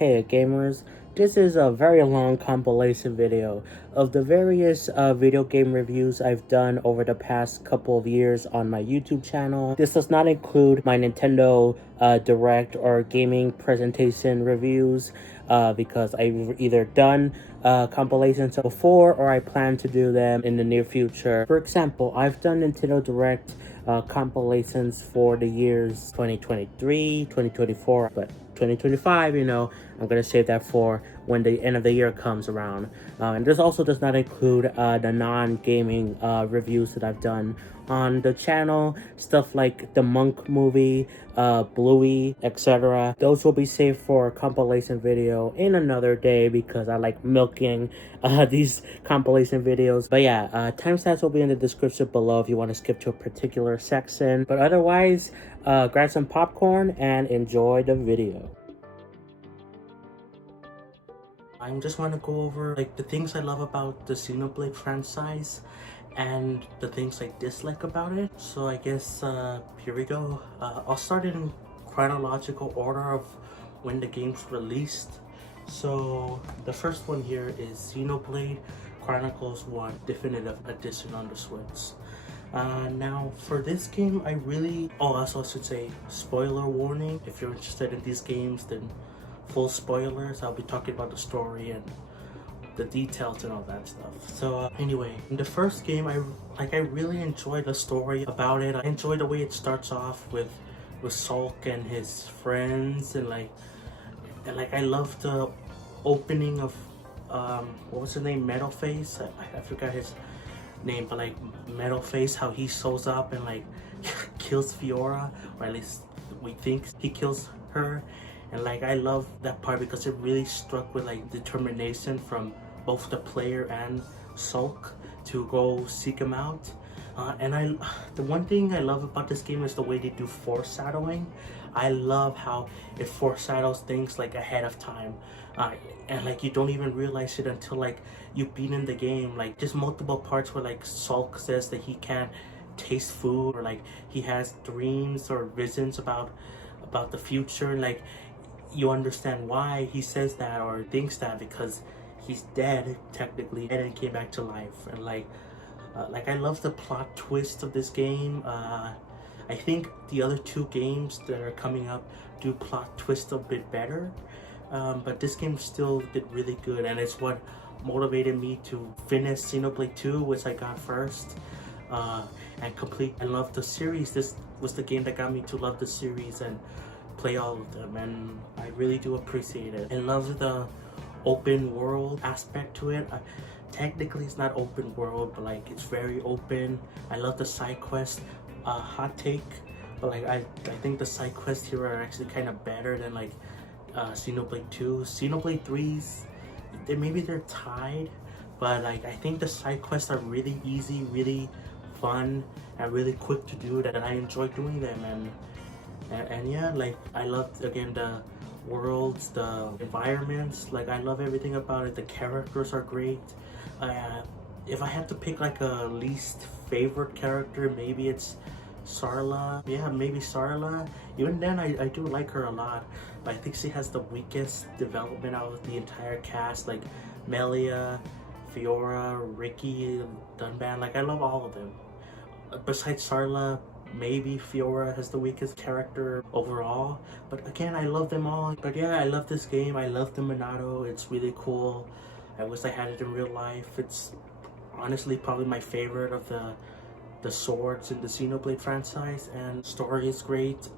Hey gamers, this is a very long compilation video of the various video game reviews I've done over the past couple of years on my YouTube channel. This does not include my Nintendo Direct or gaming presentation reviews because I've either done compilations before or I plan to do them in the near future. For example, I've done Nintendo Direct compilations for the years 2023, 2024, but 2025, I'm gonna save that for when the end of the year comes around. And this also does not include the non-gaming reviews that I've done on the channel, stuff like the Monk movie, Bluey, etc. Those will be saved for a compilation video in another day because I like milking these compilation videos. But yeah, timestamps will be in the description below if you want to skip to a particular section. But otherwise, grab some popcorn and enjoy the video. I just want to go over like the things I love about the Xenoblade franchise and the things I dislike about it. So I guess here we go. I'll start in chronological order of when the game's released. So the first one here is Xenoblade Chronicles 1 Definitive Edition on the Switch. Now for this game, also I should say spoiler warning. If you're interested in these games, then full spoilers. I'll be talking about the story and the details and all that stuff. So anyway, in the first game, I really enjoyed the story about it. I enjoyed the way it starts off with Sulk and his friends, and I love the opening of what was his name, Metalface. I forgot his name, but like Metalface, how he shows up and like kills Fiora, or at least we think he kills her. And like I love that part because it really struck with like determination from both the player and Sulk to go seek him out. The one thing I love about this game is the way they do foreshadowing. I love how it foreshadows things like ahead of time, and like you don't even realize it until like you've been in the game. Like just multiple parts where like Sulk says that he can't taste food, or like he has dreams or visions about the future. Like you understand why he says that or thinks that, because he's dead technically and came back to life. And like I love the plot twist of this game. I think the other two games that are coming up do plot twist a bit better, but this game still did really good, and it's what motivated me to finish Xenoblade 2, which I got first, and complete. I love the series. This was the game that got me to love the series and play all of them, and I really do appreciate it. I love the open world aspect to it. Technically it's not open world, but like it's very open. I love the side quest. Hot take, but like I think the side quests here are actually kind of better than like Xenoblade 2. Xenoblade 3's, maybe they're tied, but like I think the side quests are really easy, really fun, and really quick to do, that I enjoy doing them. And yeah, like I love again the worlds, the environments. Like I love everything about it. The characters are great. If I had to pick like a least favorite character, maybe it's Sarla. Yeah, maybe Sarla. Even then, I do like her a lot, but I think she has the weakest development out of the entire cast. Like Melia, Fiora, Ricky, Dunban. Like I love all of them. Besides Sarla, maybe Fiora has the weakest character overall, but again, I love them all. But yeah, I love this game. I love the Monado. It's really cool. I wish I had it in real life. It's honestly probably my favorite of the swords in the Xenoblade franchise, and story is great.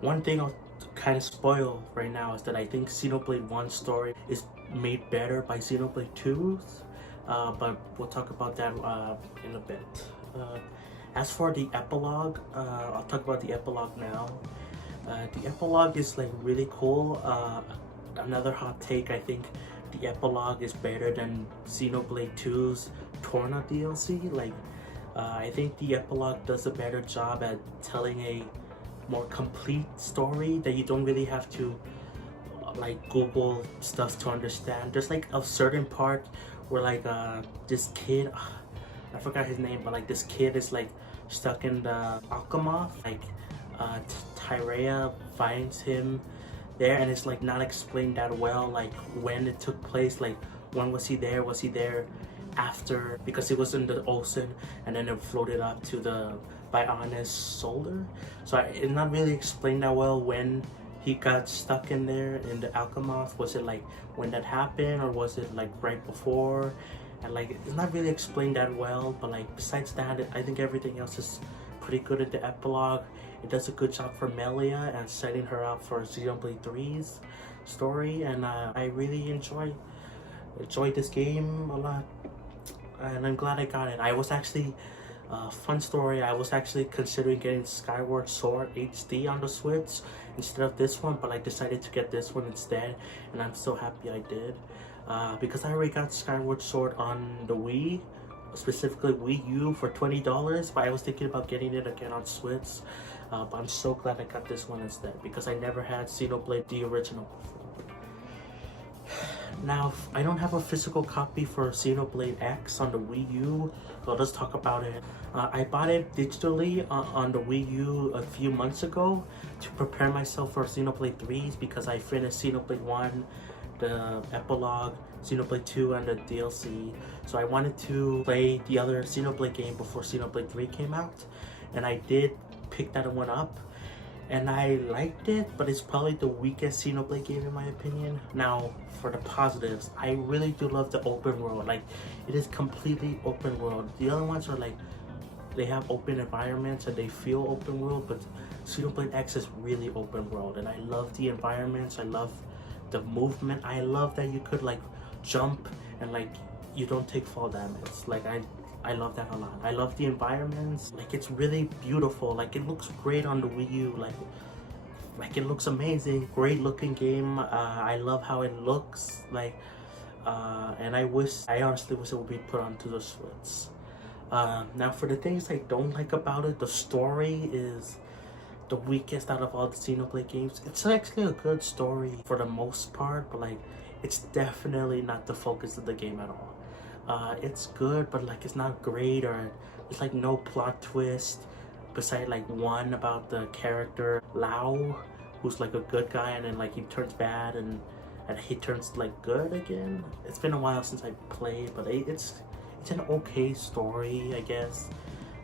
One thing I'll kind of spoil right now is that I think Xenoblade 1's story is made better by Xenoblade 2's, but we'll talk about that in a bit. As for the epilogue, I'll talk about the epilogue now. The epilogue is like really cool. Another hot take, I think the epilogue is better than Xenoblade 2's Torna DLC. Like, I think the epilogue does a better job at telling a more complete story that you don't really have to like Google stuff to understand. There's like a certain part where like this kid, I forgot his name, but like this kid is like stuck in the Alchemoth. Like Tyrea finds him there, and it's like not explained that well, like when it took place, like when was he there after, because it was in the ocean and then it floated up to the Bionis shoulder. So it's not really explained that well when he got stuck in there in the Alchemoth. Was it like when that happened, or was it like right before? And like it's not really explained that well, but like besides that, I think everything else is pretty good in the epilogue. It does a good job for Melia and setting her up for Xenoblade 3's story, and I really enjoyed this game a lot, and I'm glad I got it. I was actually fun story, I was actually considering getting Skyward Sword HD on the Switch instead of this one, but I decided to get this one instead, and I'm so happy I did, because I already got Skyward Sword on the Wii, specifically Wii U, for $20, but I was thinking about getting it again on Switch, but I'm so glad I got this one instead, because I never had Xenoblade the original before. Now, I don't have a physical copy for Xenoblade X on the Wii U, so let's talk about it. I bought it digitally on the Wii U a few months ago to prepare myself for Xenoblade 3's, because I finished Xenoblade 1, the epilogue, Xenoblade 2, and the DLC. So I wanted to play the other Xenoblade game before Xenoblade 3 came out, and I did pick that one up. And I liked it, but it's probably the weakest Xenoblade game in my opinion. Now, for the positives, I really do love the open world. Like, it is completely open world. The other ones are like, they have open environments and they feel open world, but Xenoblade X is really open world. And I love the environments, I love the movement. I love that you could like jump and like you don't take fall damage. Like, I love that a lot. I love the environments. Like, it's really beautiful. Like, it looks great on the Wii U. Like it looks amazing. Great looking game. I love how it looks. Like, and I honestly wish it would be put onto the Switch. Now, for the things I don't like about it, the story is the weakest out of all the Xenoblade games. It's actually a good story for the most part, but like, it's definitely not the focus of the game at all. It's good, but like it's not great, or it's like no plot twist beside like one about the character Lao, who's like a good guy, and then like he turns bad and he turns like good again. It's been a while since I played, but it's an okay story, I guess.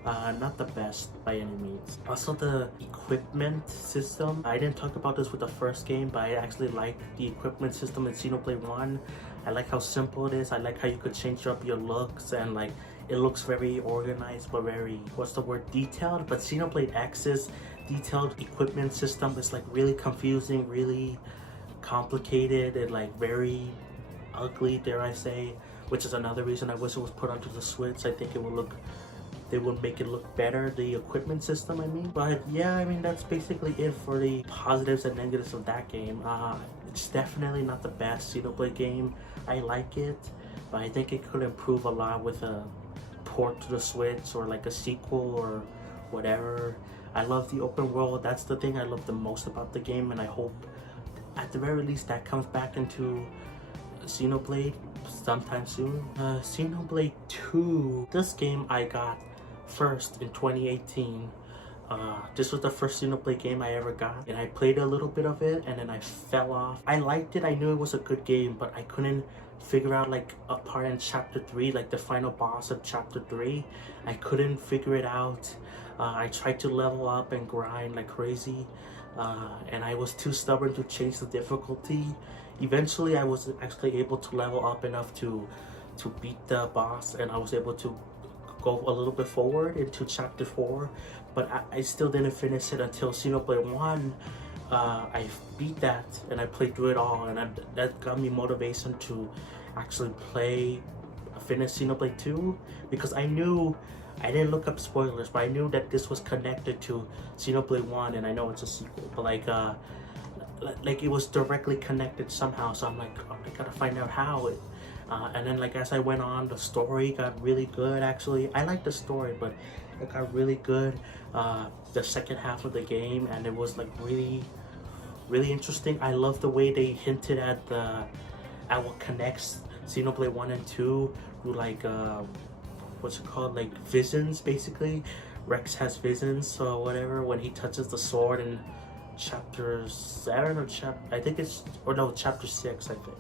Not the best by any means. Also, the equipment system. I didn't talk about this with the first game, but I actually like the equipment system in Xenoblade 1. I like how simple it is. I like how you could change up your looks, and like it looks very organized, but very, what's the word, detailed. But Xenoblade X's detailed equipment system is like really confusing, really complicated, and like very ugly, dare I say, which is another reason I wish it was put onto the Switch. I think it would look, they would make it look better, the equipment system, I mean. But yeah, I mean, that's basically it for the positives and negatives of that game. It's definitely not the best Xenoblade game. I like it, but I think it could improve a lot with a port to the Switch, or like a sequel or whatever. I love the open world. That's the thing I love the most about the game, and I hope at the very least that comes back into Xenoblade sometime soon. Xenoblade 2. This game I got first in 2018. This was the first Xenoblade game I ever got, and I played a little bit of it and then I fell off. I liked it, I knew it was a good game, but I couldn't figure out like a part in chapter 3, like the final boss of chapter 3. I couldn't figure it out. I tried to level up and grind like crazy, and I was too stubborn to change the difficulty. Eventually I was actually able to level up enough to beat the boss, and I was able to go a little bit forward into chapter 4, but I still didn't finish it until Xenoblade 1. I beat that and I played through it all, and that got me motivation to actually finish Xenoblade 2, because I knew, I didn't look up spoilers, but I knew that this was connected to Xenoblade 1, and I know it's a sequel, but like it was directly connected somehow. So I'm like, oh, I gotta find out how it. And then like as I went on, the story got really good. Actually, I like the story, but it got really good the second half of the game, and it was like really interesting. I love the way they hinted at what connects Xenoblade 1 and 2 through like what's it called, like visions. Basically Rex has visions, so whatever, when he touches the sword and chapter 7 or I think it's, or no, chapter 6 I think,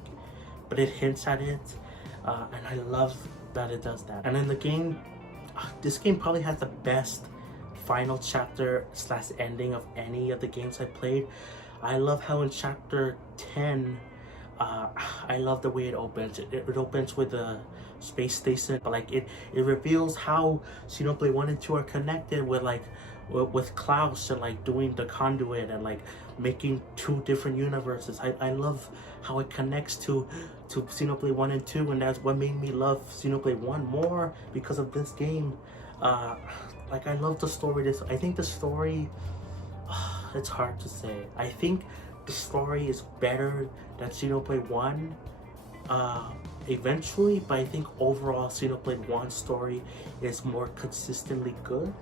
but it hints at it, and I love that it does that. And in the game, this game probably has the best final chapter slash ending of any of the games I played. I love how in chapter 10, I love the way it opens. It opens with a space station, but like it reveals how Xenoblade 1 and 2 are connected with like with Klaus, and like doing the conduit and like making two different universes. I love how it connects to Xenoblade 1 and 2, and that's what made me love Xenoblade 1 more, because of this game. Like I love the story. I think the story, it's hard to say. I think the story is better than Xenoblade 1 eventually, but I think overall Xenoblade 1's story is more consistently good.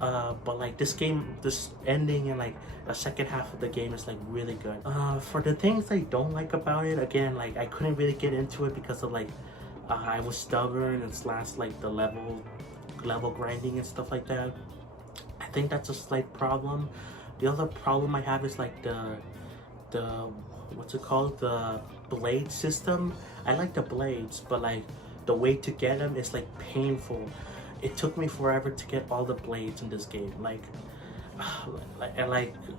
But like this game, this ending and like the second half of the game is like really good. For the things I don't like about it, again, like I couldn't really get into it because of like I was stubborn and slash like the level grinding and stuff like that. I think that's a slight problem. The other problem I have is like the what's it called, the blade system. I like the blades, but like the way to get them is like painful. It took me forever to get all the blades in this game. Like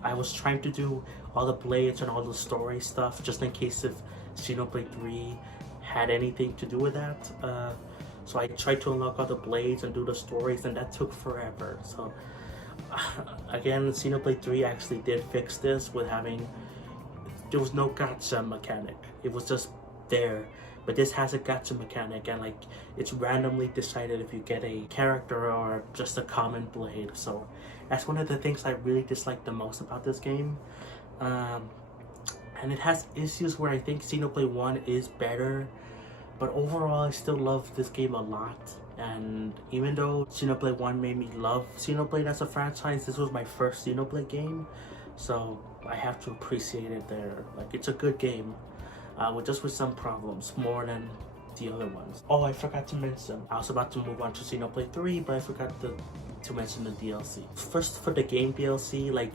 I was trying to do all the blades and all the story stuff just in case if Xenoblade 3 had anything to do with that. So I tried to unlock all the blades and do the stories, and that took forever. So again, Xenoblade 3 actually did fix this with having, there was no gacha mechanic. It was just there. But this has a gacha mechanic, and like it's randomly decided if you get a character or just a common blade. So that's one of the things I really dislike the most about this game. And it has issues where I think Xenoblade 1 is better, but overall I still love this game a lot. And even though Xenoblade 1 made me love Xenoblade as a franchise, this was my first Xenoblade game, so I have to appreciate it there. Like it's a good game. With some problems, more than the other ones. Oh, I forgot to mention, I was about to move on to Xenoblade 3, but I forgot to mention the DLC. First, for the game DLC, like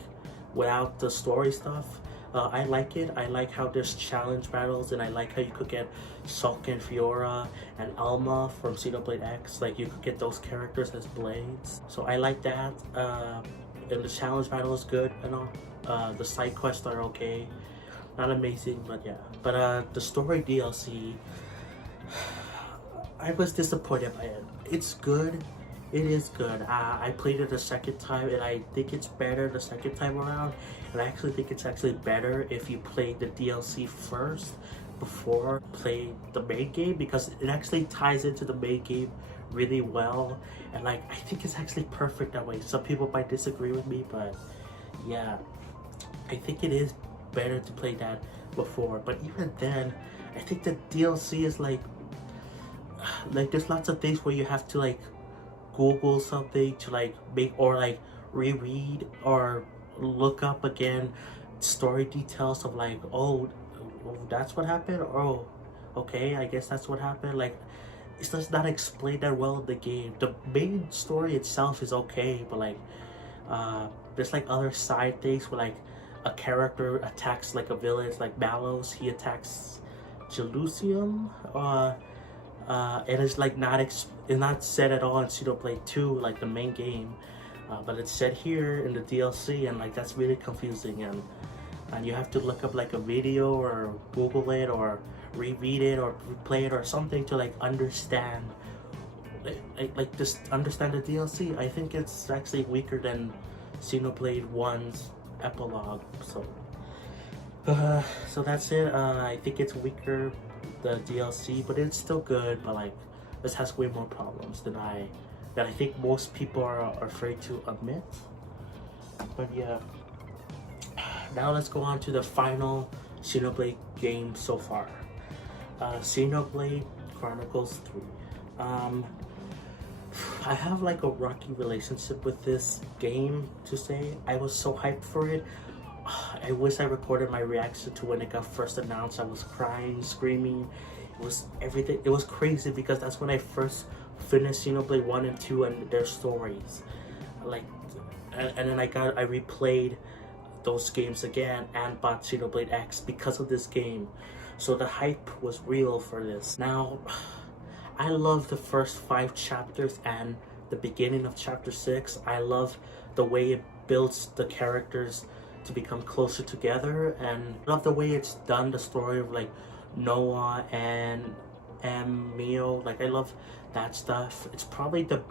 without the story stuff, I like it. I like how there's challenge battles, and I like how you could get Sulkin, Fiora, and Alma from Xenoblade X. Like you could get those characters as blades. So I like that. And the challenge battle is good and all. The side quests are okay. Not amazing, but yeah. But the story DLC, I was disappointed by it. It's good. It is good. I played it a second time, and I think it's better the second time around. And I actually think it's actually better if you play the DLC first before playing the main game, because it actually ties into the main game really well. And like, I think it's actually perfect that way. Some people might disagree with me, but yeah, I think it is better to play that before. But even then, I think the DLC is like there's lots of things where you have to like Google something to like make, or like reread or look up again story details of like, oh that's what happened, oh okay, I guess that's what happened. Like it's just not explained that well in the game. The main story itself is okay, but like there's like other side things where like a character attacks like a village, like Mallows, he attacks Jerusalem, and it's like it's not said at all in Xenoblade 2, like the main game, but it's said here in the DLC, and like that's really confusing, and you have to look up like a video or Google it or reread it or replay it or something to like understand, like just understand the DLC. I think it's actually weaker than Xenoblade 1's epilogue. So that's it. I think it's weaker, the DLC, but it's still good. But like this has way more problems than I think most people are afraid to admit. But yeah, now let's go on to the final Xenoblade game so far. Xenoblade Chronicles 3. I have like a rocky relationship with this game, to say. I was so hyped for it. I wish I recorded my reaction to when it got first announced. I was crying, screaming. It was everything. It was crazy because that's when I first finished Xenoblade 1 and 2 and their stories. Like, and then I replayed those games again and bought Xenoblade X because of this game. So the hype was real for this. Now, I love the first 5 chapters and the beginning of chapter 6. I love the way it builds the characters to become closer together, and I love the way it's done, the story of like Noah and Mio. Like, I love that stuff. It's probably the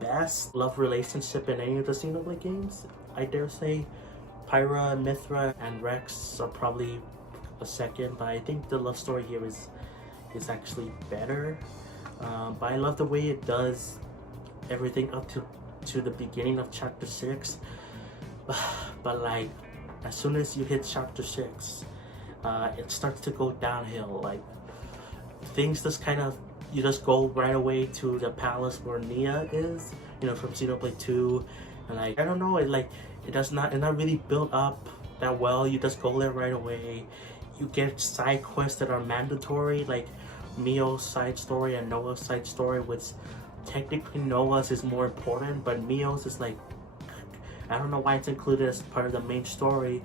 best love relationship in any of the Xenoblade games, I dare say. Pyra, Mithra, and Rex are probably a second, but I think the love story here is actually better. But I love the way it does everything up to the beginning of chapter 6. But like, as soon as you hit chapter 6, it starts to go downhill. Like, things just kind of, you just go right away to the palace where Nia is, you know, from Xenoblade 2, and like, I don't know, it's not really built up that well. You just go there right away. You get side quests that are mandatory, like Mio's side story and Noah's side story, which technically Noah's is more important, but Mio's is like, I don't know why it's included as part of the main story.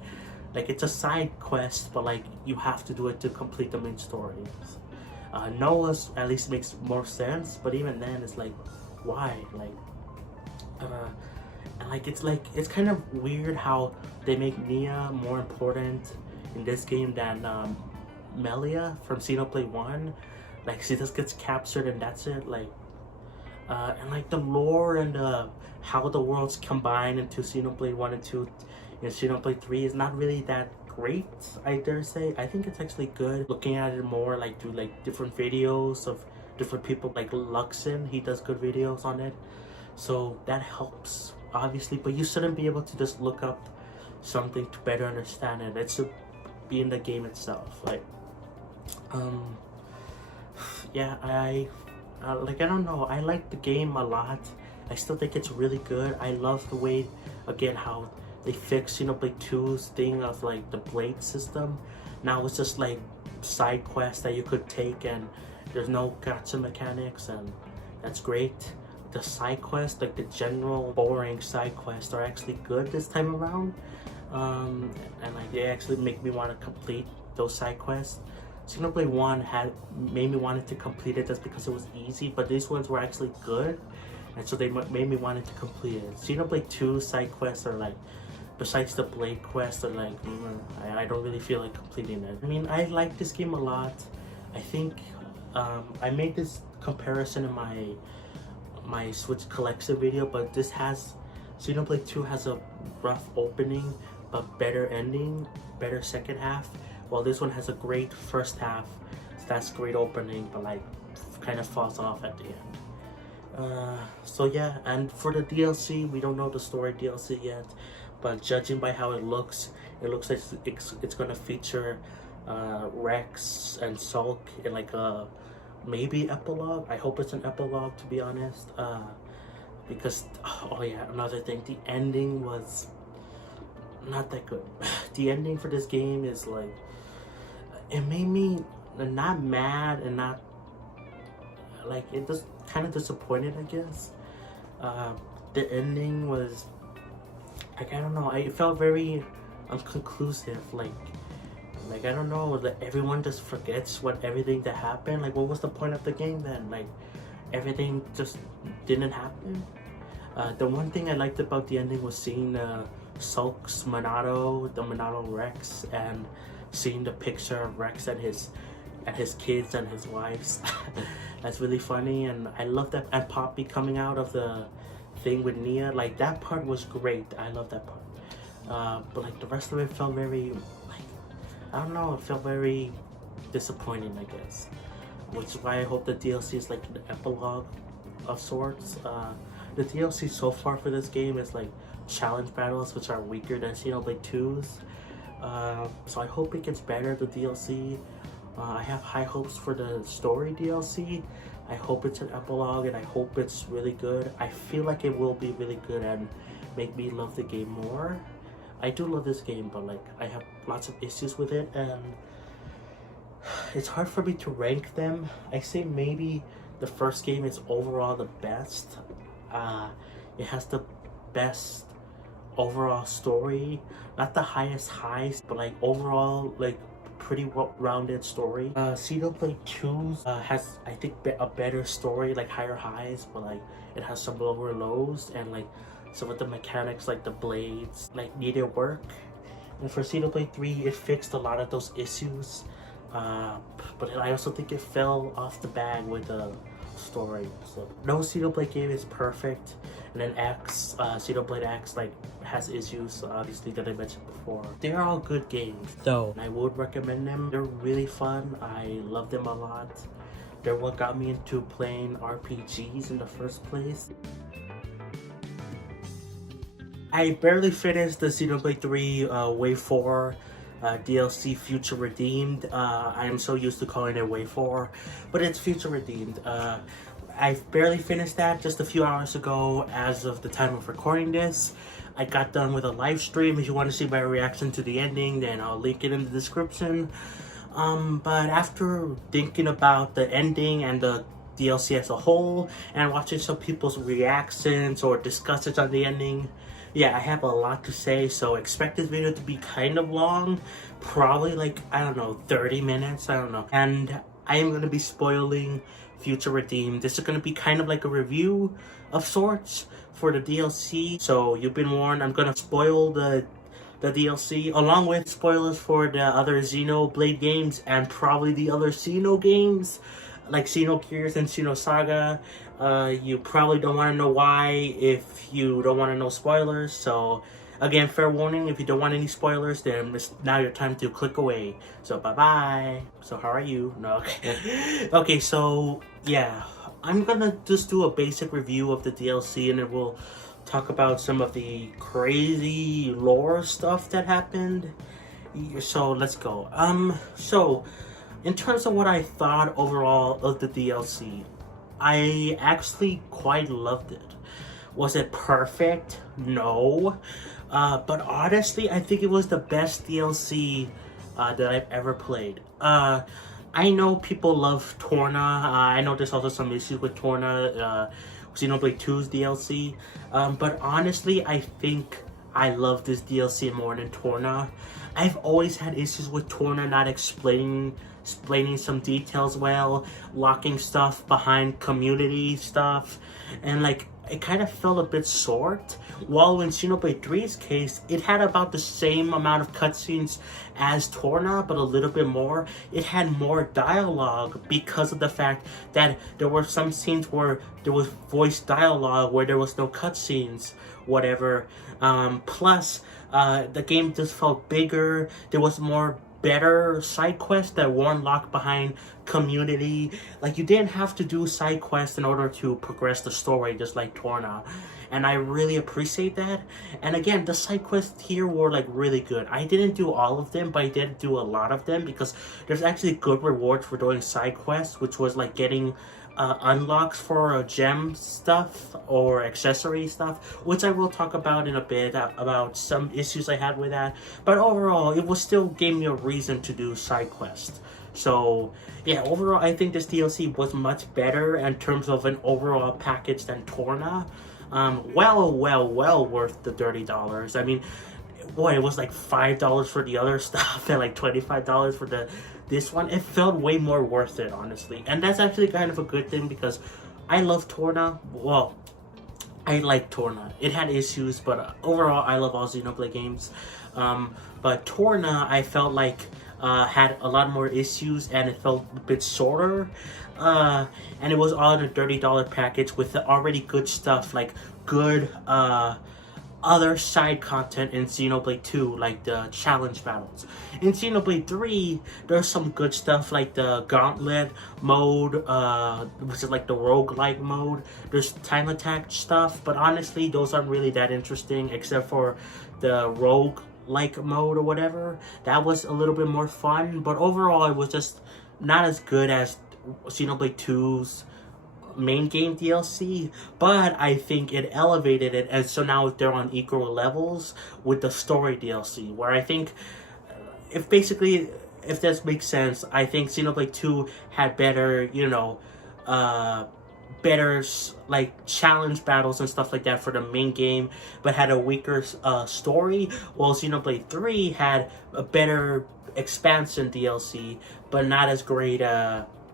Like, it's a side quest, but like, you have to do it to complete the main story. Noah's at least makes more sense, but even then it's like, why? Like, and like, it's kind of weird how they make Nia more important in this game than Melia from Xenoblade 1. Like, she just gets captured and that's it. Like, and like the lore and how the worlds combine into Xenoblade 1 and 2 and Xenoblade 3 is not really that great, I dare say. I think it's actually good looking at it more like through like different videos of different people, like Luxon, he does good videos on it, so that helps obviously. But you shouldn't be able to just look up something to better understand it. It should be in the game itself. Like, yeah, like, I don't know, I like the game a lot. I still think it's really good. I love the way, again, how they fixed Xenoblade 2's thing of like the blade system. Now it's just like side quests that you could take and there's no gacha mechanics, and that's great. The side quests, like the general boring side quests, are actually good this time around. And like, they actually make me want to complete those side quests. Xenoblade 1 made me wanted to complete it just because it was easy, but these ones were actually good, and so they made me wanted to complete it. Xenoblade 2 side quests are like, besides the blade quest, are like, I don't really feel like completing it. I mean, I like this game a lot. I think I made this comparison in my Switch Collection video, but Xenoblade 2 has a rough opening but better ending, better second half, while this one has a great first half. So that's great opening, but like kind of falls off at the end. So yeah, and for the DLC, we don't know the story DLC yet, but judging by how it looks like it's gonna feature Rex and Sulk in like a maybe epilogue. I hope it's an epilogue, to be honest, because oh yeah, another thing, the ending was not that good. The ending for this game is like, it made me not mad and not like, it just kind of disappointed, I guess. The ending was like, I don't know, it felt very unconclusive. Like I don't know, that everyone just forgets everything that happened. Like, what was the point of the game then? Like, everything just didn't happen. The one thing I liked about the ending was seeing Sulk's Monado, the Monado Rex, and seeing the picture of Rex and his kids and his wives. That's really funny, and I love that. And Poppy coming out of the thing with Nia, like, that part was great. I love that part. But like, the rest of it felt very, like, I don't know, it felt very disappointing, I guess. Which is why I hope the DLC is like an epilogue of sorts. The DLC so far for this game is like challenge battles, which are weaker than Xenoblade 2's. So I hope it gets better, the DLC. I have high hopes for the story DLC. I hope it's an epilogue, and I hope it's really good. I feel like it will be really good and make me love the game more. I do love this game, but like, I have lots of issues with it, and it's hard for me to rank them. I say maybe the first game is overall the best. It has the best overall story, not the highest highs, but like overall like pretty well-rounded story. Xenoblade 2 has, I think, a better story, like higher highs, but like it has some lower lows, and like some of the mechanics like the blades like needed work. And for Xenoblade 3, it fixed a lot of those issues, but I also think it fell off the bag with the story. So no Xenoblade game is perfect, and then Xenoblade X like has issues, obviously, that I mentioned before. They're all good games though, and I would recommend them. They're really fun. I love them a lot. They're what got me into playing RPGs in the first place. I barely finished the Xenoblade 3 Wave 4 DLC Future Redeemed. I am so used to calling it Wave 4, but it's Future Redeemed. I barely finished that just a few hours ago as of the time of recording this. I got done with a live stream. If you want to see my reaction to the ending, then I'll link it in the description. But after thinking about the ending and the DLC as a whole, and watching some people's reactions or discussions on the ending, yeah, I have a lot to say, so expect this video to be kind of long, probably like, I don't know, 30 minutes, I don't know. And I am going to be spoiling Future Redeemed. This is going to be kind of like a review of sorts for the DLC, so you've been warned. I'm going to spoil the DLC, along with spoilers for the other Xenoblade games, and probably the other Xeno games, like Xenogears and Xenosaga. You probably don't want to know why if you don't want to know spoilers. So again, fair warning, if you don't want any spoilers, then it's now your time to click away. So bye bye. So how are you? No, okay. Okay, so yeah, I'm gonna just do a basic review of the DLC, and then we'll talk about some of the crazy lore stuff that happened. So let's go. So in terms of what I thought overall of the DLC, I actually quite loved it. Was it perfect? No. But honestly, I think it was the best DLC that I've ever played. I know people love Torna. I know there's also some issues with Torna, Xenoblade 2's DLC. But honestly, I think I love this DLC more than Torna. I've always had issues with Torna not explaining some details well, locking stuff behind community stuff, and like it kind of felt a bit short. While in Xenoblade 3's case, it had about the same amount of cutscenes as Torna, but a little bit more. It had more dialogue because of the fact that there were some scenes where there was voice dialogue where there was no cutscenes, whatever. Plus, the game just felt bigger. There was more better side quests that weren't locked behind community. Like, you didn't have to do side quests in order to progress the story, just like Torna, and I really appreciate that. And again, the side quests here were like really good. I didn't do all of them, but I did do a lot of them because there's actually good rewards for doing side quests, which was like getting unlocks for gem stuff or accessory stuff, which I will talk about in a bit, about some issues I had with that. But overall, it was still gave me a reason to do side quests. So yeah, overall, I think this DLC was much better in terms of an overall package than Torna. Well worth the $30. I mean, boy, it was like $5 for the other stuff and like $25 for this one. It felt way more worth it, honestly, and that's actually kind of a good thing because I love Torna. Well, I like Torna. It had issues, but overall, I love all Xenoblade games. But Torna, I felt like had a lot more issues, and it felt a bit shorter. And it was all in a $30 package with the already good stuff, like good other side content in Xenoblade 2, like the challenge battles. In Xenoblade 3, there's some good stuff like the Gauntlet mode, which is like the roguelike mode. There's time attack stuff, but honestly, those aren't really that interesting except for the rogue-like mode or whatever. That was a little bit more fun, but overall, it was just not as good as Xenoblade 2's main game DLC, but I think it elevated it, and so now they're on equal levels with the story DLC, where I think if this makes sense, I think Xenoblade 2 had better, better like challenge battles and stuff like that for the main game, but had a weaker story. While Xenoblade 3 had a better expansion DLC, but not as great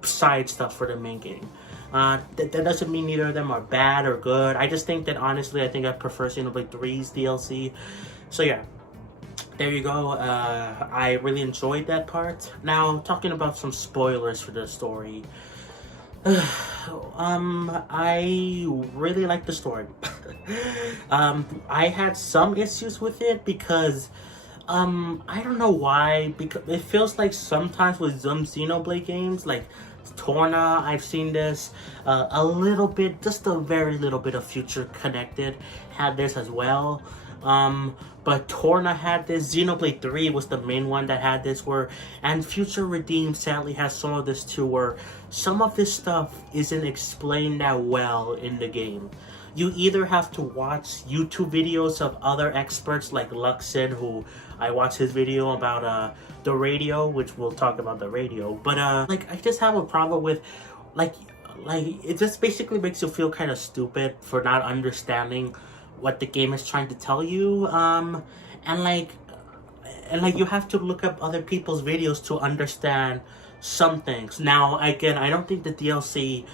side stuff for the main game. That doesn't mean either of them are bad or good. I just think that honestly, I think I prefer Xenoblade 3's DLC. So yeah, there you go. I really enjoyed that part. Now, talking about some spoilers for the story. I really like the story. I had some issues with it because I don't know why, because it feels like sometimes with some Xenoblade games, like Torna, I've seen this a little bit, just a very little bit of Future Connected had this as well. But Torna had this. Xenoblade 3 was the main one that had this, and Future Redeemed sadly has some of this too, where some of this stuff isn't explained that well in the game. You either have to watch YouTube videos of other experts like Luxin, who I watched his video about the radio, which we'll talk about the radio. But like, I just have a problem with like it just basically makes you feel kind of stupid for not understanding what the game is trying to tell you, and like you have to look up other people's videos to understand some things. Now again, I don't think the DLC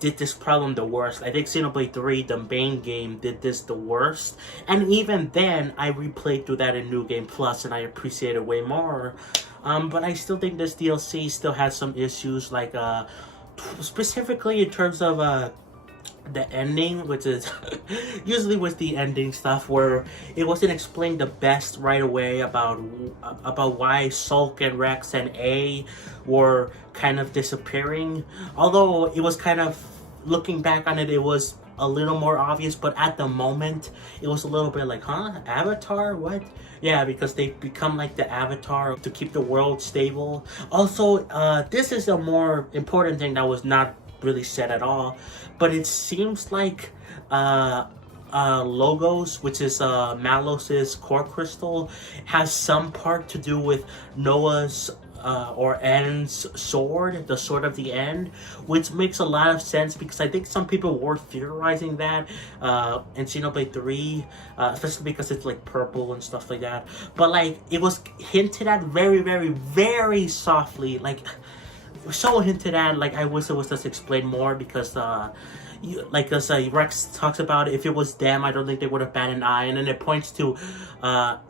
did this problem the worst. I think Xenoblade 3, the main game, did this the worst, and even then I replayed through that in New Game Plus and I appreciate it way more. But I still think this DLC still has some issues, like specifically in terms of the ending, which is usually with the ending stuff, where it wasn't explained the best right away about why Sulk and Rex and A were kind of disappearing. Although it was kind of, looking back on it, it was a little more obvious, but at the moment it was a little bit like, huh, Avatar, what? Yeah, because they become like the Avatar to keep the world stable. Also, this is a more important thing that was not really said at all, but it seems like Logos, which is Malos's core crystal, has some part to do with Noah's or End's sword, the Sword of the End, which makes a lot of sense, because I think some people were theorizing that in Xenoblade 3, especially because it's like purple and stuff like that. But like, it was hinted at very, very, very softly, like so hinted at, like I wish it was just explained more, because Rex talks about, if it was them, I don't think they would have batted an eye, and then it points to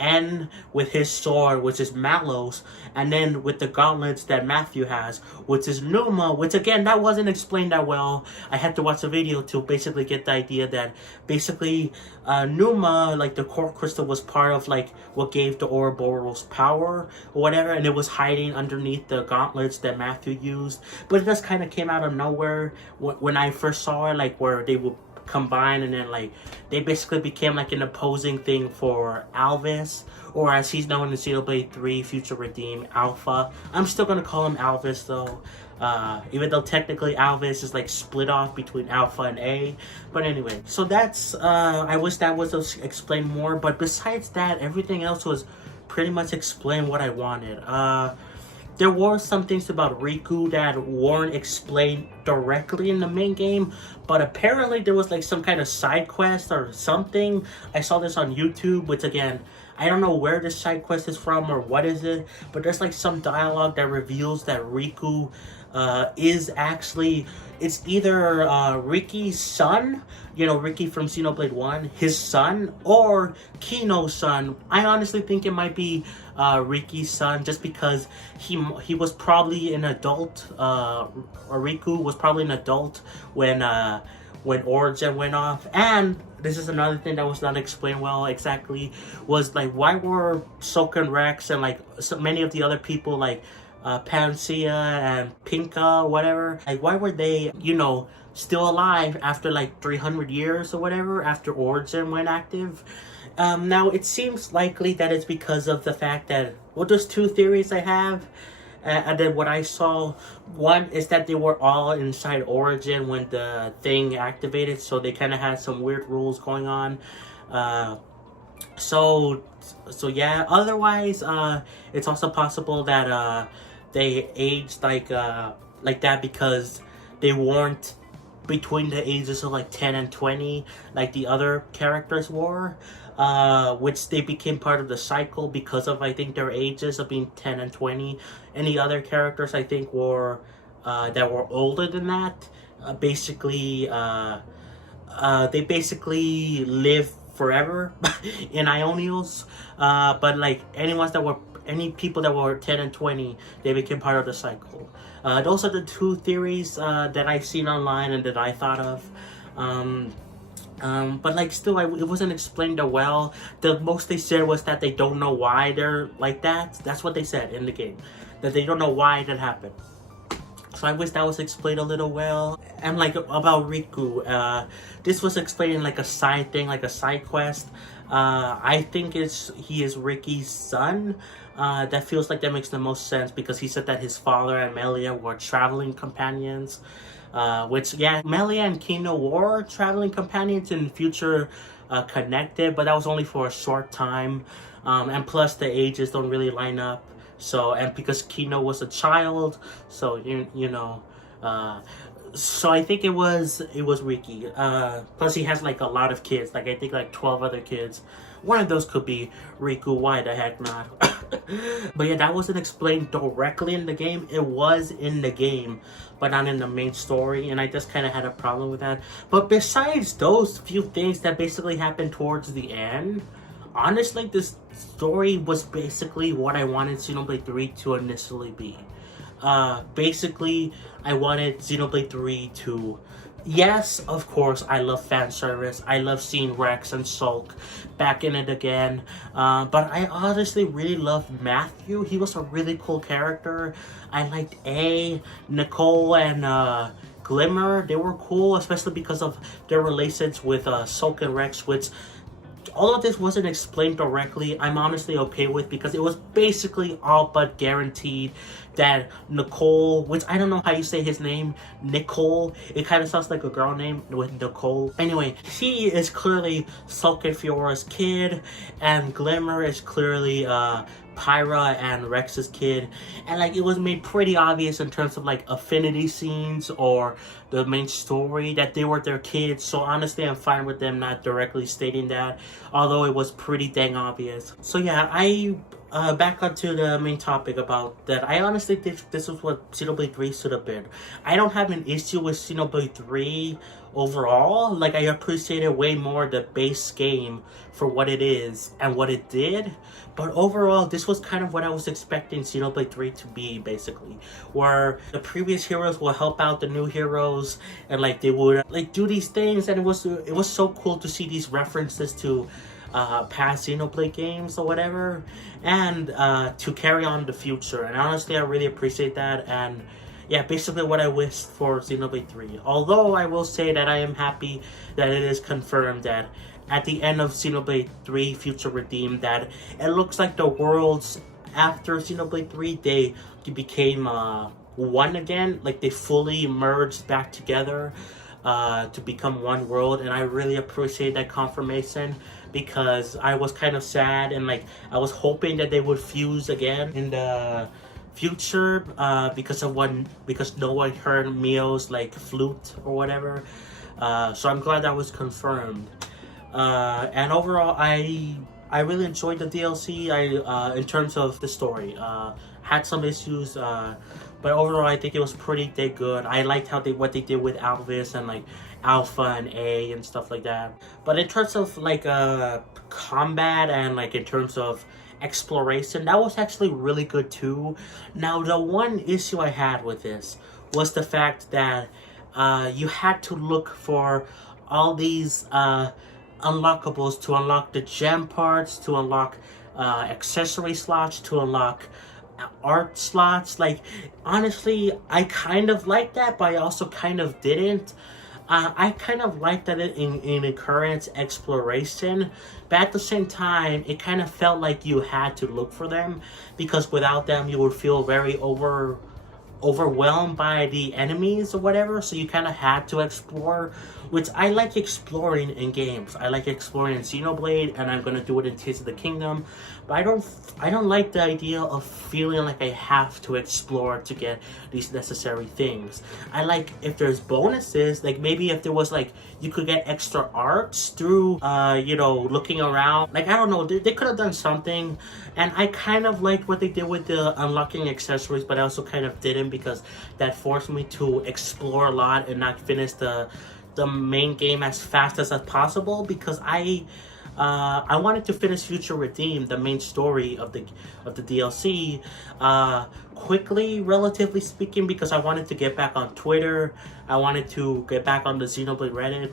N with his sword, which is Malos, and then with the gauntlets that Matthew has, which is Numa, which again, that wasn't explained that well. I had to watch a video to basically get the idea that basically Numa, like the core crystal, was part of like what gave the Ouroboros power or whatever, and it was hiding underneath the gauntlets that Matthew used. But it just kind of came out of nowhere when I first saw it, like where they would combine, and then like they basically became like an opposing thing for Alvis, or as he's known in Xenoblade 3 Future Redeemed, Alpha. I'm still gonna call him Alvis though, even though technically Alvis is like split off between Alpha and A. But anyway, so that's I wish that was explained more, but besides that, everything else was pretty much explained what I wanted. There were some things about Riku that weren't explained directly in the main game, but apparently there was like some kind of side quest or something. I saw this on YouTube, which again, I don't know where this side quest is from or what is it, but there's like some dialogue that reveals that Riku is actually, it's either Ricky's son, you know, Ricky from Xenoblade 1, his son, or Kino's son. I honestly think it might be Ricky's son, just because he was probably an adult, or Riku was probably an adult when Origin went off. And this is another thing that was not explained well exactly, was like, why were Sok and Rex and like so many of the other people, like Panacea and Pinka, whatever, like why were they, you know, still alive after like 300 years or whatever, after Origin went active? Now it seems likely that it's because of the fact that, well, there's two theories I have, and then what I saw. One is that they were all inside Origin when the thing activated, so they kind of had some weird rules going on. So yeah, otherwise it's also possible that they aged like that because they weren't between the ages of like 10 and 20 like the other characters were, which they became part of the cycle because of, I think, their ages of being 10 and 20. Any other characters, I think, were that were older than that, they basically live forever in Ionios, but like any people that were 10 and 20, they became part of the cycle. Those are the two theories that I've seen online and that I thought of. But like still, it wasn't explained that well. The most they said was that they don't know why they're like that. That's what they said in the game, that they don't know why that happened. So I wish that was explained a little well. And like about Riku, this was explained in like a side thing, like a side quest. I think he is Ricky's son. That feels like that makes the most sense because he said that his father and Melia were traveling companions. Which, yeah, Melia and Kino were traveling companions in the future, connected, but that was only for a short time. And plus the ages don't really line up. So, and because Kino was a child, so you know, so I think it was Ricky. Plus he has like a lot of kids, like I think like 12 other kids. One of those could be Riku, why the heck not? But yeah, that wasn't explained directly in the game. It was in the game, but not in the main story, and I just kind of had a problem with that. But besides those few things that basically happened towards the end, honestly, this story was basically what I wanted Xenoblade 3 to initially be. Basically, I wanted Xenoblade 3 to... Yes, of course, I love fan service. I love seeing Rex and Sulk back in it again. But I honestly really loved Matthew. He was a really cool character. I liked Nicole, and Glimmer. They were cool, especially because of their relations with Sulk and Rex, which... all of this wasn't explained directly. I'm honestly okay with, because it was basically all but guaranteed that Nicole, which I don't know how you say his name, Nicole, it kind of sounds like a girl name with Nicole. Anyway, he is clearly Sulk and Fiora's kid, and Glimmer is clearly Pyra and Rex's kid, and like it was made pretty obvious in terms of like affinity scenes or the main story that they were their kids. So honestly, I'm fine with them not directly stating that, although it was pretty dang obvious. So yeah, back onto the main topic about that. I honestly think this was what Xenoblade 3 should have been. I don't have an issue with Xenoblade 3 overall. Like, I appreciated way more the base game for what it is and what it did. But overall, this was kind of what I was expecting Xenoblade 3 to be, basically. Where the previous heroes will help out the new heroes, and like they would like do these things, and it was so cool to see these references to past Xenoblade games or whatever, and to carry on the future. And honestly, I really appreciate that. And yeah, basically what I wished for Xenoblade 3. Although I will say that I am happy that it is confirmed that at the end of Xenoblade 3 Future Redeemed, that it looks like the worlds after Xenoblade 3, they became one again. Like they fully merged back together to become one world. And I really appreciate that confirmation, because I was kind of sad, and like I was hoping that they would fuse again in the future, because no one heard Mio's like flute or whatever. So I'm glad that was confirmed. And overall, I really enjoyed the DLC. In terms of the story, had some issues, but overall I think it was pretty dang good. I liked what they did with Alvis and like Alpha and A and stuff like that. But in terms of like combat and like in terms of exploration, that was actually really good too. Now, the one issue I had with this was the fact that you had to look for all these unlockables to unlock the gem parts, to unlock accessory slots, to unlock art slots. Like, honestly, I kind of liked that, but I also kind of didn't. I kind of liked that in occurrence exploration, but at the same time, it kind of felt like you had to look for them, because without them, you would feel very overwhelmed by the enemies or whatever, so you kind of had to explore, which I like exploring in games. I like exploring in Xenoblade, and I'm gonna do it in Tears of the Kingdom, but I don't like the idea of feeling like I have to explore to get these necessary things. I like if there's bonuses, like maybe if there was like you could get extra arts through you know, looking around. Like I don't know, they could have done something. And I kind of liked what they did with the unlocking accessories, but I also kind of didn't, because that forced me to explore a lot and not finish the main game as fast as possible, because I wanted to finish Future Redeemed, the main story of the DLC, quickly, relatively speaking, because I wanted to get back on Twitter. I wanted to get back on the Xenoblade Reddit.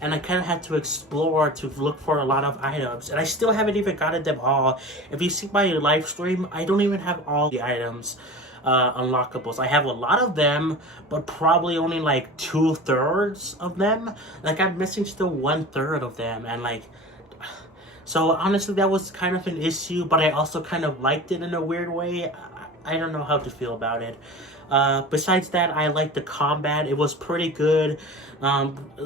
And I kind of had to explore to look for a lot of items. And I still haven't even gotten them all. If you see my live stream, I don't even have all the items unlockables. I have a lot of them, but probably only like 2/3 of them. Like I'm missing still 1/3 of them. And like, so honestly, that was kind of an issue, but I also kind of liked it in a weird way. I don't know how to feel about it. Besides that, I like the combat. It was pretty good.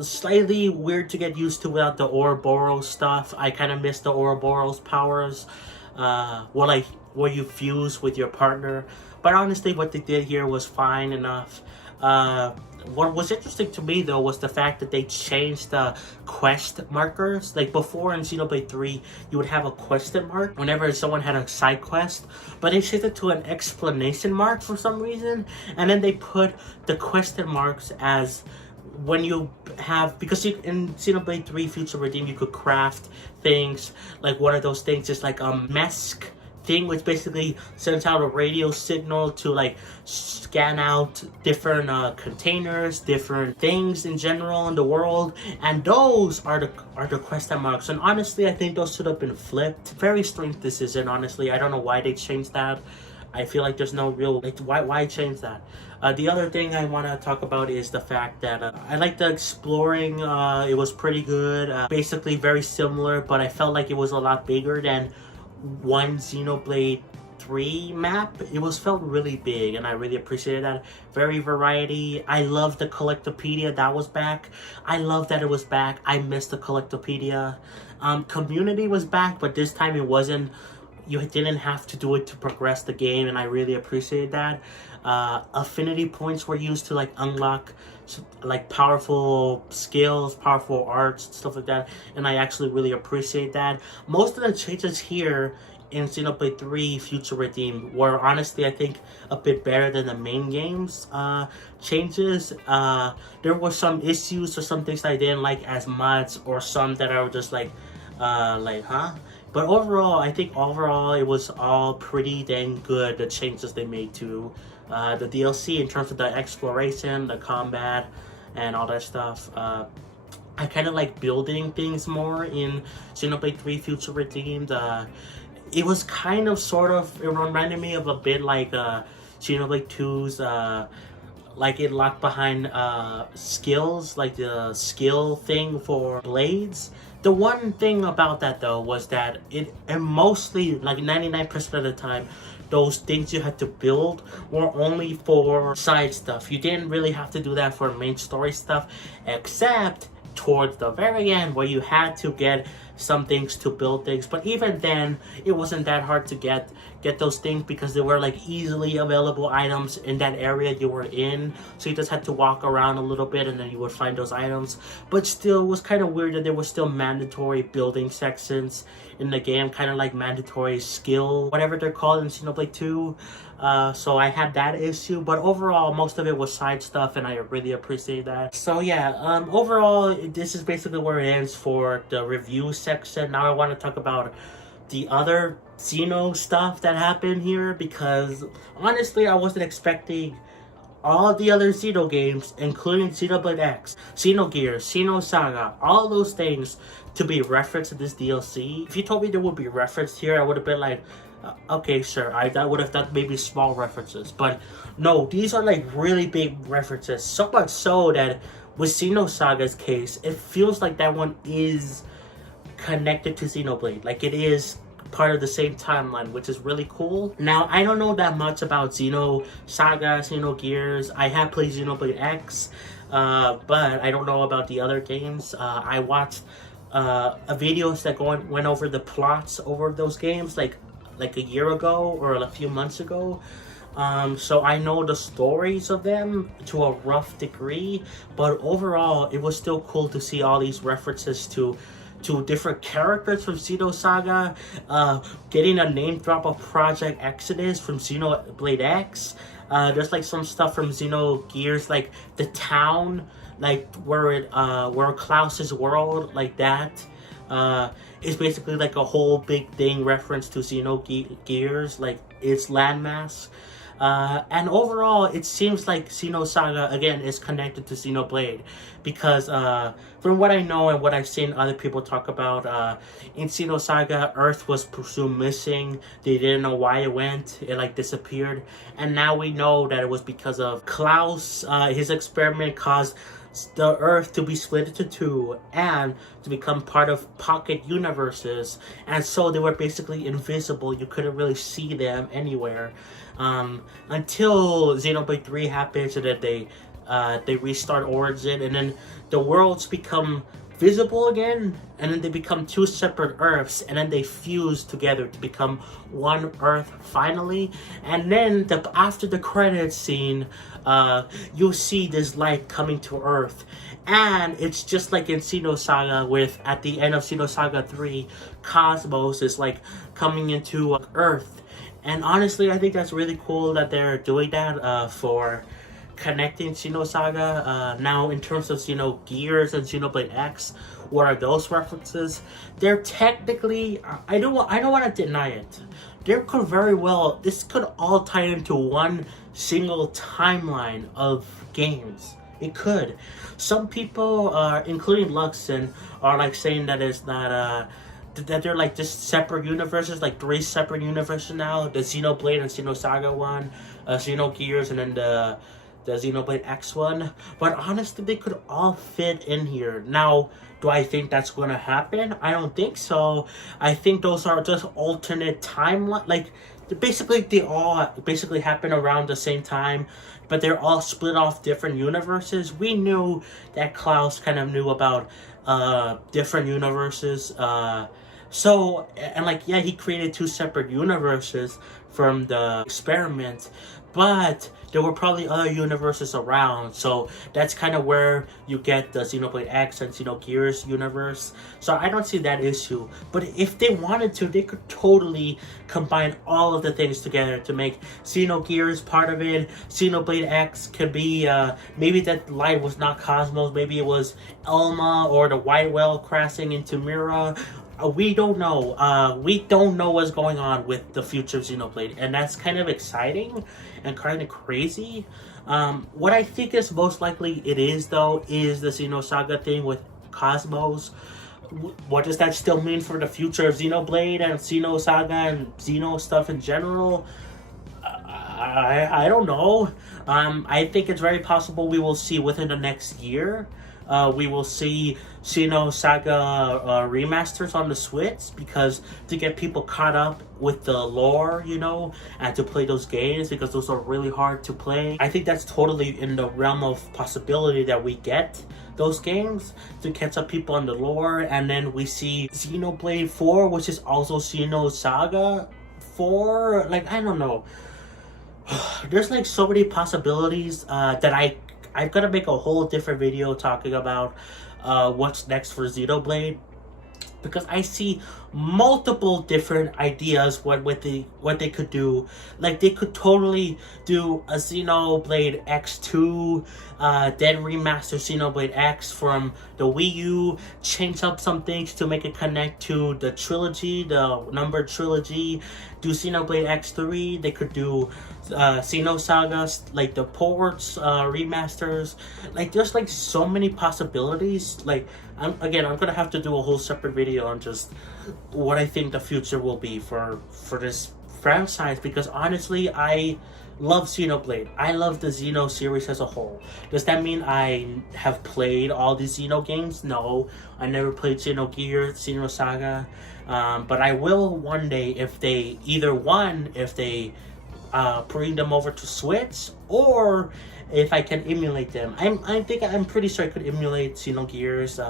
Slightly weird to get used to without the Ouroboros stuff. I kind of miss the Ouroboros powers. Where you fuse with your partner. But honestly, what they did here was fine enough. What was interesting to me though was the fact that they changed the quest markers. Like before in Xenoblade 3, you would have a question mark whenever someone had a side quest, but they changed it to an exclamation mark for some reason, and then they put the question marks as when you have, because you, in Xenoblade 3 Future Redeemed, you could craft things. Like one of those things is like a mesk thing, which basically sends out a radio signal to like scan out different containers, different things in general in the world, and those are the question marks. And honestly, I think those should have been flipped. Very strange decision, honestly. I don't know why they changed that. I feel like there's no real, like, why change that? The other thing I want to talk about is the fact that I like the exploring. It was pretty good. Basically very similar, but I felt like it was a lot bigger than one Xenoblade 3 map. It felt really big, and I really appreciated that. Very variety. I love the Collectopedia that was back. I love that it was back. I missed the Collectopedia. Community was back, but this time it wasn't. You didn't have to do it to progress the game, and I really appreciate that. Affinity points were used to like unlock like powerful skills, powerful arts, stuff like that, and I actually really appreciate that. Most of the changes here in Xenoblade 3 Future Redeemed were honestly, I think, a bit better than the main game's changes. There were some issues or some things that I didn't like as much, or some that I was just like huh? But overall, I think it was all pretty dang good, the changes they made to the DLC in terms of the exploration, the combat, and all that stuff. I kind of like building things more in Xenoblade 3 Future Redeemed. It was kind of it reminded me of a bit like Xenoblade 2's like it locked behind skills, like the skill thing for blades. The one thing about that though was that and mostly like 99% of the time, those things you had to build were only for side stuff. You didn't really have to do that for main story stuff, except towards the very end where you had to get some things to build things. But even then, it wasn't that hard to get those things, because they were like easily available items in that area you were in. So you just had to walk around a little bit and then you would find those items. But still, it was kind of weird that there were still mandatory building sections in the game, kind of like mandatory skill, whatever they're called in Xenoblade 2. So I had that issue, but overall most of it was side stuff, and I really appreciate that. So yeah, overall this is basically where it ends for the review section. Now I want to talk about the other Xeno stuff that happened here, because honestly I wasn't expecting all the other Xeno games, including Xenoblade X, Xenogears, Xenosaga, all those things to be referenced in this DLC. If you told me they would be referenced here, I would have been like, okay, sure. I would have thought maybe small references, but no, these are like really big references. So much so that with Xenosaga's case, it feels like that one is connected to Xenoblade. Like it is part of the same timeline, which is really cool. Now, I don't know that much about Xenosaga, Xenogears. I have played Xenoblade X, but I don't know about the other games. I watched videos that went over the plots over those games like a year ago or a few months ago. So I know the stories of them to a rough degree, but overall it was still cool to see all these references to different characters from Xenosaga, getting a name drop of Project Exodus from Xenoblade X. There's like some stuff from Xenogears, like the town, like where Klaus's world, like that. Is basically like a whole big thing reference to Xenogears, like its landmass. And overall, it seems like Xenosaga, again, is connected to Xenoblade. Because from what I know and what I've seen other people talk about, in Xenosaga, Earth was presumed missing. They didn't know why it went. It like disappeared. And now we know that it was because of Klaus. His experiment caused the Earth to be split into two and to become part of pocket universes, and so they were basically invisible. You couldn't really see them anywhere until Xenoblade 3 happens, and then they restart Origin, and then the worlds become visible again, and then they become two separate Earths, and then they fuse together to become one Earth finally. And then after the credits scene, you'll see this light coming to Earth, and it's just like in Xenosaga, with at the end of Xenosaga 3, Cosmos is like coming into Earth. And honestly, I think that's really cool that they're doing that for connecting Xenosaga. Now, in terms of Xenogears and Xenoblade X, what are those references? They're technically, I don't want to deny it. There could very well, this could all tie into one single timeline of games. It could. Some people, including Luxon, are like saying that it's not that they're like just separate universes, like 3 separate universes now. The Xenoblade and Xenosaga one, Xenogears, and then the Xenoblade X one. But honestly, they could all fit in here. Now, do I think that's going to happen? I don't think so. I think those are just alternate timeline. Like, they all basically happen around the same time, but they're all split off different universes. We knew that Klaus kind of knew about different universes. So, and like, yeah, he created 2 separate universes from the experiment, but there were probably other universes around, so that's kind of where you get the Xenoblade X and Xenogears universe. So I don't see that issue. But if they wanted to, they could totally combine all of the things together to make Xenogears part of it. Xenoblade X could be, maybe that light was not Cosmos, maybe it was Elma or the White Whale crashing into Mira. We don't know. We don't know what's going on with the future of Xenoblade, and that's kind of exciting and kind of crazy. What I think is most likely it is, though, is the Xenosaga thing with Cosmos. What does that still mean for the future of Xenoblade and Xenosaga and Xeno stuff in general? I don't know. I think it's very possible we will see within the next year. We will see Xenosaga remasters on the Switch, because to get people caught up with the lore, and to play those games, because those are really hard to play. I think that's totally in the realm of possibility that we get those games to catch up people on the lore. And then we see Xenoblade 4, which is also Xenosaga 4. Like, I don't know. There's like so many possibilities that I've got to make a whole different video talking about what's next for Xenoblade, because I see multiple different ideas what they could do. Like, they could totally do a Xenoblade X2, then remaster Xenoblade X from the Wii U, change up some things to make it connect to the trilogy, the numbered trilogy, do Xenoblade X3. They could do Xenosaga, like the ports, remasters. Like, there's like so many possibilities. Like, I'm gonna have to do a whole separate video on just what I think the future will be for this franchise because honestly, I love Xenoblade. I love the Xeno series as a whole. Does that mean I have played all these Xeno games? No, I never played Xenogears, Xenosaga, but I will one day if they bring them over to Switch, or if I can emulate them. I'm pretty sure I could emulate Xenogears.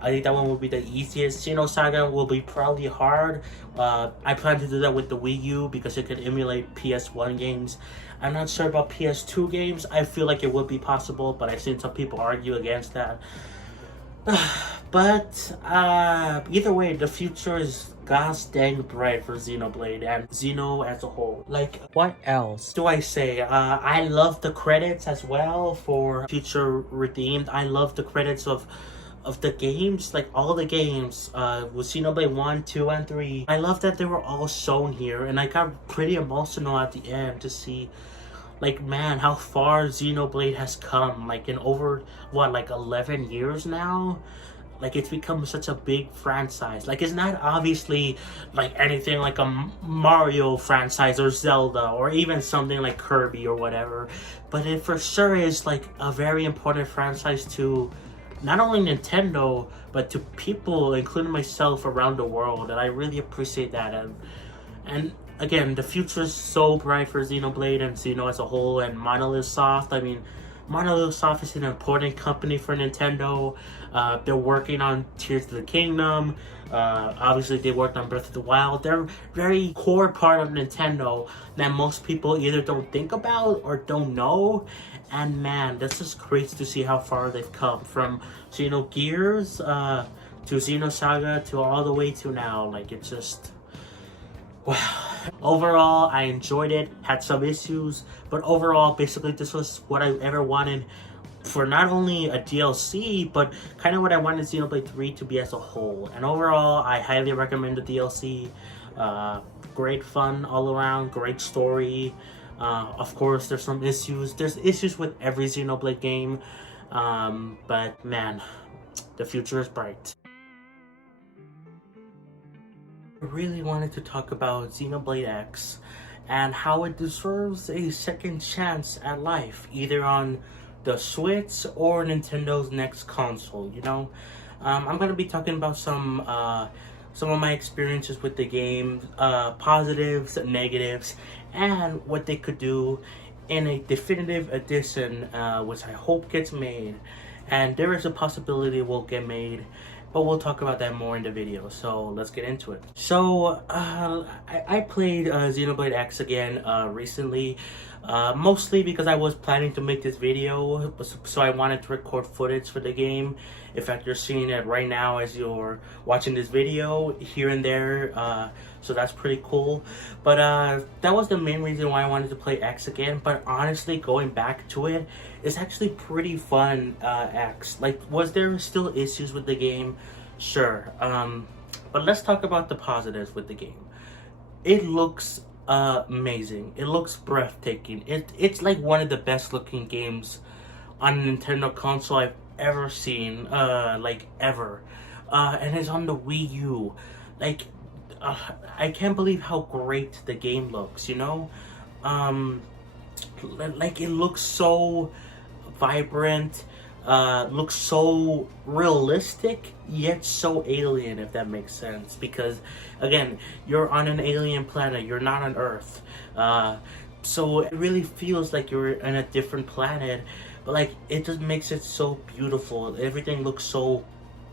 I think that one will be the easiest. Xenosaga will be probably hard. I plan to do that with the Wii U because it can emulate PS1 games. I'm not sure about PS2 games. I feel like it would be possible, but I've seen some people argue against that. But either way, the future is gosh dang bright for Xenoblade and Xeno as a whole. Like, what else do I say? I love the credits as well for Future Redeemed. I love the credits of the games, like all the games with Xenoblade 1, 2, and 3. I love that they were all shown here, and I got pretty emotional at the end to see, like, man, how far Xenoblade has come, like in over, what, like 11 years now? Like, it's become such a big franchise. Like, it's not obviously like anything like a Mario franchise or Zelda or even something like Kirby or whatever, but it for sure is like a very important franchise to not only Nintendo, but to people, including myself, around the world, and I really appreciate that. And again, the future is so bright for Xenoblade and Xeno as a whole, and Monolith Soft. I mean, Monolith Soft is an important company for Nintendo. They're working on Tears of the Kingdom. Obviously, they worked on Breath of the Wild. They're a very core part of Nintendo that most people either don't think about or don't know. And man, this is great to see how far they've come from Xenogears to Xenosaga to all the way to now. Like, it's just, wow. Overall, I enjoyed it. Had some issues, but overall, basically, this was what I ever wanted for not only a DLC, but kind of what I wanted Xenoblade 3 to be as a whole. And overall, I highly recommend the DLC. Great fun all around, great story. Of course, there's some issues. There's issues with every Xenoblade game, but man, the future is bright. I really wanted to talk about Xenoblade X and how it deserves a second chance at life, either on the Switch or Nintendo's next console, you know? I'm gonna be talking about some of my experiences with the game, positives, negatives, and what they could do in a definitive edition, which I hope gets made. And there is a possibility it will get made, but we'll talk about that more in the video, so let's get into it. So, I played Xenoblade X again recently, mostly because I was planning to make this video, so I wanted to record footage for the game. In fact, you're seeing it right now as you're watching this video, here and there, so that's pretty cool. But that was the main reason why I wanted to play X again. But honestly, going back to it, it's actually pretty fun. X, like, was there still issues with the game? Sure, but let's talk about the positives with the game. It looks amazing. It looks breathtaking. It's like one of the best looking games on a Nintendo console I've ever seen, like ever. And it's on the Wii U. Like, I can't believe how great the game looks, you know? Like, it looks so vibrant, looks so realistic, yet so alien, if that makes sense. Because, again, you're on an alien planet, you're not on Earth. So it really feels like you're on a different planet. But, like, it just makes it so beautiful. Everything looks so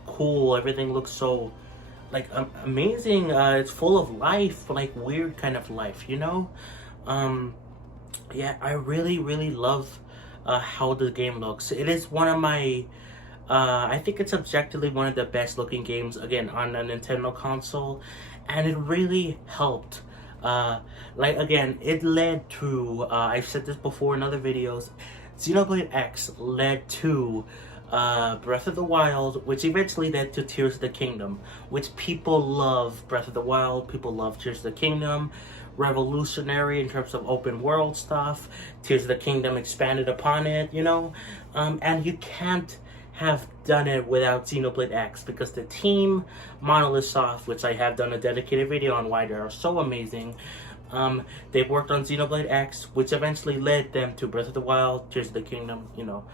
cool. Everything looks so, like, amazing. It's full of life, but, like, weird kind of life, you know? Yeah, I really, really love how the game looks. It is one of my, I think it's objectively one of the best looking games, again, on a Nintendo console. And it really helped. Like, again, it led to, I've said this before in other videos, Xenoblade X led to Breath of the Wild, which eventually led to Tears of the Kingdom, which people love. Breath of the Wild, people love Tears of the Kingdom. Revolutionary in terms of open world stuff. Tears of the Kingdom expanded upon it, you know? And you can't have done it without Xenoblade X, because the team, Monolith Soft, which I have done a dedicated video on why they are so amazing, They worked on Xenoblade X, which eventually led them to Breath of the Wild, Tears of the Kingdom, you know.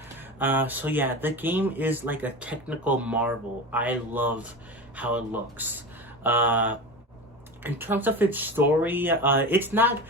So yeah, the game is like a technical marvel. I love how it looks. In terms of its story, it's not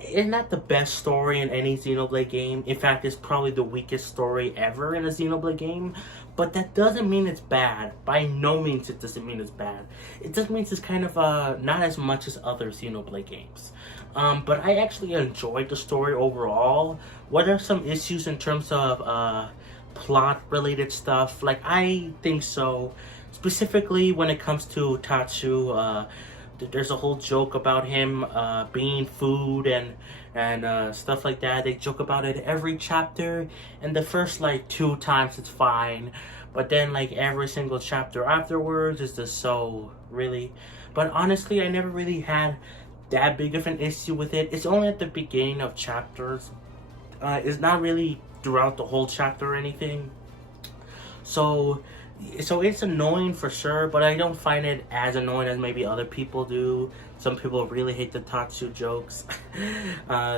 the best story in any Xenoblade game. In fact, it's probably the weakest story ever in a Xenoblade game. But that doesn't mean it's bad. By no means it doesn't mean it's bad. It just means it's kind of not as much as other Xenoblade games. But I actually enjoyed the story overall. What are some issues in terms of plot-related stuff? Like, I think so. Specifically when it comes to Tatsu, there's a whole joke about him being food and stuff like that. They joke about it every chapter, and the first like 2 times it's fine, but then like every single chapter afterwards is just so really. But honestly, I never really had that big of an issue with it. It's only at the beginning of chapters. It's not really throughout the whole chapter or anything. So it's annoying for sure, but I don't find it as annoying as maybe other people do. Some people really hate the Tatsu jokes.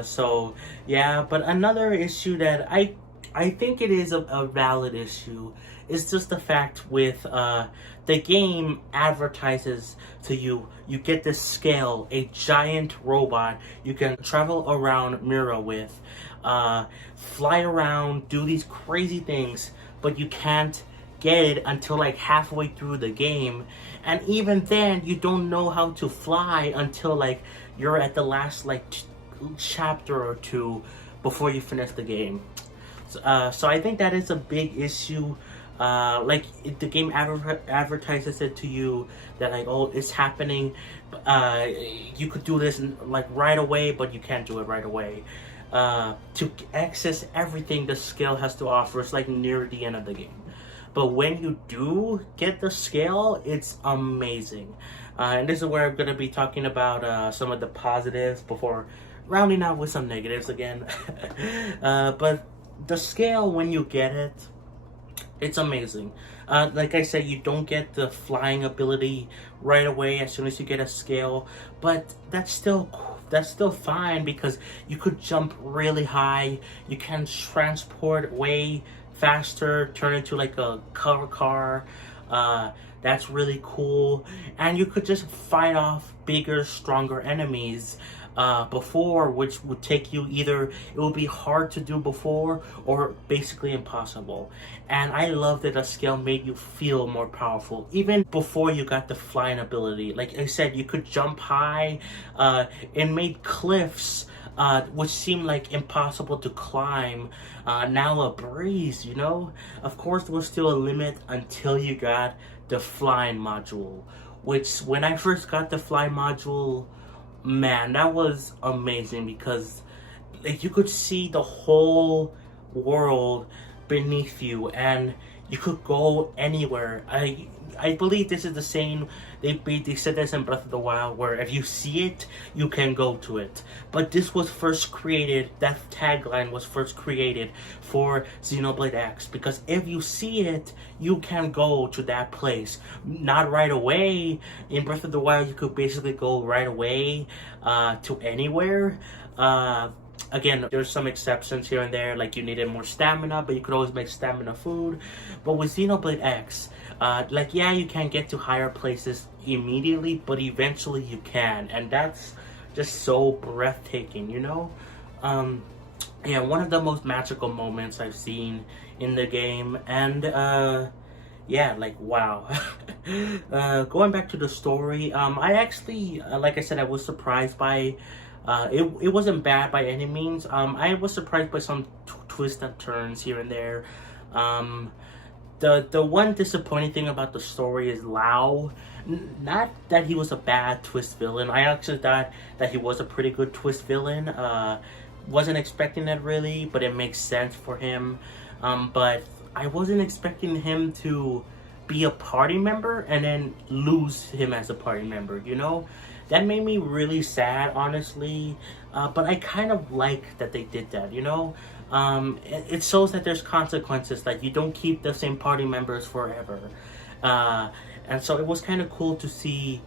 So yeah, but another issue that I think it is a valid issue is just the fact with the game advertises to you get this scale, a giant robot you can travel around Mira with, fly around, do these crazy things, but you can't get it until like halfway through the game, and even then you don't know how to fly until like you're at the last like chapter or 2 before you finish the game. So I think that is a big issue. Like the game advertises it to you that like, oh, it's happening, you could do this like right away, but you can't do it right away. To access everything the scale has to offer, it's like near the end of the game. But when you do get the scale, it's amazing. And this is where I'm going to be talking about some of the positives before rounding out with some negatives again. But the scale, when you get it, it's amazing. Like I said, you don't get the flying ability right away as soon as you get a scale. But that's still fine, because you could jump really high. You can transport way faster, turn into like a cover car. That's really cool. And you could just fight off bigger, stronger enemies before, which would take you either, it would be hard to do before or basically impossible. And I love that the scale made you feel more powerful even before you got the flying ability. Like I said, you could jump high. It made cliffs which seemed like impossible to climb, now a breeze, you know? Of course, there was still a limit until you got the flying module, which when I first got the flying module, man, that was amazing, because like you could see the whole world beneath you and you could go anywhere. I believe this is the same. They said this in Breath of the Wild, where if you see it, you can go to it. But this was first created, that tagline was first created for Xenoblade X, because if you see it, you can go to that place. Not right away. In Breath of the Wild, you could basically go right away to anywhere. Again, there's some exceptions here and there, like you needed more stamina, but you could always make stamina food. But with Xenoblade X, like, yeah, you can't get to higher places immediately, but eventually you can, and that's just so breathtaking, you know? Yeah, one of the most magical moments I've seen in the game, and yeah, like, wow. Going back to the story, I actually, like I said, I was surprised by it wasn't bad by any means. I was surprised by some twists and turns here and there. The one disappointing thing about the story is Lao. Not that he was a bad twist villain. I actually thought that he was a pretty good twist villain. Wasn't expecting that really, but it makes sense for him. But I wasn't expecting him to be a party member and then lose him as a party member, you know? That made me really sad, honestly. But I kind of like that they did that, you know? It shows that there's consequences, like you don't keep the same party members forever. And so it was kind of cool to see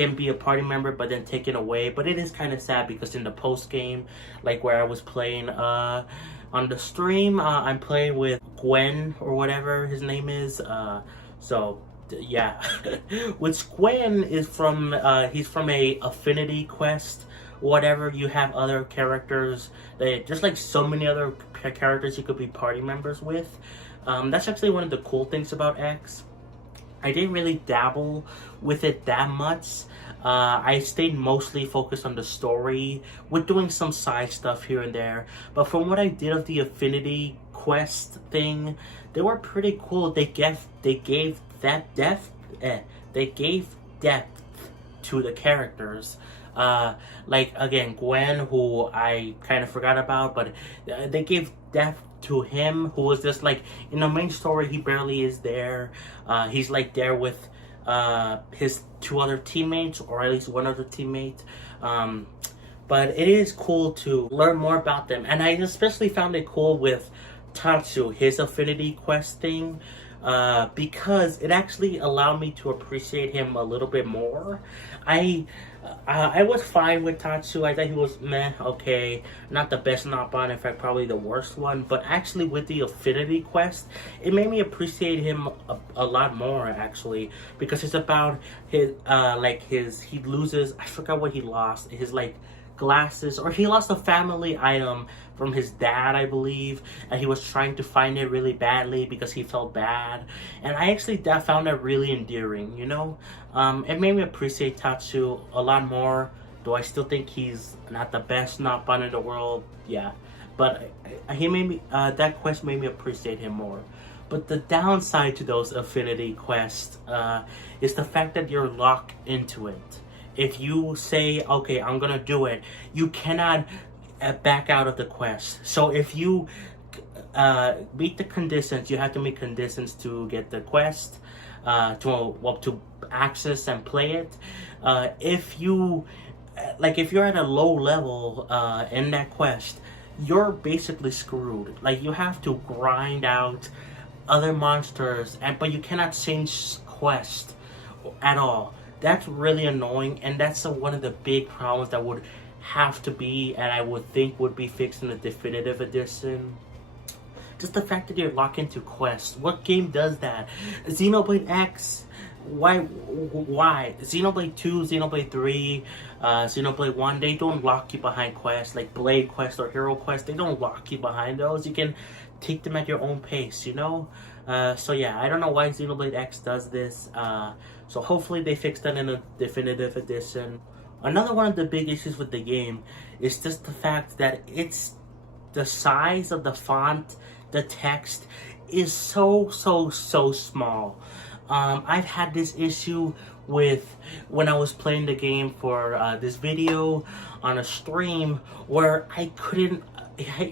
him be a party member but then taken away. But it is kind of sad because in the post game, like where I was playing on the stream, I'm playing with Gwen or whatever his name is. So yeah, which Gwen is from, he's from a affinity quest, whatever. You have other characters that, just like so many other characters you could be party members with. That's actually one of the cool things about X. I didn't really dabble with it that much. I stayed mostly focused on the story, with doing some side stuff here and there. But from what I did of the affinity quest thing, they were pretty cool. They gave that depth. They gave depth to the characters. Like again, Gwen, who I kind of forgot about, but they gave depth to him, who was just like in the main story. He barely is there. He's like there with his two other teammates, or at least one other teammate. But it is cool to learn more about them, and I especially found it cool with Tatsu, his affinity quest thing, because it actually allowed me to appreciate him a little bit more. I was fine with Tatsu. I thought he was meh, okay, not the best Nopon, in fact probably the worst one. But actually with the affinity quest, it made me appreciate him a lot more, actually, because it's about his he loses, I forgot what he lost, his like glasses, or he lost a family item from his dad, I believe, and he was trying to find it really badly because he felt bad. And I actually found that really endearing, you know. It made me appreciate Tatsu a lot more, though I still think he's not the best Nopon in the world, yeah, but he made me that quest made me appreciate him more. But the downside to those affinity quests is the fact that you're locked into it. If you say, okay, I'm gonna do it, you cannot back out of the quest. So if you meet the conditions, you have to meet conditions to get the quest, to access and play it. If you're at a low level in that quest, you're basically screwed. Like, you have to grind out other monsters, but you cannot change quest at all. That's really annoying, and that's one of the big problems that would have to be, and I would think would be fixed in the definitive edition. Just the fact that you're locked into quests. What game does that? Xenoblade X? Why? Xenoblade 2, Xenoblade 3, Xenoblade 1, they don't lock you behind quests, like Blade Quest or Hero Quest. They don't lock you behind those. You can take them at your own pace, you know? So yeah, I don't know why Xenoblade X does this. So hopefully they fix that in a definitive edition. Another one of the big issues with the game is just the fact that it's the size of the font, the text is so small. I've had this issue with when I was playing the game for this video on a stream, where I couldn't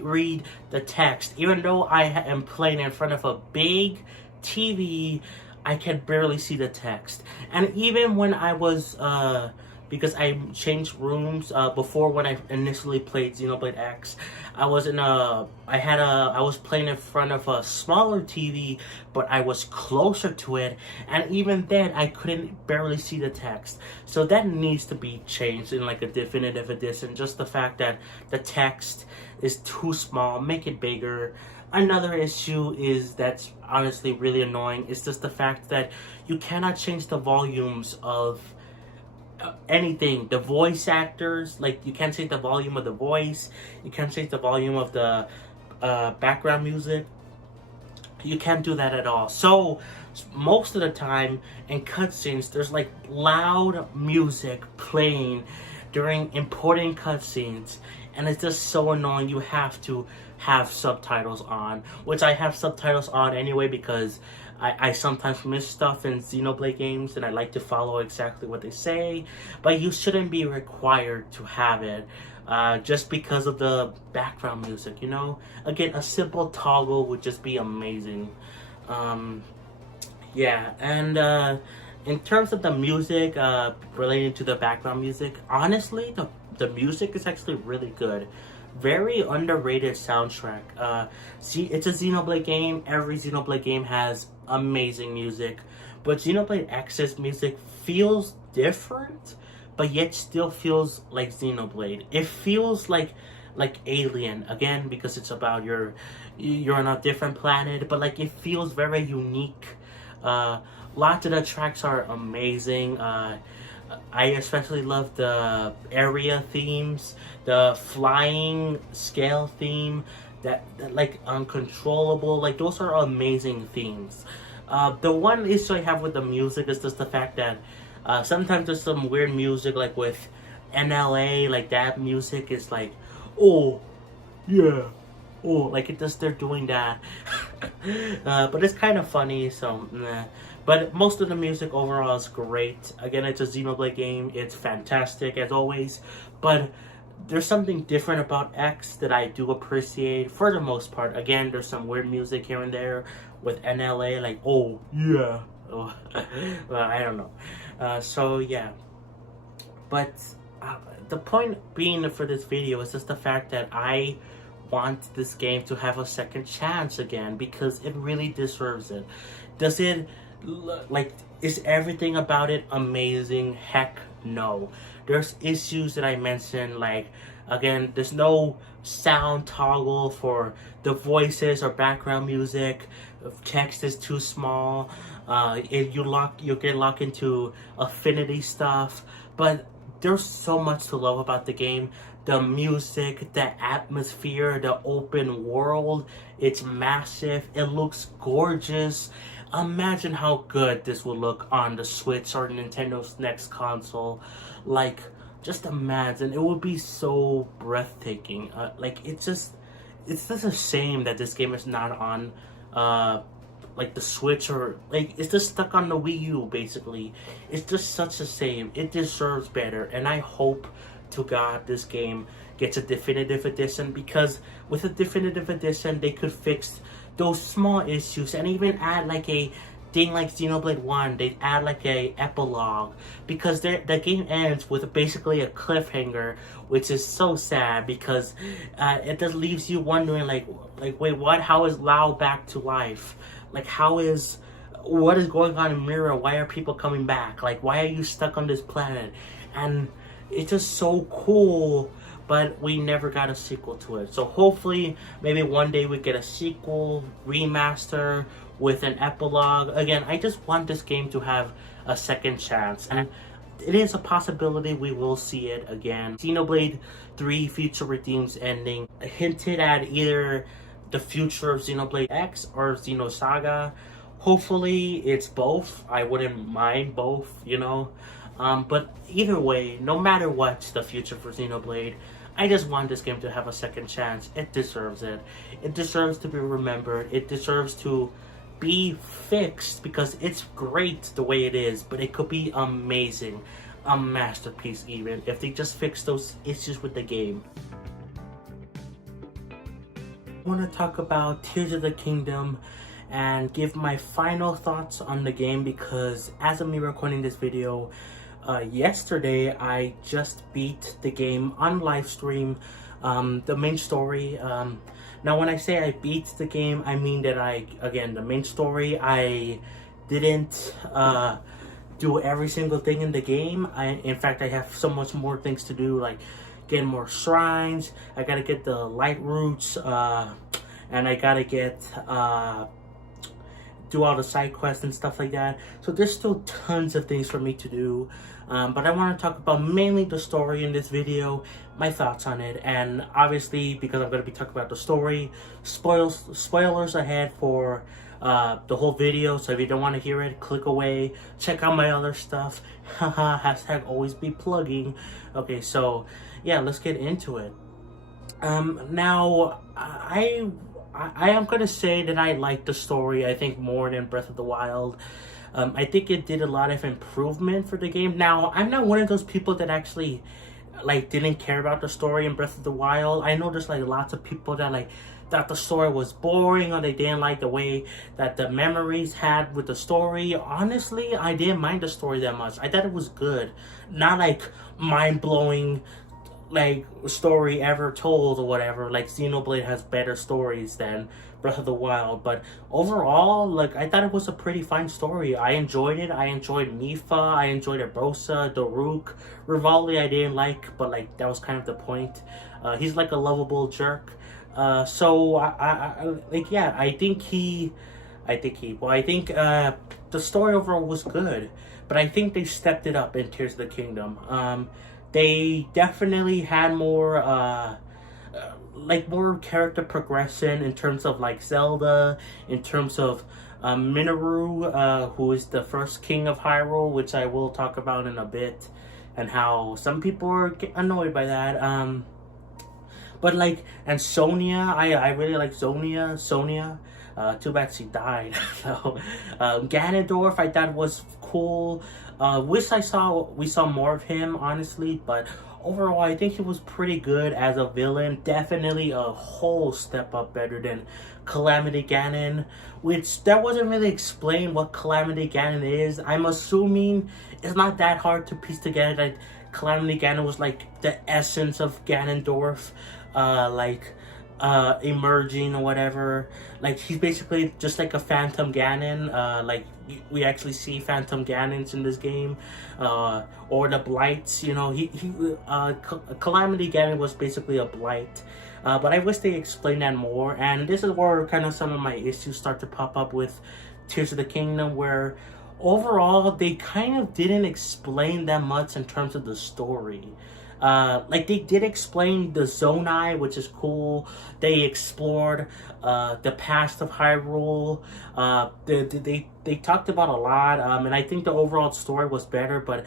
read the text. Even though I am playing in front of a big TV, I can barely see the text. And even when I was because I changed rooms before, when I initially played Xenoblade X, I was playing in front of a smaller TV, but I was closer to it, and even then I couldn't barely see the text. So that needs to be changed in like a definitive edition. Just the fact that the text is too small, make it bigger. Another issue is that's honestly really annoying, is just the fact that you cannot change the volumes of anything. The voice actors, like, you can't change the volume of the voice, you can't change the volume of the background music. You can't do that at all. So most of the time in cutscenes, there's like loud music playing during important cutscenes, and it's just so annoying. You have to have subtitles on, which I have subtitles on anyway because I sometimes miss stuff in Xenoblade games and I like to follow exactly what they say, but you shouldn't be required to have it just because of the background music, you know? Again, a simple toggle would just be amazing. Yeah, and in terms of the music, relating to the background music, honestly, the music is actually really good. very underrated soundtrack. See, it's a Xenoblade game. Every Xenoblade game has amazing music, but Xenoblade X's music feels different, but yet still feels like Xenoblade. It feels like Alien again, because it's about you're on a different planet, but like it feels very unique. Lots of the tracks are amazing. I especially love the area themes, the flying scale theme, that like uncontrollable, like those are amazing themes. The one issue I have with the music is just the fact that sometimes there's some weird music, like with NLA, like that music is like, oh yeah, oh, like it just, they're doing that. But it's kind of funny, so nah. But most of the music overall is great. Again, it's a Xenoblade game. It's fantastic as always. But there's something different about X that I do appreciate for the most part. Again, there's some weird music here and there with NLA, like, oh yeah. Oh, well, I don't know. So yeah. But the point being for this video is just the fact that I want this game to have a second chance again, because it really deserves it. Does it, like, is everything about it amazing? Heck no. There's issues that I mentioned, like, again, there's no sound toggle for the voices or background music. Text is too small. You get locked into affinity stuff. But there's so much to love about the game. The music, the atmosphere, the open world. It's massive. It looks gorgeous. Imagine how good this will look on the Switch or Nintendo's next console. Like, just imagine. It would be so breathtaking. Like, it's just a shame that this game is not on like the Switch, or like it's just stuck on the Wii U basically. It's just such a shame. It deserves better, and I hope to God this game gets a definitive edition, because with a definitive edition they could fix those small issues and even add like a thing like Xenoblade 1. They add like a epilogue, because the game ends with basically a cliffhanger, which is so sad, because it just leaves you wondering like wait, what? How is Lao back to life? Like, what is going on in Mira? Why are people coming back? Like, why are you stuck on this planet? And it's just so cool, but we never got a sequel to it. So hopefully, maybe one day we get a sequel, remaster, with an epilogue. Again, I just want this game to have a second chance, and it is a possibility we will see it again. Xenoblade 3 Future Redeems ending hinted at either the future of Xenoblade X or Xenosaga. Hopefully it's both. I wouldn't mind both, you know. But either way, no matter what's the future for Xenoblade, I just want this game to have a second chance. It deserves it. It deserves to be remembered. It deserves to be fixed, because it's great the way it is, but it could be amazing. A masterpiece even, if they just fix those issues with the game. I want to talk about Tears of the Kingdom and give my final thoughts on the game, because as of me recording this video, yesterday I just beat the game on live stream, the main story. Now when I say I beat the game, I mean that the main story, I didn't do every single thing in the game. In fact, I have so much more things to do, like get more shrines, I gotta get the light roots, and I gotta get do all the side quests and stuff like that. So there's still tons of things for me to do, but I want to talk about mainly the story in this video, my thoughts on it. And obviously, because I'm going to be talking about the story, spoilers ahead for the whole video. So if you don't want to hear it, click away, check out my other stuff. Haha, hashtag always be plugging. Okay, so yeah, let's get into it. Now I am going to say that I like the story, I think, more than Breath of the Wild. I think it did a lot of improvement for the game. Now, I'm not one of those people that actually, like, didn't care about the story in Breath of the Wild. I know there's, like, lots of people that, like, thought the story was boring, or they didn't like the way that the memories had with the story. Honestly, I didn't mind the story that much. I thought it was good. Not, like, mind-blowing, like story ever told or whatever. Like Xenoblade has better stories than Breath of the Wild, but overall, like I thought it was a pretty fine story. I enjoyed it. I enjoyed Mifa. I enjoyed Urbosa, Daruk, Rivali. I didn't like, but like that was kind of the point. He's like a lovable jerk. So like yeah, I think the story overall was good, but I think they stepped it up in Tears of the Kingdom. They definitely had more like more character progression in terms of like Zelda, in terms of Minoru, who is the first king of Hyrule, which I will talk about in a bit, and how some people are annoyed by that. But like, and Sonia, I really like Sonia. Too bad she died. So, Ganondorf, I thought was cool. Wish we saw more of him, honestly. But overall, I think he was pretty good as a villain. Definitely a whole step up better than Calamity Ganon, which that wasn't really explained what Calamity Ganon is. I'm assuming it's not that hard to piece together that Calamity Ganon was like the essence of Ganondorf. Emerging or whatever. Like he's basically just like a Phantom Ganon. Like we actually see Phantom Ganons in this game, or the Blights. You know, Calamity Ganon was basically a Blight. But I wish they explained that more. And this is where kind of some of my issues start to pop up with Tears of the Kingdom, where overall they kind of didn't explain that much in terms of the story. Like they did explain the Zonai, which is cool. They explored the past of Hyrule. They talked about a lot, and I think the overall story was better. But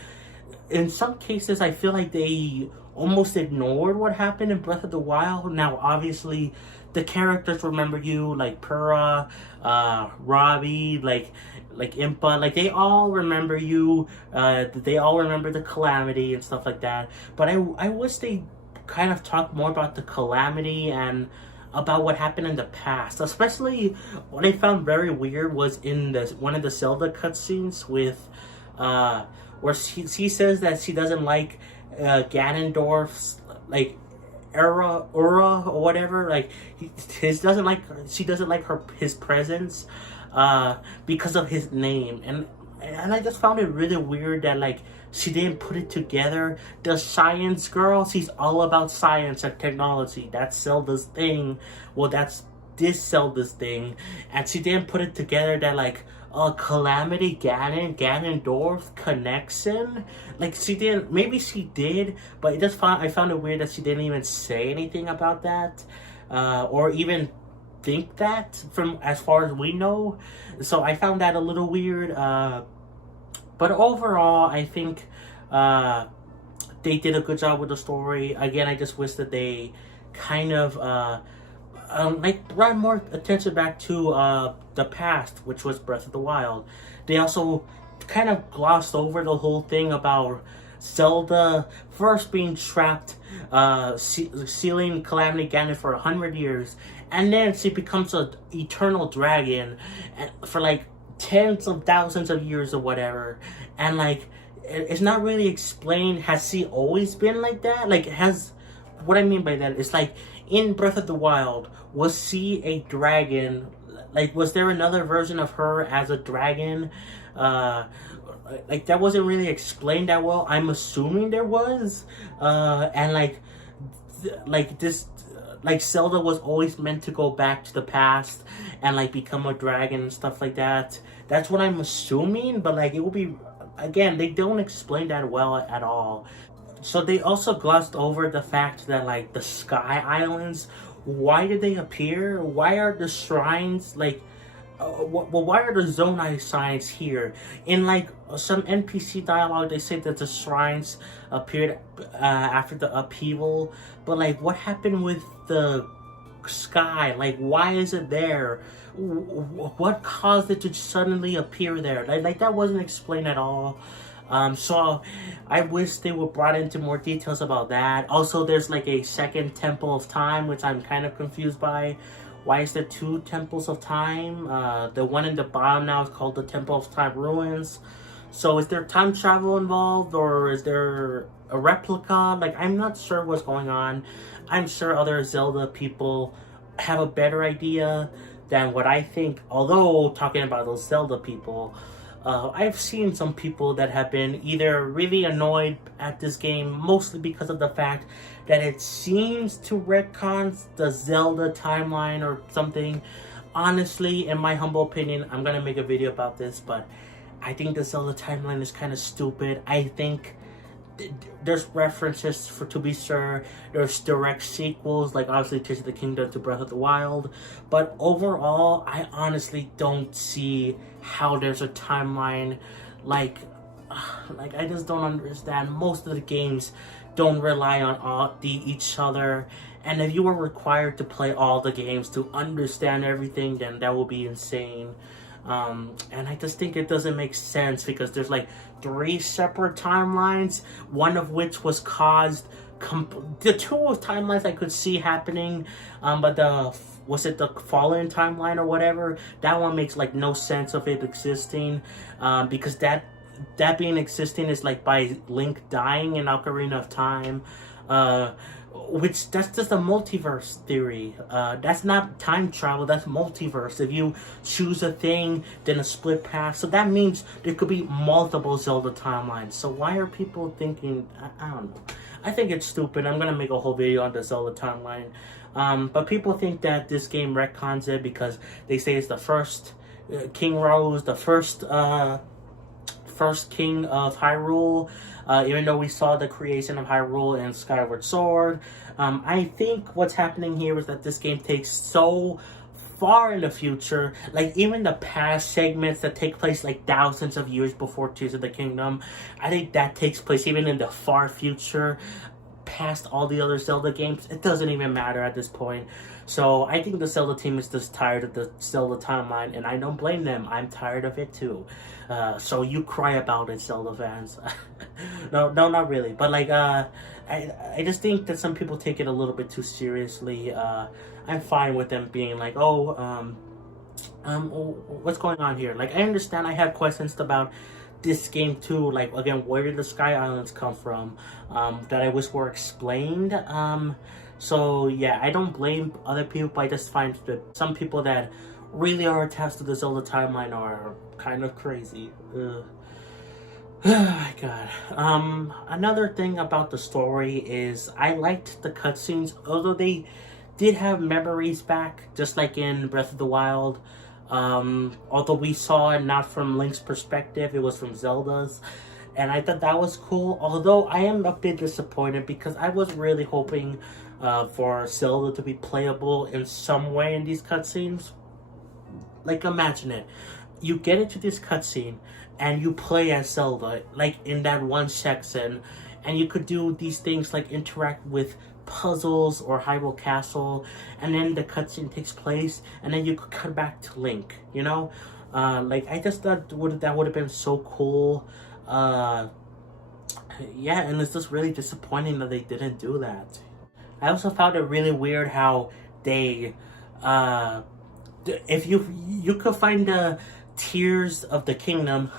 in some cases, I feel like they almost ignored what happened in Breath of the Wild. Now, obviously, the characters remember you, like Purah, Robbie, like Impa, like they all remember you. They all remember the Calamity and stuff like that. But I wish they kind of talked more about the Calamity and about what happened in the past. Especially what I found very weird was in one of the Zelda cutscenes with where she says that she doesn't like Ganondorf's like Ura or whatever. Like she doesn't like his presence because of his name, and I just found it really weird that like she didn't put it together. The science girl, she's all about science and technology. That's Zelda's thing. Well, that's this Zelda's thing, and she didn't put it together that like Calamity Ganondorf connection. Like she didn't. Maybe she did, but I found it weird that she didn't even say anything about that, or even think that from as far as we know. So I found that a little weird. But overall, I think they did a good job with the story. Again, I just wish that they kind of like brought more attention back to the past, which was Breath of the Wild. They also kind of glossed over the whole thing about Zelda first being trapped, sealing Calamity Ganon for 100 years, and then she becomes an eternal dragon for like tens of thousands of years or whatever. And like, it's not really explained. Has she always been like that? Like, what I mean by that is like, in Breath of the Wild, was she a dragon? Like, was there another version of her as a dragon? Like, that wasn't really explained that well. I'm assuming there was. And like Zelda was always meant to go back to the past and like become a dragon and stuff like that. That's what I'm assuming, but like it will be, again, they don't explain that well at all. So they also glossed over the fact that like the Sky Islands, why did they appear? Why are the shrines like why are the Zonai signs here? In like some NPC dialogue, they say that the shrines appeared after the upheaval, but like what happened with the sky? Like, why is it there? What caused it to suddenly appear there? Like that wasn't explained at all. So I wish they were brought into more details about that. Also, there's like a second Temple of Time, which I'm kind of confused by. Why is there two Temples of Time? The one in the bottom now is called the Temple of Time Ruins. So is there time travel involved, or is there a replica. Like, I'm not sure what's going on. I'm sure other Zelda people have a better idea than what I think. Although, talking about those Zelda people, I've seen some people that have been either really annoyed at this game, mostly because of the fact that it seems to retcon the Zelda timeline or something. Honestly, in my humble opinion, I'm gonna make a video about this, but I think the Zelda timeline is kind of stupid. I think there's references for, to be sure, there's direct sequels, like obviously Tears of the Kingdom to Breath of the Wild, but overall, I honestly don't see how there's a timeline. Like I just don't understand. Most of the games don't rely on each other, and if you were required to play all the games to understand everything, then that would be insane. And I just think it doesn't make sense because there's like 3 separate timelines, one of which was caused. The 2 timelines I could see happening, but was it the Fallen timeline or whatever? That one makes like no sense of it existing, because that being existing is like by Link dying in Ocarina of Time, which that's just a multiverse theory. That's not time travel, that's multiverse. If you choose a thing, then a split path. So that means there could be multiple Zelda timelines. So why are people thinking, I don't know. I think it's stupid. I'm gonna make a whole video on the Zelda timeline. But people think that this game retcons it because they say it's the first King Rose, the first king of Hyrule, even though we saw the creation of Hyrule in Skyward Sword. I think what's happening here is that this game takes so far in the future, like even the past segments that take place like thousands of years before Tears of the Kingdom, I think that takes place even in the far future, past all the other Zelda games. It doesn't even matter at this point. So I think the Zelda team is just tired of the Zelda timeline, and I don't blame them. I'm tired of it too. So you cry about it, Zelda fans. No, not really. But like, I just think that some people take it a little bit too seriously. I'm fine with them being like, what's going on here? Like, I understand. I have questions about this game too. Like, again, where did the Sky Islands come from? That I wish were explained. So yeah, I don't blame other people, but I just find that some people that really are attached to the Zelda timeline are kind of crazy. Oh my god. Another thing about the story is I liked the cutscenes, although they did have memories back, just like in Breath of the Wild. Although we saw it not from Link's perspective, it was from Zelda's. And I thought that was cool, although I am a bit disappointed because I was really hoping for Zelda to be playable in some way in these cutscenes. Like, imagine it. You get into this cutscene and you play as Zelda, like in that one section, and you could do these things like interact with puzzles or Hyrule Castle, and then the cutscene takes place, and then you could cut back to Link, you know? Like, I just thought that would have been so cool. Yeah, and it's just really disappointing that they didn't do that. I also found it really weird how they, if you could find the Tears of the Kingdom,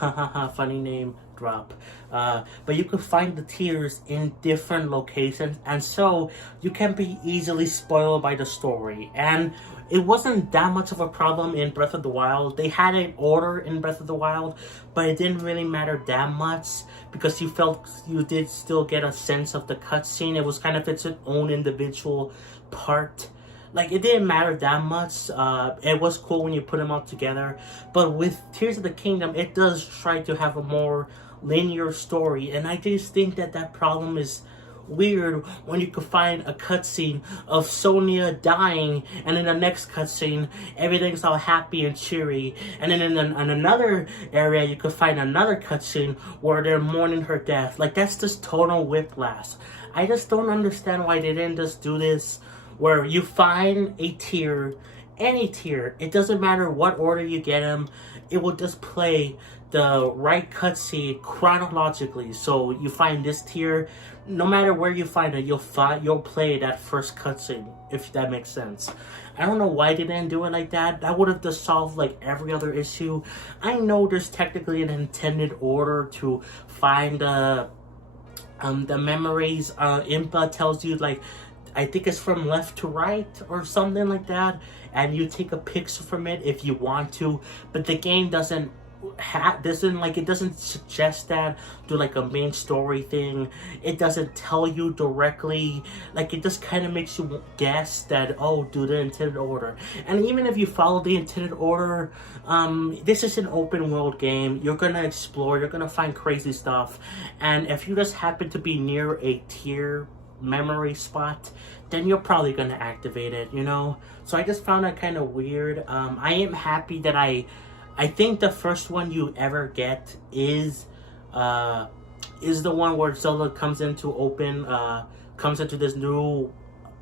funny name drop, but you could find the tears in different locations, and so you can be easily spoiled by the story. And it wasn't that much of a problem in Breath of the Wild. They had an order in Breath of the Wild, but it didn't really matter that much because you felt you did still get a sense of the cutscene. It was kind of its own individual part. Like, it didn't matter that much. It was cool when you put them all together. But with Tears of the Kingdom, it does try to have a more linear story. And I just think that that problem is weird when you could find a cutscene of Sonia dying, and in the next cutscene, everything's all happy and cheery. And then in another area, you could find another cutscene where they're mourning her death. Like, that's just total whiplash. I just don't understand why they didn't just do this where you find a tier, any tier, it doesn't matter what order you get them, it will just play the right cutscene chronologically. So you find this tier, no matter where you find it, you'll play that first cutscene, if that makes sense. I don't know why they didn't do it like that. That would have just solved like every other issue. I know there's technically an intended order to find The memories, Impa tells you, like, I think it's from left to right or something like that, and you take a pixel from it if you want to, but the game doesn't it doesn't suggest that do like a main story thing. It doesn't tell you directly, like, it just kind of makes you guess that, oh, do the intended order. And even if you follow the intended order, this is an open world game. You're gonna explore, you're gonna find crazy stuff, and if you just happen to be near a tier memory spot, then you're probably gonna activate it, you know. So I just found that kind of weird. I am happy that I think the first one you ever get is the one where Zelda comes into this new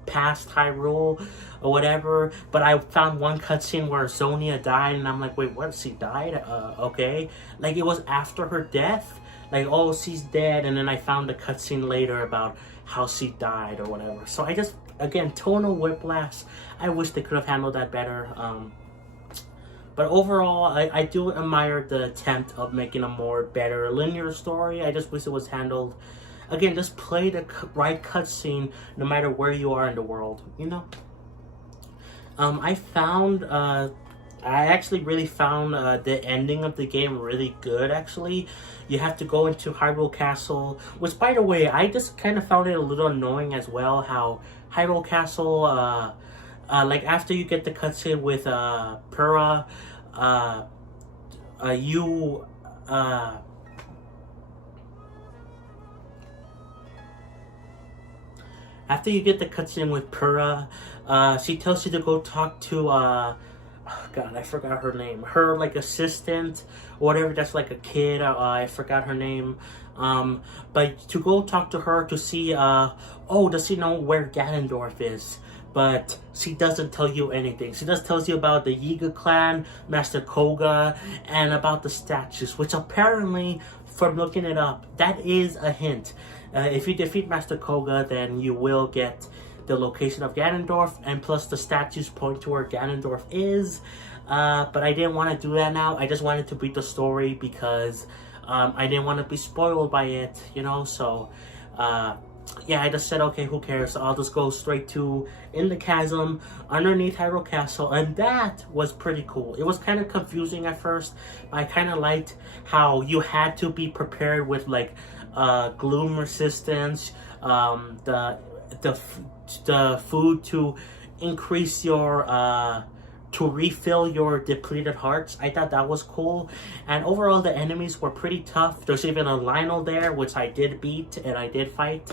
past Hyrule or whatever. But I found one cutscene where Zonia died, and I'm like, wait, what? She died? Okay. Like, it was after her death. Like, oh, she's dead, and then I found a cutscene later about how she died or whatever. So I just, again, tonal whiplash. I wish they could have handled that better. But overall, I do admire the attempt of making a more better linear story. I just wish it was handled. Again, just play the right cutscene no matter where you are in the world, you know? I actually really found the ending of the game really good, actually. You have to go into Hyrule Castle, which, by the way, I just kind of found it a little annoying as well, how Hyrule Castle, like, after you get the cutscene with Purah, after you get the cutscene with Purah, she tells you to go talk to, oh God, I forgot her name. Her, like, assistant, or whatever, that's like a kid, I forgot her name. But to go talk to her to see, oh, does she know where Ganondorf is? But she doesn't tell you anything. She just tells you about the Yiga clan, Master Koga, and about the statues, which apparently, from looking it up, that is a hint. If you defeat Master Koga, then you will get the location of Ganondorf, and plus the statues point to where Ganondorf is. But I didn't want to do that now. I just wanted to beat the story because I didn't want to be spoiled by it, you know, so... yeah, I just said, okay, who cares? I'll just go straight to In the Chasm underneath Hyrule Castle, and that was pretty cool. It was kind of confusing at first, but I kind of liked how you had to be prepared with, like, gloom resistance, the food to increase your to refill your depleted hearts. I thought that was cool. And overall, the enemies were pretty tough. There's even a Lionel there, which I did beat and I did fight.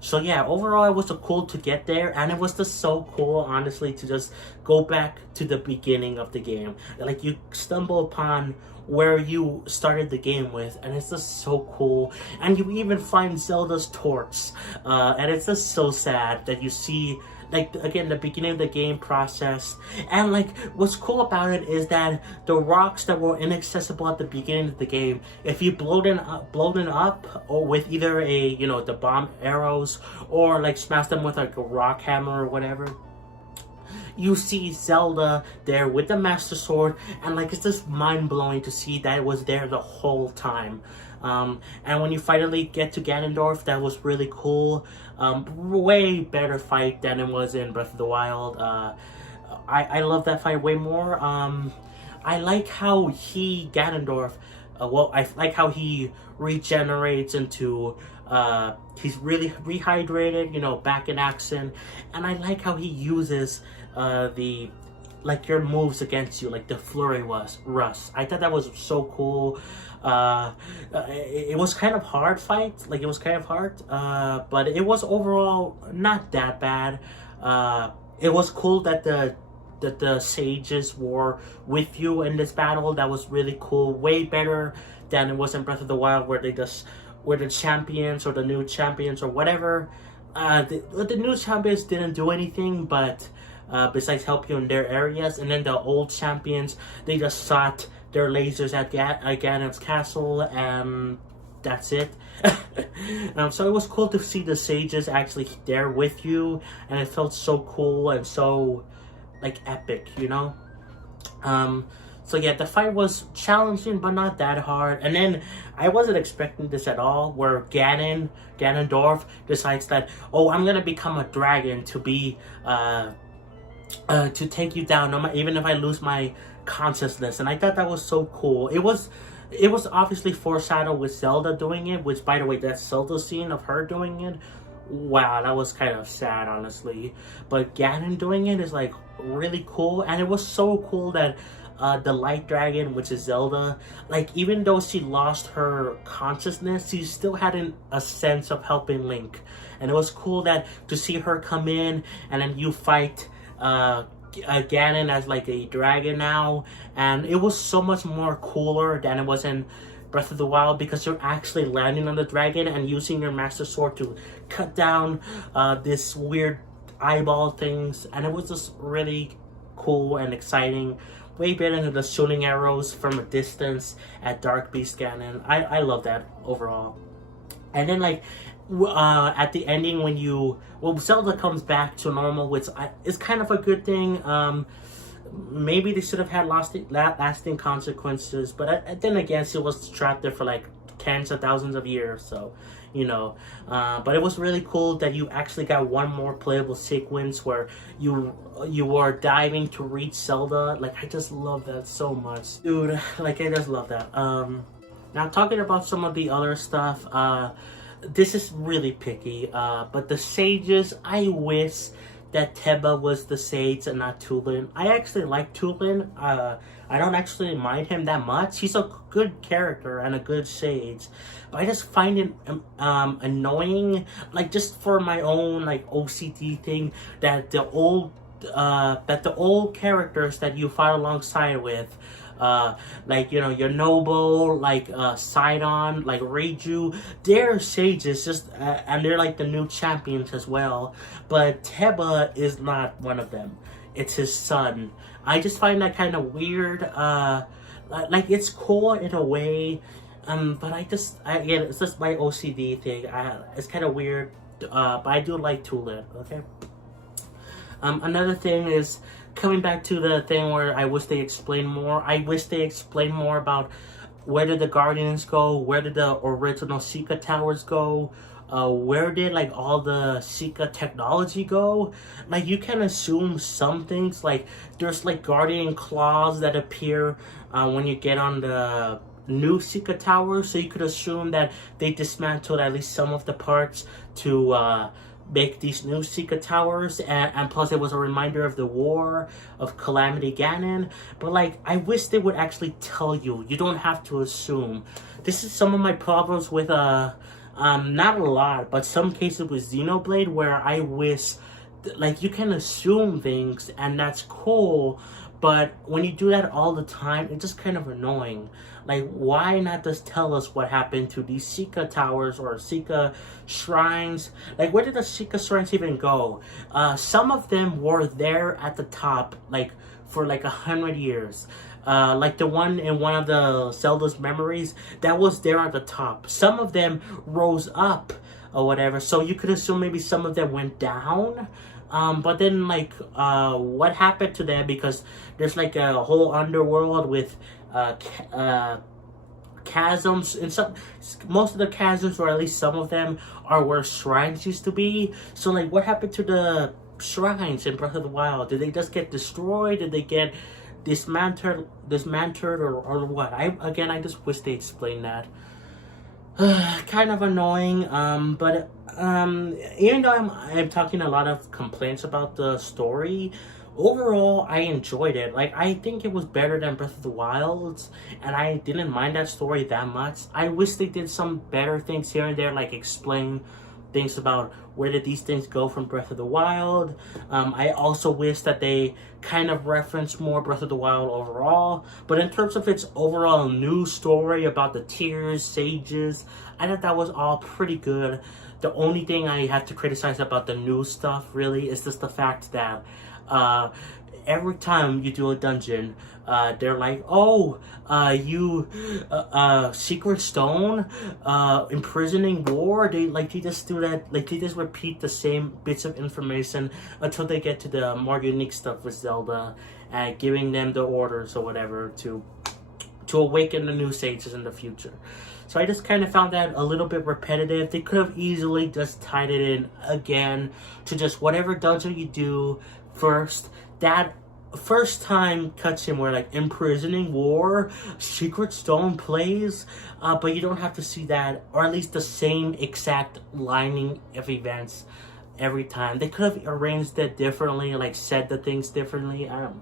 So yeah, overall, it was cool to get there, and it was just so cool, honestly, to just go back to the beginning of the game. Like, you stumble upon where you started the game with, and it's just so cool. And you even find Zelda's torch, and it's just so sad that you see, like, again, the beginning of the game process. And, like, what's cool about it is that the rocks that were inaccessible at the beginning of the game, if you blow them up or with either a, you know, the bomb arrows, or like smash them with like a rock hammer or whatever, you see Zelda there with the Master Sword, and, like, it's just mind-blowing to see that it was there the whole time. And when you finally get to Ganondorf, that was really cool. Way better fight than it was in Breath of the Wild. I love that fight way more. I like how Ganondorf, I like how he regenerates into, he's really rehydrated, you know, back in action. And I like how he uses like, your moves against you, like the Flurry Rust. I thought that was so cool. It was kind of hard fight, like, it was kind of hard, but it was overall not that bad. It was cool that the sages were with you in this battle. That was really cool, way better than it was in Breath of the Wild, where where the champions or the new champions or whatever, the new champions didn't do anything but besides help you in their areas, and then the old champions, they just shot their lasers at Ganon's castle, and that's it. So it was cool to see the sages actually there with you, and it felt so cool and so, like, epic, you know? So yeah, the fight was challenging, but not that hard. And then I wasn't expecting this at all, where Ganondorf decides that, oh, I'm gonna become a dragon to be, to take you down, even if I lose my consciousness. And I thought that was so cool. It was obviously foreshadowed with Zelda doing it, which, by the way, that Zelda scene of her doing it, wow, that was kind of sad, honestly. But Ganon doing it is like really cool, and it was so cool that the Light Dragon, which is Zelda, like, even though she lost her consciousness, she still had a sense of helping Link. And it was cool that to see her come in and then you fight Ganon as like a dragon now, and it was so much more cooler than it was in Breath of the Wild, because you're actually landing on the dragon and using your Master Sword to cut down this weird eyeball things, and it was just really cool and exciting. Way better than the shooting arrows from a distance at Dark Beast Ganon. I love that overall. And then like at the ending, when Zelda comes back to normal, which is kind of a good thing. Maybe they should have had lasting consequences, but then again, she was trapped there for like tens of thousands of years, so you know. But it was really cool that you actually got one more playable sequence where you were diving to reach Zelda. Like, I just love that so much, dude. Like, I just love that. Now talking about some of the other stuff, this is really picky, but the sages, I wish that Teba was the sage and not Tulin. I actually like Tulin. I don't actually mind him that much. He's a good character and a good sage, but I just find it annoying, like, just for my own like OCD thing, that the old characters that you fight alongside with, like, you know, your Noble, like Sidon, like Reiju, they're sages, just and they're like the new champions as well. But Teba is not one of them. It's his son. I just find that kind of weird. Like, it's cool in a way, but again, it's just my OCD thing. It's kind of weird, but I do like Tulin. Okay. Another thing is, coming back to the thing where I wish they explained more. I wish they explained more about where did the Guardians go, where did the original Sheikah Towers go, where did like all the Sheikah technology go. Like, you can assume some things, like there's like Guardian claws that appear when you get on the new Sheikah Towers, so you could assume that they dismantled at least some of the parts to make these new Sheikah Towers, and plus it was a reminder of the war of Calamity Ganon. But like, I wish they would actually tell you. You don't have to assume. This is some of my problems with not a lot, but some cases with Xenoblade, where I wish, like, you can assume things and that's cool, but when you do that all the time, it's just kind of annoying. Like, why not just tell us what happened to these Sheikah Towers or Sheikah Shrines? Like, where did the Sheikah Shrines even go? Some of them were there at the top, like, for like 100 years. Like the one in one of the Zelda's memories, that was there at the top. Some of them rose up or whatever, so you could assume maybe some of them went down. But then, like, what happened to them? Because there's like a whole underworld with chasms, and most of the chasms, or at least some of them, are where shrines used to be. So like, what happened to the shrines in Breath of the Wild? Did they just get destroyed? Did they get dismantled or what? I just wish they explained that. Kind of annoying, but even though I'm talking a lot of complaints about the story, overall I enjoyed it. Like, I think it was better than Breath of the Wild, and I didn't mind that story that much. I wish they did some better things here and there, like explain things about where did these things go from Breath of the Wild. I also wish that they kind of referenced more Breath of the Wild overall. But in terms of its overall new story about the tiers, sages, I thought that was all pretty good. The only thing I have to criticize about the new stuff, really, is just the fact that every time you do a dungeon, they're like, oh, Secret Stone, imprisoning war. They just do that, like, they just repeat the same bits of information until they get to the more unique stuff with Zelda. and giving them the orders or whatever to awaken the new sages in the future. So I just kind of found that a little bit repetitive. They could have easily just tied it in again to just whatever dungeon you do first. That first time cutscene where like imprisoning war, Secret Stone plays, but you don't have to see that, or at least the same exact lining of events every time. They could have arranged it differently, like said the things differently. I don't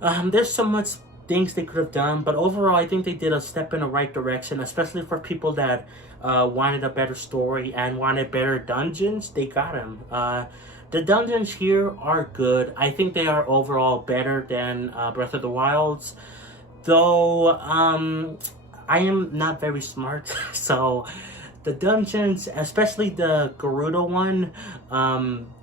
know. There's so much things they could have done, but overall I think they did a step in the right direction, especially for people that wanted a better story and wanted better dungeons. They got them. The dungeons here are good. I think they are overall better than Breath of the Wild's, though I am not very smart, so the dungeons, especially the Garuda one,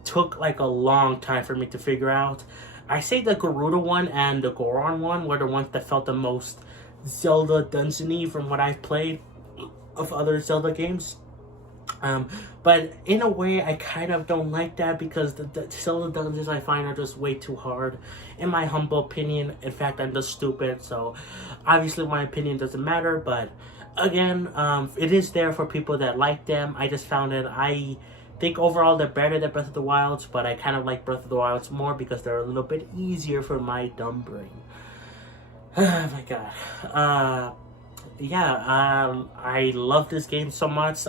took like a long time for me to figure out. I say the Garuda one and the Goron one were the ones that felt the most Zelda dungeon-y from what I've played of other Zelda games. But in a way, I kind of don't like that because the Zelda dungeons I find are just way too hard, in my humble opinion. In fact, I'm just stupid, so obviously my opinion doesn't matter. But again, it is there for people that like them. I just found it. I think overall they're better than Breath of the Wilds, but I kind of like Breath of the Wilds more because they're a little bit easier for my dumb brain. Oh my god. I love this game so much.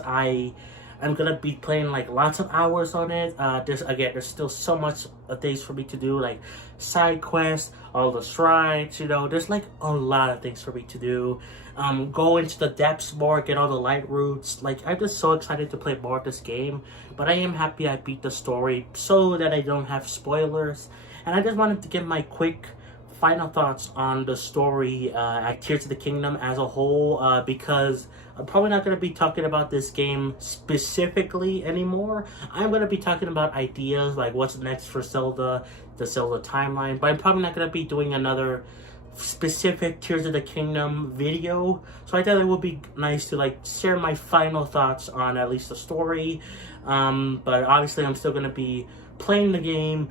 I'm gonna be playing like lots of hours on it. There's still so much things for me to do, like side quests, all the shrines, there's like a lot of things for me to do. Go into the depths more, get all the light roots. Like, I'm just so excited to play more of this game, but I am happy I beat the story so that I don't have spoilers. And I just wanted to give my quick final thoughts on the story at Tears of the Kingdom as a whole, because I'm probably not going to be talking about this game specifically anymore. I'm going to be talking about ideas, like what's next for Zelda, the Zelda timeline, but I'm probably not going to be doing another specific Tears of the Kingdom video. So I thought it would be nice to like share my final thoughts on at least the story. But obviously I'm still going to be playing the game,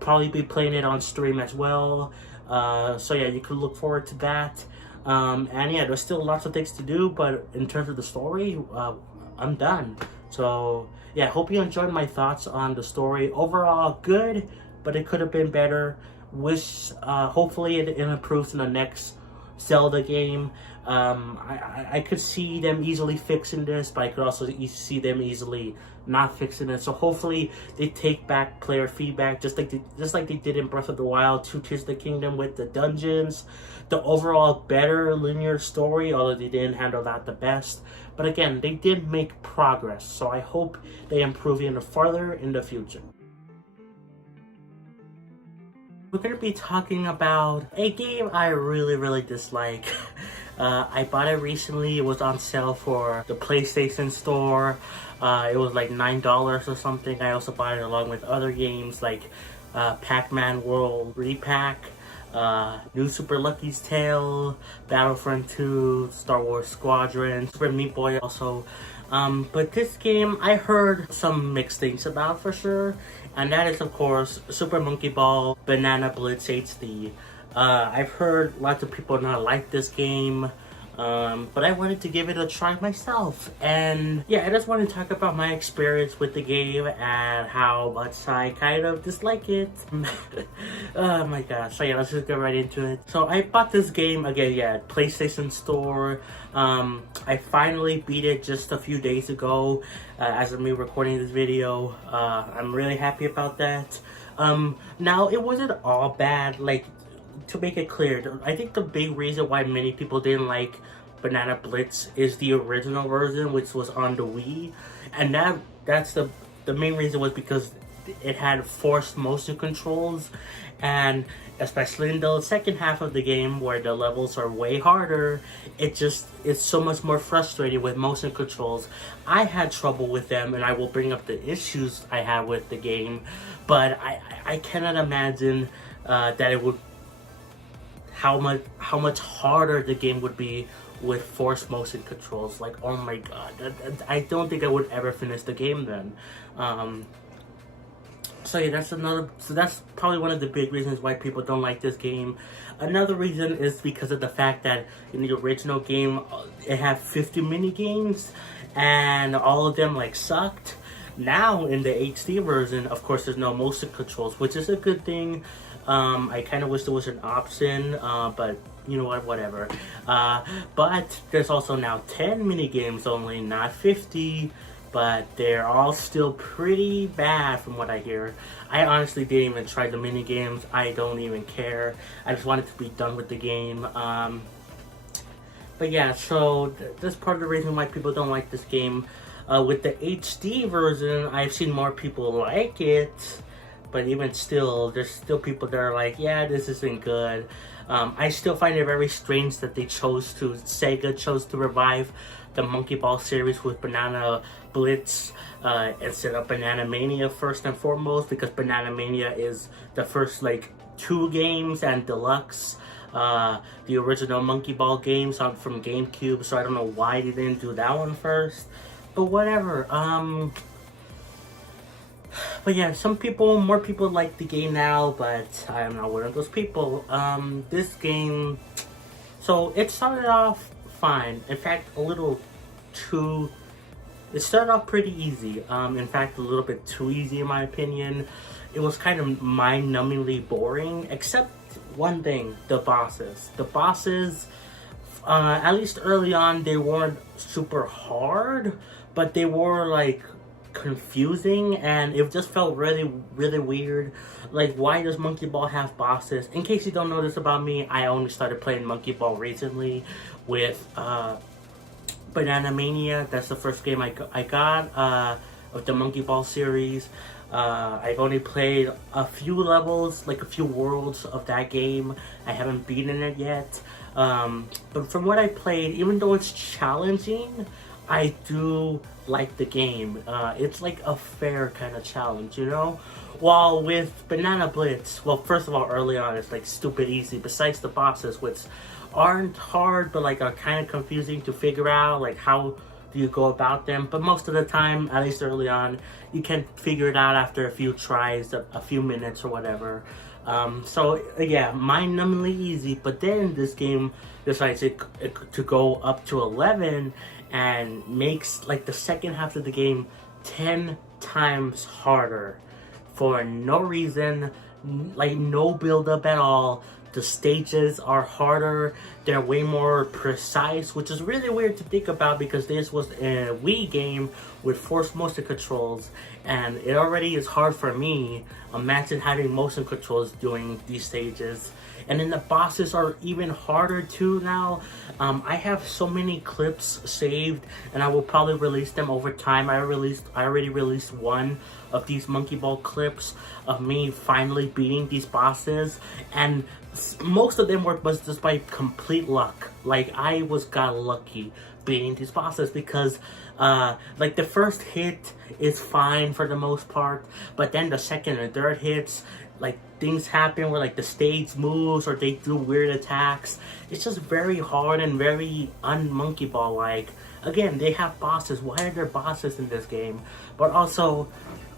probably be playing it on stream as well. So yeah, you could look forward to that. And yeah, there's still lots of things to do, but in terms of the story, I'm done. So yeah, hope you enjoyed my thoughts on the story. Overall, good, but it could have been better. Wish, hopefully it improves in the next Zelda game. I could see them easily fixing this, but I could also see them easily not fixing it. So hopefully they take back player feedback, just like they did in Breath of the Wild 2 Tears of the Kingdom with the dungeons. The overall better linear story, although they didn't handle that the best. But again, they did make progress, so I hope they improve even further in the future. We're going to be talking about a game I really dislike. I bought it recently. It was on sale for the PlayStation Store. It was like $9 or something. I also bought it along with other games like Pac-Man World Repack, New Super Lucky's Tale, Battlefront 2, Star Wars Squadron, Super Meat Boy also. But this game, I heard some mixed things about for sure. And that is, of course, Super Monkey Ball Banana Blitz HD. I've heard lots of people not like this game, but I wanted to give it a try myself. And yeah, I just want to talk about my experience with the game and how much I kind of dislike it. Oh my gosh. So yeah, let's just get right into it. So I bought this game again, yeah, PlayStation Store. I finally beat it just a few days ago as of me recording this video. I'm really happy about that. Now, it wasn't all bad. Like, to make it clear, I think the big reason why many people didn't like Banana Blitz is the original version, which was on the Wii. And that's the main reason was because it had forced motion controls, and especially in the second half of the game where the levels are way harder, it's so much more frustrating with motion controls. I had trouble with them, and I will bring up the issues I had with the game, but I cannot imagine that it would how much harder the game would be with forced motion controls. Like, oh my god, I don't think I would ever finish the game then. So yeah, that's probably one of the big reasons why people don't like this game. Another reason is because of the fact that in the original game, it had 50 mini games, and all of them like sucked. Now in the HD version, of course, there's no motion controls, which is a good thing. I kind of wish there was an option, but you know what, whatever. But there's also now 10 mini games only, not 50. But they're all still pretty bad from what I hear. I honestly didn't even try the mini games. I don't even care. I just wanted to be done with the game. But yeah, so that's part of the reason why people don't like this game. With the HD version, I've seen more people like it. But even still, there's still people that are like, yeah, this isn't good. I still find it very strange that Sega chose to revive the Monkey Ball series with Banana Blitz instead of Banana Mania first and foremost, because Banana Mania is the first like 2 games and deluxe. The original Monkey Ball games from GameCube, so I don't know why they didn't do that one first. But whatever. But yeah, more people like the game now, but I am not one of those people. This game, so it started off fine. In fact, it started off pretty easy. In fact, a little bit too easy in my opinion. It was kind of mind-numbingly boring, except one thing, the bosses. The bosses, at least early on, they weren't super hard, but they were like confusing, and it just felt really, really weird. Like, why does Monkey Ball have bosses? In case you don't know this about me, I only started playing Monkey Ball recently with Banana Mania. That's the first game I got of the Monkey Ball series. I've only played a few levels, like a few worlds of that game. I haven't beaten it yet. But from what I played, even though it's challenging, I do like the game. It's like a fair kind of challenge, you know? While with Banana Blitz, well, first of all, early on, it's like stupid easy, besides the bosses, which aren't hard, but like are kind of confusing to figure out, like how do you go about them. But most of the time, at least early on, you can figure it out after a few tries, a few minutes or whatever. So yeah, mind-numbingly easy, but then this game decides to go up to 11 and makes like the second half of the game 10 times harder for no reason, like no build up at all. The stages are harder, they're way more precise, which is really weird to think about because this was a Wii game with forced motion controls, and it already is hard for me. Imagine having motion controls doing these stages. And then the bosses are even harder too now. I have so many clips saved, and I will probably release them over time. I already released one of these Monkey Ball clips of me finally beating these bosses, and most of them was just by complete luck. Like, I got lucky beating these bosses because like the first hit is fine for the most part, but then the second and third hits, like, things happen where like the stage moves or they do weird attacks. It's just very hard and very un-Monkey Ball like. Again, they have bosses. Why are there bosses in this game? But also,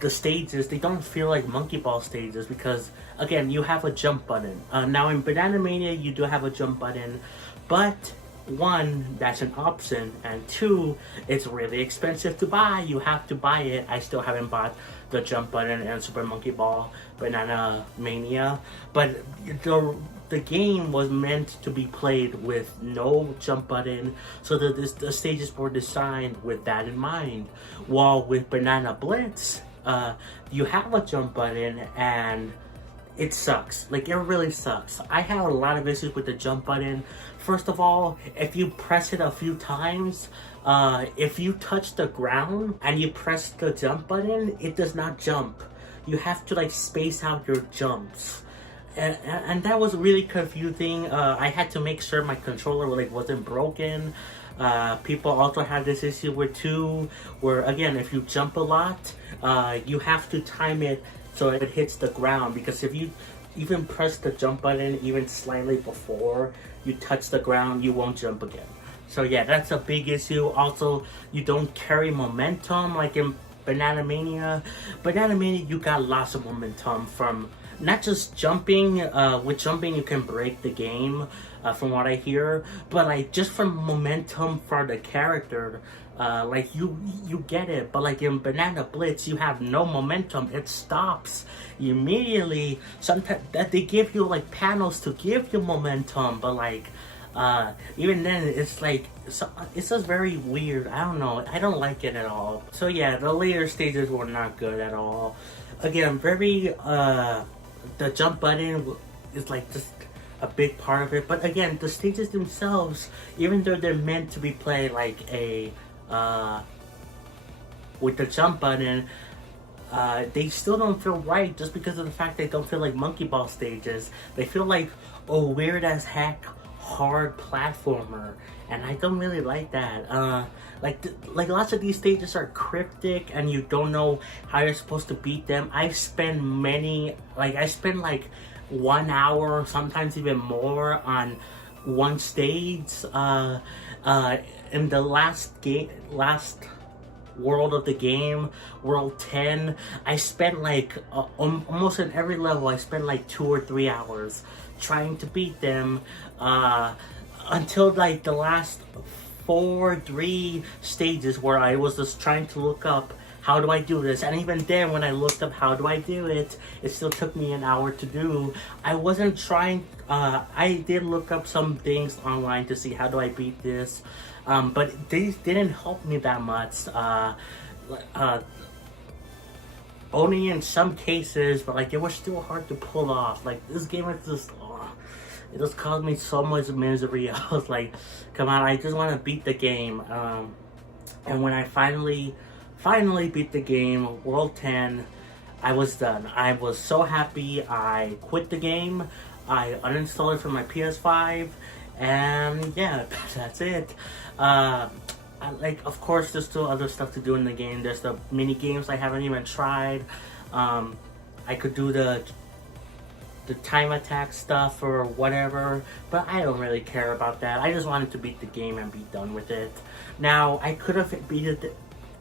the stages, they don't feel like Monkey Ball stages because, again, you have a jump button. Now in Banana Mania, you do have a jump button, but one, that's an option, and two, it's really expensive to buy. You have to buy it. I still haven't bought the jump button and Super Monkey Ball Banana Mania, but the game was meant to be played with no jump button, so that the stages were designed with that in mind. While with Banana Blitz, you have a jump button and it sucks. Like, it really sucks. I have a lot of issues with the jump button. First of all, if you press it a few times, if you touch the ground and you press the jump button, it does not jump. You have to like space out your jumps. And that was really confusing. I had to make sure my controller like wasn't broken. People also have this issue where again, if you jump a lot, you have to time it so it hits the ground, because if you even press the jump button even slightly before you touch the ground, you won't jump again. So yeah, that's a big issue. Also, you don't carry momentum like in Banana Mania. Banana Mania, you got lots of momentum from not just jumping. With jumping, you can break the game, from what I hear. But like just from momentum for the character, like you get it. But like in Banana Blitz, you have no momentum. It stops immediately. Sometimes that they give you like panels to give you momentum, but like. Even then, it's like, it's just very weird. I don't know. I don't like it at all. So yeah, the later stages were not good at all. Again, the jump button is like just a big part of it. But again, the stages themselves, even though they're meant to be played like with the jump button, they still don't feel right just because of the fact they don't feel like monkey ball stages. They feel like a weird as heck hard platformer, and I don't really like that. Like lots of these stages are cryptic and you don't know how you're supposed to beat them. I spend like 1 hour, sometimes even more, on one stage. In the last world of the game, world 10, I spent like almost in every level, I spent like 2 or 3 hours trying to beat them, until like the last 3 stages where I was just trying to look up how do I do this, and even then when I looked up how do I do it, it still took me an hour to do. I wasn't trying, I did look up some things online to see how do I beat this, but these didn't help me that much. Only in some cases, but like it was still hard to pull off. Like this game is just, it just caused me so much misery. I was like, come on, I just want to beat the game. And when I finally beat the game, World 10, I was done. I was so happy. I quit the game. I uninstalled it from my PS5, and yeah, that's it. Like, of course, there's still other stuff to do in the game. There's the mini games I haven't even tried. I could do the time attack stuff or whatever, but I don't really care about that. I just wanted to beat the game and be done with it. Now, I could have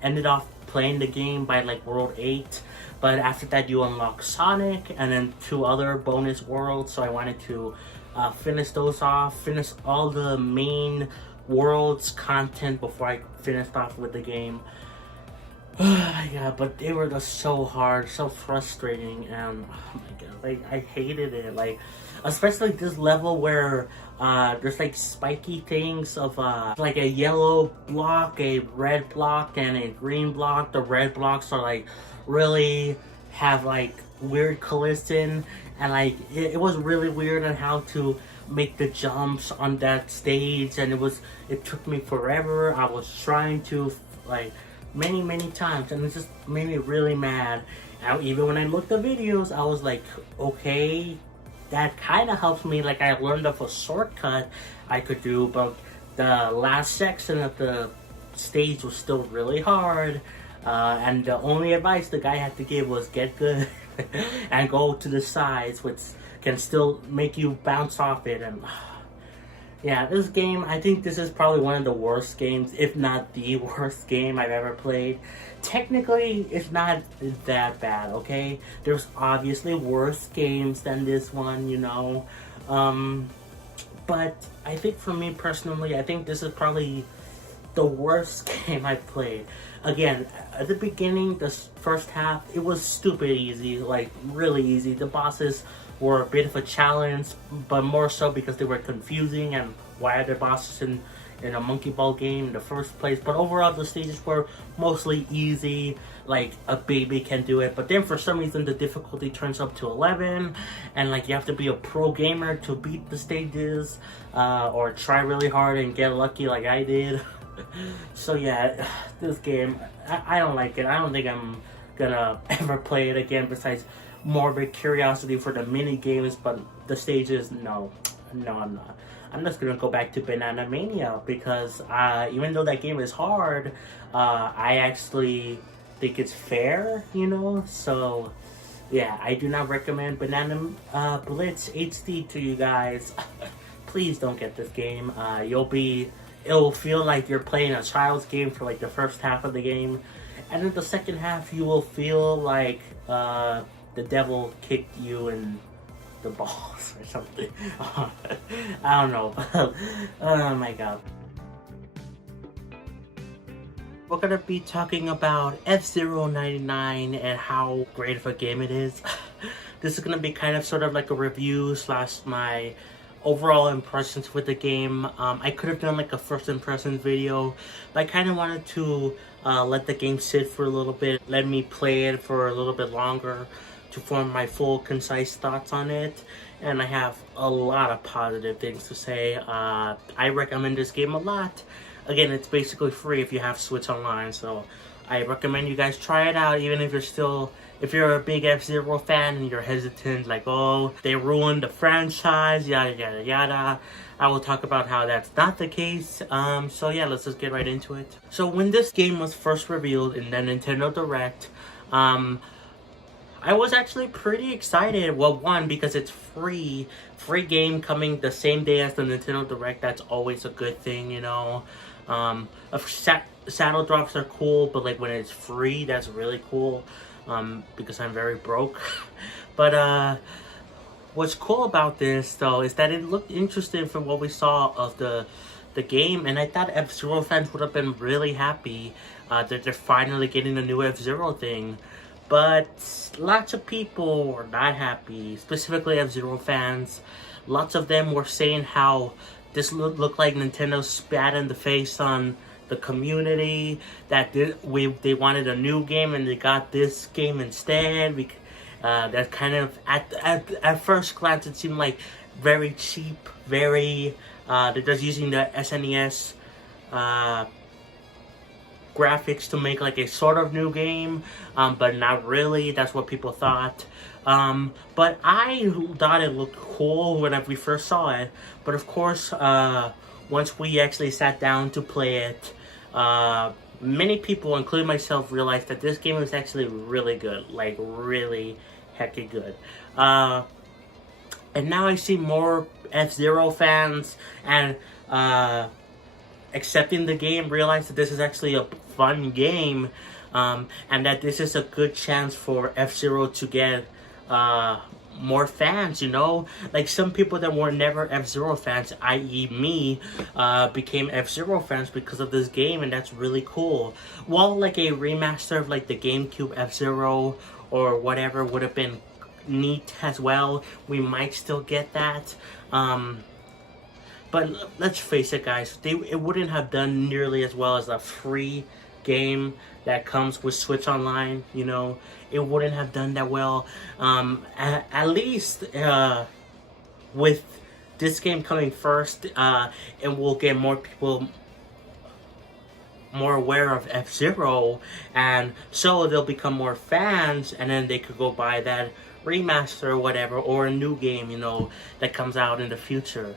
ended off playing the game by like World 8, but after that you unlock Sonic and then 2 other bonus worlds, so I wanted to finish those off, finish all the main worlds content before I finished off with the game. Yeah, but they were just so hard, so frustrating, and oh my god, like I hated it. Like, especially this level where there's like spiky things of like a yellow block, a red block, and a green block. The red blocks are like really have like weird collision, and like it was really weird on how to make the jumps on that stage, and it took me forever. I was trying to like many times, and it just made me really mad. And even when I looked at videos, I was like, okay, that kind of helps me. Like, I learned of a shortcut I could do, but the last section of the stage was still really hard, and the only advice the guy had to give was get good and go to the sides, which can still make you bounce off it. And yeah, this game, I think this is probably one of the worst games, if not the worst game I've ever played. Technically, it's not that bad, okay? There's obviously worse games than this one, you know? But I think for me personally, I think this is probably the worst game I've played. Again, at the beginning, the first half, it was stupid easy, like really easy. The bosses were a bit of a challenge, but more so because they were confusing, and why are there bosses in a monkey ball game in the first place. But overall, the stages were mostly easy, like a baby can do it. But then for some reason the difficulty turns up to 11, and like you have to be a pro gamer to beat the stages, or try really hard and get lucky like I did. So yeah, this game, I don't like it. I don't think I'm gonna ever play it again, besides morbid curiosity for the mini games. But the stages, no, I'm not. I'm just gonna go back to Banana Mania, because even though that game is hard, I actually think it's fair, you know? So yeah, I do not recommend Banana Blitz HD to you guys. Please don't get this game. It'll feel like you're playing a child's game for like the first half of the game, and in the second half you will feel like the devil kicked you in the balls or something. I don't know. Oh my god. We're gonna be talking about F-Zero 99 and how great of a game it is. This is gonna be kind of sort of like a review slash my overall impressions with the game. I could have done like a first impressions video, but I kind of wanted to let the game sit for a little bit, let me play it for a little bit longer to form my full concise thoughts on it. And I have a lot of positive things to say. I recommend this game a lot. Again, it's basically free if you have Switch Online, so I recommend you guys try it out, even if you're a big F-Zero fan and you're hesitant, like, oh, they ruined the franchise, yada yada yada. I will talk about how that's not the case. So yeah, let's just get right into it. So when this game was first revealed in the Nintendo Direct, I was actually pretty excited. Well, one, because it's free game coming the same day as the Nintendo Direct. That's always a good thing, you know. Saddle drops are cool, but like when it's free, that's really cool. Because I'm very broke. But what's cool about this though is that it looked interesting from what we saw of the game, and I thought F-Zero fans would have been really happy that they're finally getting a new F-Zero thing. But lots of people were not happy, specifically F-Zero fans. Lots of them were saying how this looked like Nintendo spat in the face on the community, that they wanted a new game and they got this game instead. That kind of, at first glance, it seemed like very cheap, very, they're just using the SNES graphics to make like a sort of new game, but not really. That's what people thought. But I thought it looked cool when we first saw it. But of course, once we actually sat down to play it, many people, including myself, realized that this game is actually really good. Like, really heckin' good. And now I see more F-Zero fans and accepting the game, realize that this is actually a fun game, and that this is a good chance for F-Zero to get more fans, you know? Like, some people that were never F-Zero fans, i.e. me, became F-Zero fans because of this game, and that's really cool. While like a remaster of like the GameCube F-Zero or whatever would have been neat as well, we might still get that. But let's face it, guys, it wouldn't have done nearly as well as a free game that comes with Switch Online, you know. It wouldn't have done that well. At least with this game coming first, it will get more people more aware of F-Zero, and so they'll become more fans, and then they could go buy that remaster or whatever, or a new game, you know, that comes out in the future.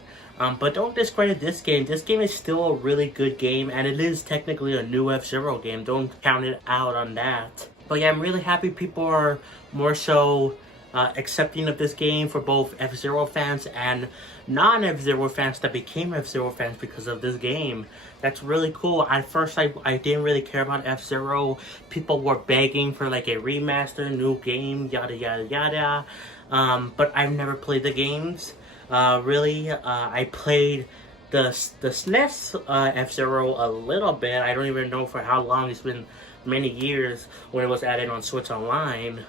But don't discredit this game. This game is still a really good game, and it is technically a new F-Zero game. Don't count it out on that. But yeah, I'm really happy people are more so accepting of this game for both F-Zero fans and non-F-Zero fans that became F-Zero fans because of this game. That's really cool. At first, I didn't really care about F-Zero. People were begging for like a remaster, new game, yada yada yada. But I've never played the games. Really, I played the SNES F-Zero a little bit. I don't even know for how long. It's been many years when it was added on Switch Online.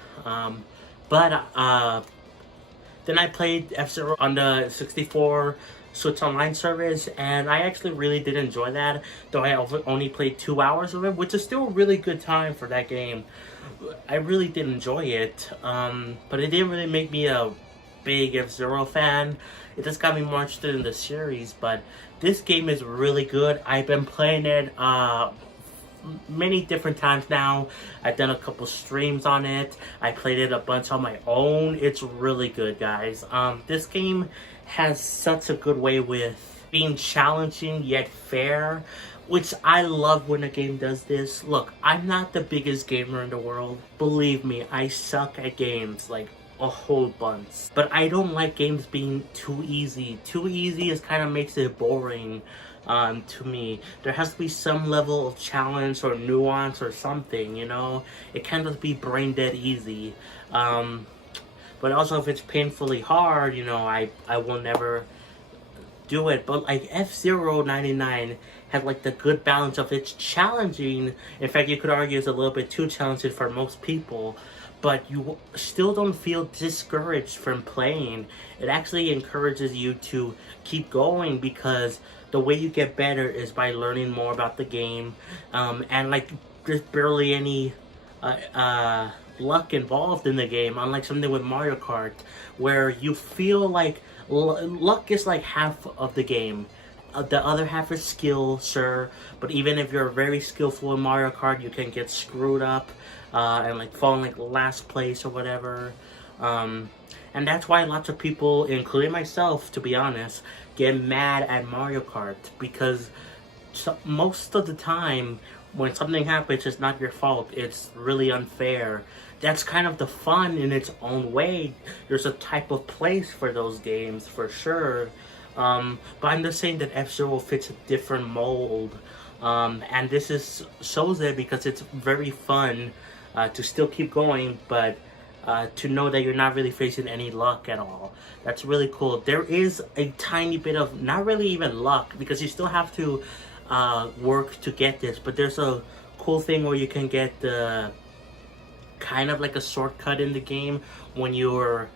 But then I played F-Zero on the 64 Switch Online service, and I actually really did enjoy that, though I only played 2 hours of it, which is still a really good time for that game. I really did enjoy it, but it didn't really make me a big F-Zero fan. It just got me more interested in the series, but this game is really good. I've been playing it many different times now. I've done a couple streams on it. I played it a bunch on my own. It's really good, guys. This game has such a good way with being challenging yet fair, which I love when a game does this. Look, I'm not the biggest gamer in the world. Believe me, I suck at games. Like, a whole bunch. But I don't like games being too easy. Too easy is kind of makes it boring to me. There has to be some level of challenge or nuance or something, you know? It can't just be brain dead easy. But also if it's painfully hard, you know, I will never do it. But like F-Zero 99 had like the good balance of it's challenging. In fact, you could argue it's a little bit too challenging for most people, but you still don't feel discouraged from playing. It actually encourages you to keep going, because the way you get better is by learning more about the game. And like there's barely any luck involved in the game, unlike something with Mario Kart, where you feel like luck is like half of the game. The other half is skill, sure, but even if you're very skillful in Mario Kart, you can get screwed up and like fall in like last place or whatever. And that's why lots of people, including myself, to be honest, get mad at Mario Kart, because most of the time when something happens, it's not your fault. It's really unfair. That's kind of the fun in its own way. There's a type of place for those games, for sure. But I'm just saying that F-Zero fits a different mold. And this shows it because it's very fun to still keep going, but to know that you're not really facing any luck at all. That's really cool. There is a tiny bit of, not really even luck, because you still have to work to get this, but there's a cool thing where you can get the kind of like a shortcut in the game when your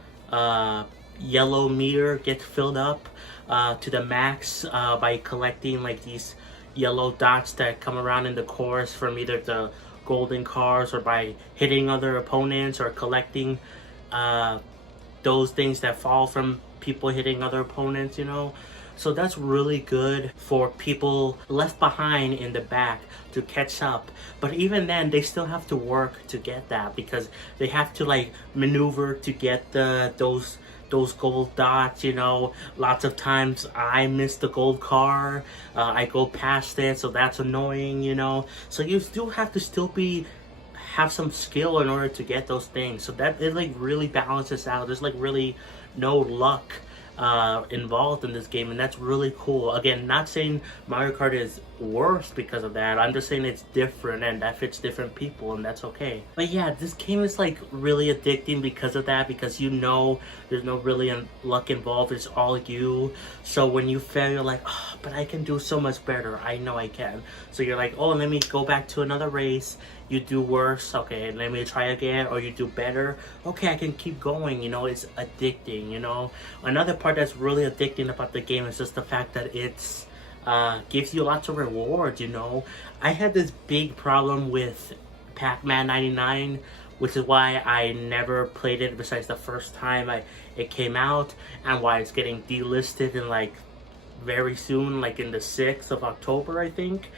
yellow meter gets filled up to the max by collecting like these yellow dots that come around in the course from either the golden cars, or by hitting other opponents, or collecting those things that fall from people hitting other opponents, you know. So that's really good for people left behind in the back to catch up. But even then, they still have to work to get that, because they have to like maneuver to get those gold dots, you know. Lots of times I miss the gold car, I go past it, so that's annoying, you know. So you still have to have some skill in order to get those things. So that it like really balances out. There's like really no luck involved in this game, and that's really cool. Again, not saying Mario Kart is worse because of that. I'm just saying it's different, and that fits different people, and that's okay. But yeah, this game is like really addicting because of that, because you know there's no really luck involved. It's all you. So when you fail, you're like, oh, but I can do so much better. I know I can. So you're like, oh, let me go back to another race. You do worse, okay, let me try again. Or you do better, okay, I can keep going, you know. It's addicting, you know. Another part that's really addicting about the game is just the fact that it's gives you lots of rewards, you know. I had this big problem with Pac-Man 99, which is why I never played it besides the first time it came out, and why it's getting delisted in like very soon, like in the 6th of October, I think.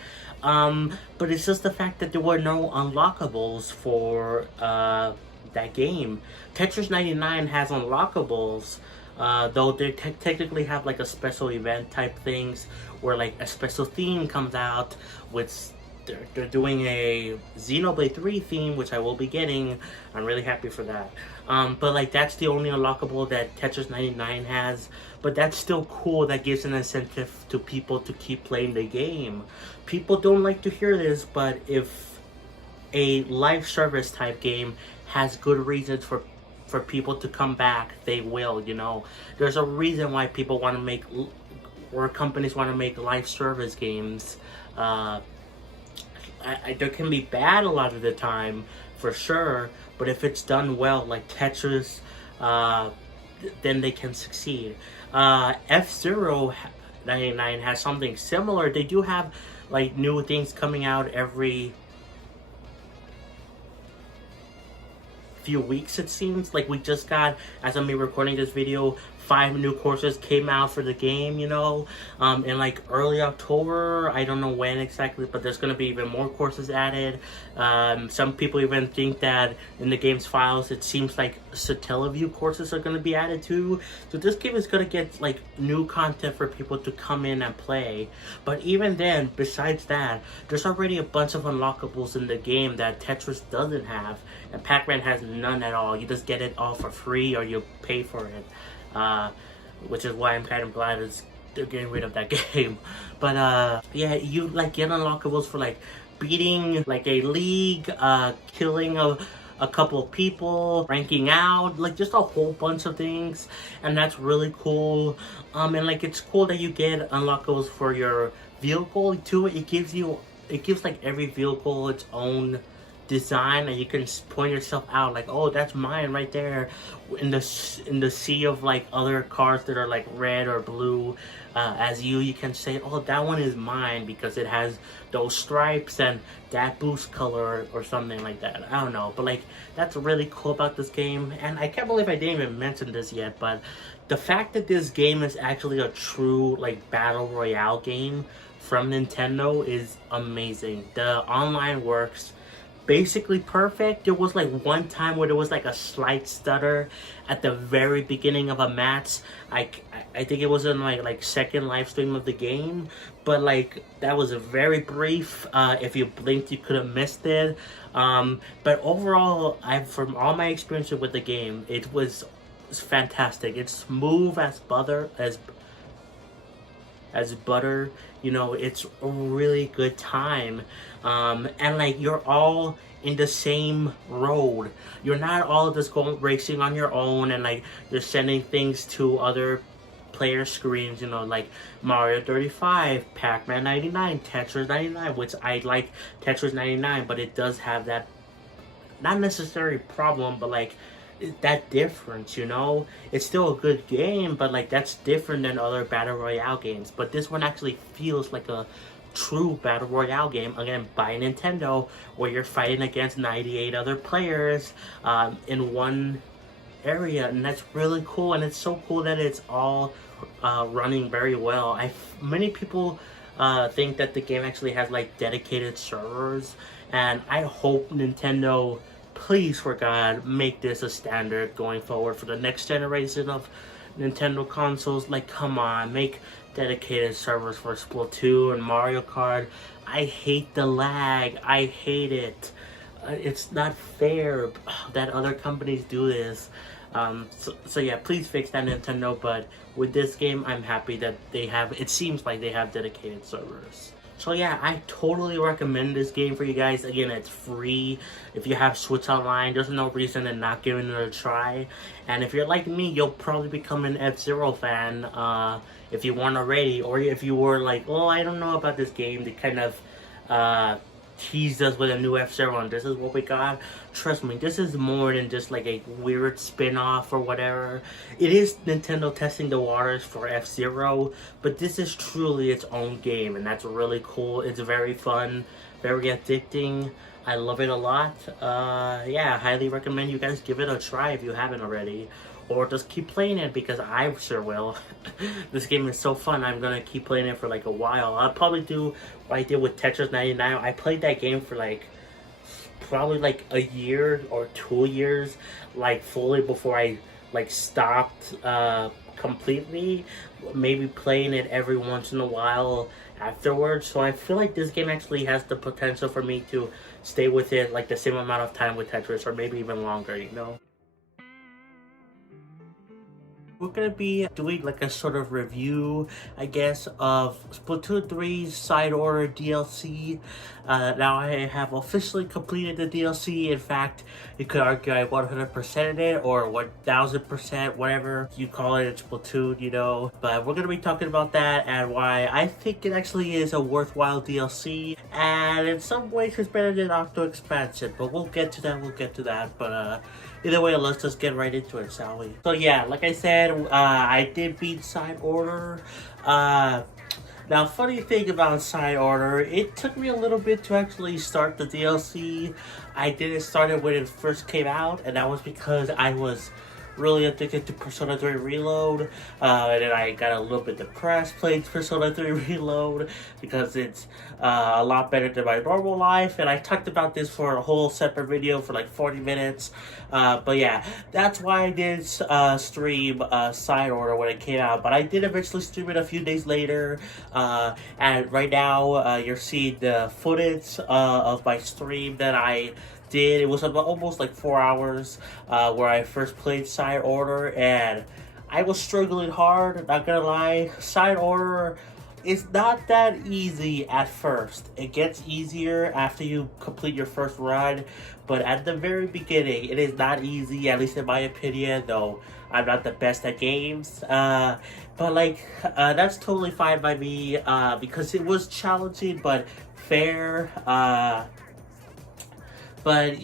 But it's just the fact that there were no unlockables for that game. Tetris 99 has unlockables, though they technically have like a special event type things, where like a special theme comes out, which they're doing a Xenoblade 3 theme, which I will be getting. I'm really happy for that. But like that's the only unlockable that Tetris 99 has. But that's still cool. That gives an incentive to people to keep playing the game. People don't like to hear this, but if a live service type game has good reasons for people to come back, they will, you know. There's a reason why people want to make, or companies want to make live service games. There can be bad a lot of the time, for sure, but if it's done well, like Tetris, then they can succeed. F-Zero 99 has something similar. They do have like new things coming out every few weeks, it seems. Like we just got, as I'm recording this video, 5 new courses came out for the game, you know, in like early October. I don't know when exactly, but there's going to be even more courses added. Some people even think that in the game's files, it seems like Satellaview courses are going to be added too. So this game is going to get like new content for people to come in and play. But even then, besides that, there's already a bunch of unlockables in the game that Tetris doesn't have, and Pac-Man has none at all. You just get it all for free or you pay for it, which is why I'm kind of glad they're getting rid of that game. But yeah, you like get unlockables for like beating like a league, killing a couple of people, ranking out, like just a whole bunch of things, and that's really cool. And like it's cool that you get unlockables for your vehicle too. It gives like every vehicle its own design, and you can point yourself out like, oh, that's mine right there in the sea of like other cars that are like red or blue. As you can say, oh, that one is mine because it has those stripes and that boost color or something like that. I don't know, but like that's really cool about this game. And I can't believe I didn't even mention this yet, but the fact that this game is actually a true like battle royale game from Nintendo is amazing. The online works basically perfect. There was like one time where there was like a slight stutter at the very beginning of a match. I think it was in like second live stream of the game, but like that was a very brief. If you blinked, you could have missed it. But overall, from all my experiences with the game, it's fantastic. It's smooth as butter, as butter, you know. It's a really good time, and like you're all in the same road. You're not all just going racing on your own and like you're sending things to other player screens, you know, like Mario 35, Pac-Man 99, Tetris 99, which I like Tetris 99, but it does have that not necessary problem, but like that difference, you know. It's still a good game, but like that's different than other battle royale games. But this one actually feels like a true battle royale game, again by Nintendo, where you're fighting against 98 other players in one area, and that's really cool. And it's so cool that it's all running very well. Many people think that the game actually has like dedicated servers, and I hope Nintendo, please for God, make this a standard going forward for the next generation of Nintendo consoles. Like, come on, make dedicated servers for Splatoon and Mario Kart. I hate the lag. I hate it. It's not fair that other companies do this. So yeah, please fix that, Nintendo. But with this game, I'm happy that it seems like they have dedicated servers. So yeah, I totally recommend this game for you guys. Again, it's free. If you have Switch Online, there's no reason to not giving it a try. And if you're like me, you'll probably become an F-Zero fan if you weren't already. Or if you were like, oh, I don't know about this game. They kind of teased us with a new F-Zero and this is what we got. Trust me, this is more than just like a weird spin-off or whatever. It is Nintendo testing the waters for F-Zero, but this is truly its own game, and that's really cool. It's very fun, very addicting. I love it a lot. Yeah, I highly recommend you guys give it a try if you haven't already. Or just keep playing it, because I sure will. This game is so fun. I'm gonna keep playing it for like a while. I'll probably do what I did with Tetris 99. I played that game for like probably like a year or 2 years, like fully, before I like stopped completely. Maybe playing it every once in a while afterwards. So I feel like this game actually has the potential for me to stay with it like the same amount of time with Tetris, or maybe even longer, you know. We're gonna be doing like a sort of review, I guess, of Splatoon 3's Side Order DLC. Now I have officially completed the DLC. In fact, you could argue I 100%ed it, or 1000%, whatever you call it in Splatoon, you know. But we're gonna be talking about that and why I think it actually is a worthwhile DLC, and in some ways it's better than Octo Expansion. But we'll get to that. But either way, let's just get right into it, shall we? So yeah, like I said, I did beat Side Order. Now, funny thing about Side Order, it took me a little bit to actually start the DLC. I didn't start it when it first came out, and that was because I was really addicted to Persona 3 Reload, and then I got a little bit depressed playing Persona 3 Reload because it's a lot better than my normal life, and I talked about this for a whole separate video for like 40 minutes, but yeah, that's why I did stream Side Order when it came out, but I did eventually stream it a few days later, and right now you're seeing the footage of my stream that I did. It was about almost like 4 hours where I first played Side Order, and I was struggling hard, not gonna lie. Side Order is not that easy at first. It gets easier after you complete your first run, but at the very beginning it is not easy, at least in my opinion, though I'm not the best at games. But like that's totally fine by me because it was challenging but fair. But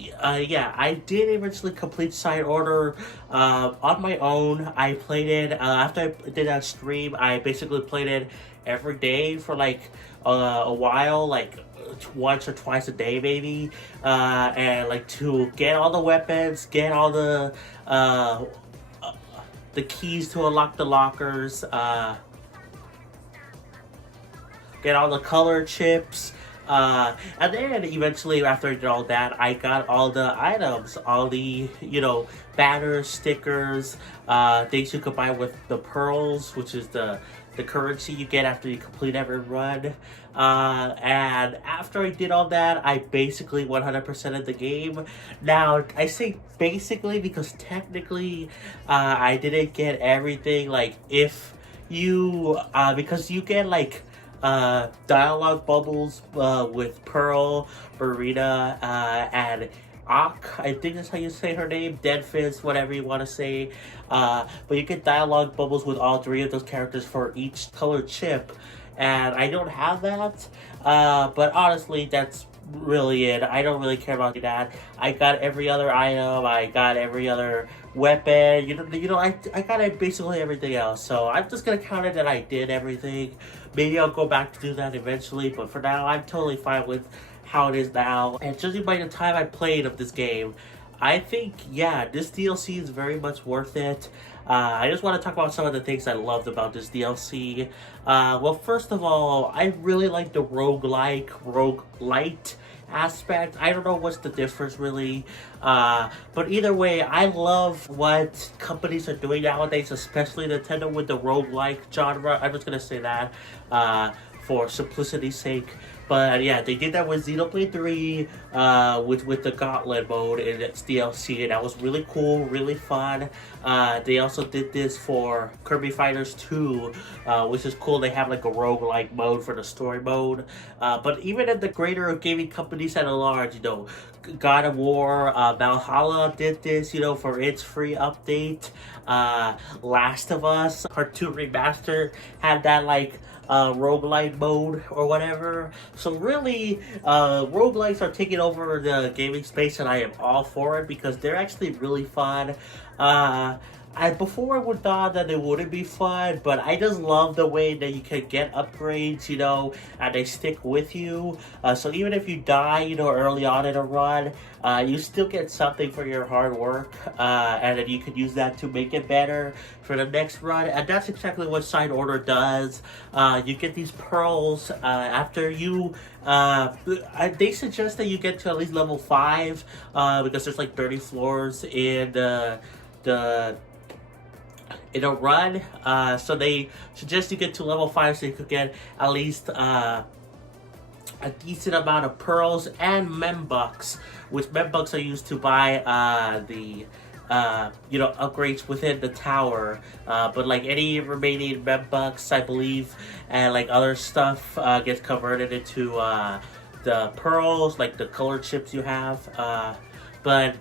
yeah, I did eventually complete Side Order on my own. I played it after I did that stream. I basically played it every day for like a while, like once or twice a day maybe, and like to get all the weapons, get all the keys to unlock the lockers, get all the color chips. And then eventually after I did all that, I got all the items, all the, you know, banners, stickers, things you could buy with the pearls, which is the currency you get after you complete every run. And after I did all that, I basically 100%ed the game. Now, I say basically because technically, I didn't get everything. Like, if you, because you get like, dialogue bubbles with Pearl, Marina, and Ak, I think that's how you say her name, Deadfist, whatever you want to say. But you get dialogue bubbles with all three of those characters for each color chip, and I don't have that. But honestly, that's really it. I don't really care about that. I got every other item. I got every other weapon. You know, I got basically everything else. So I'm just gonna count it that I did everything. Maybe I'll go back to do that eventually, but for now, I'm totally fine with how it is now. And judging by the time I played of this game, I think, yeah, this DLC is very much worth it. I just want to talk about some of the things I loved about this DLC. Well, first of all, I really like the roguelite aspect. I don't know what's the difference really, but either way, I love what companies are doing nowadays, especially Nintendo with the roguelike genre. I'm just gonna say that for simplicity's sake. But yeah, they did that with Xenoblade 3, with the Gauntlet mode in its DLC, and that was really cool, really fun. They also did this for Kirby Fighters 2, which is cool. They have like a roguelike mode for the story mode. But even in the greater gaming companies at large, you know, God of War, Valhalla did this, you know, for its free update. Last of Us Part 2 Remastered had that like roguelite mode or whatever. So really, roguelites are taking over the gaming space, and I am all for it because they're actually really fun. Before I would thought that it wouldn't be fun, but I just love the way that you can get upgrades, you know, and they stick with you. So even if you die, you know, early on in a run, you still get something for your hard work, and then you can use that to make it better for the next run. And that's exactly what Side Order does. You get these pearls after you. They suggest that you get to at least level 5, because there's like 30 floors in in a run, so they suggest you get to level 5 so you could get at least a decent amount of pearls and membucks, which membucks are used to buy the you know, upgrades within the tower, but like any remaining membucks, I believe, and like other stuff gets converted into the pearls, like the color chips you have, but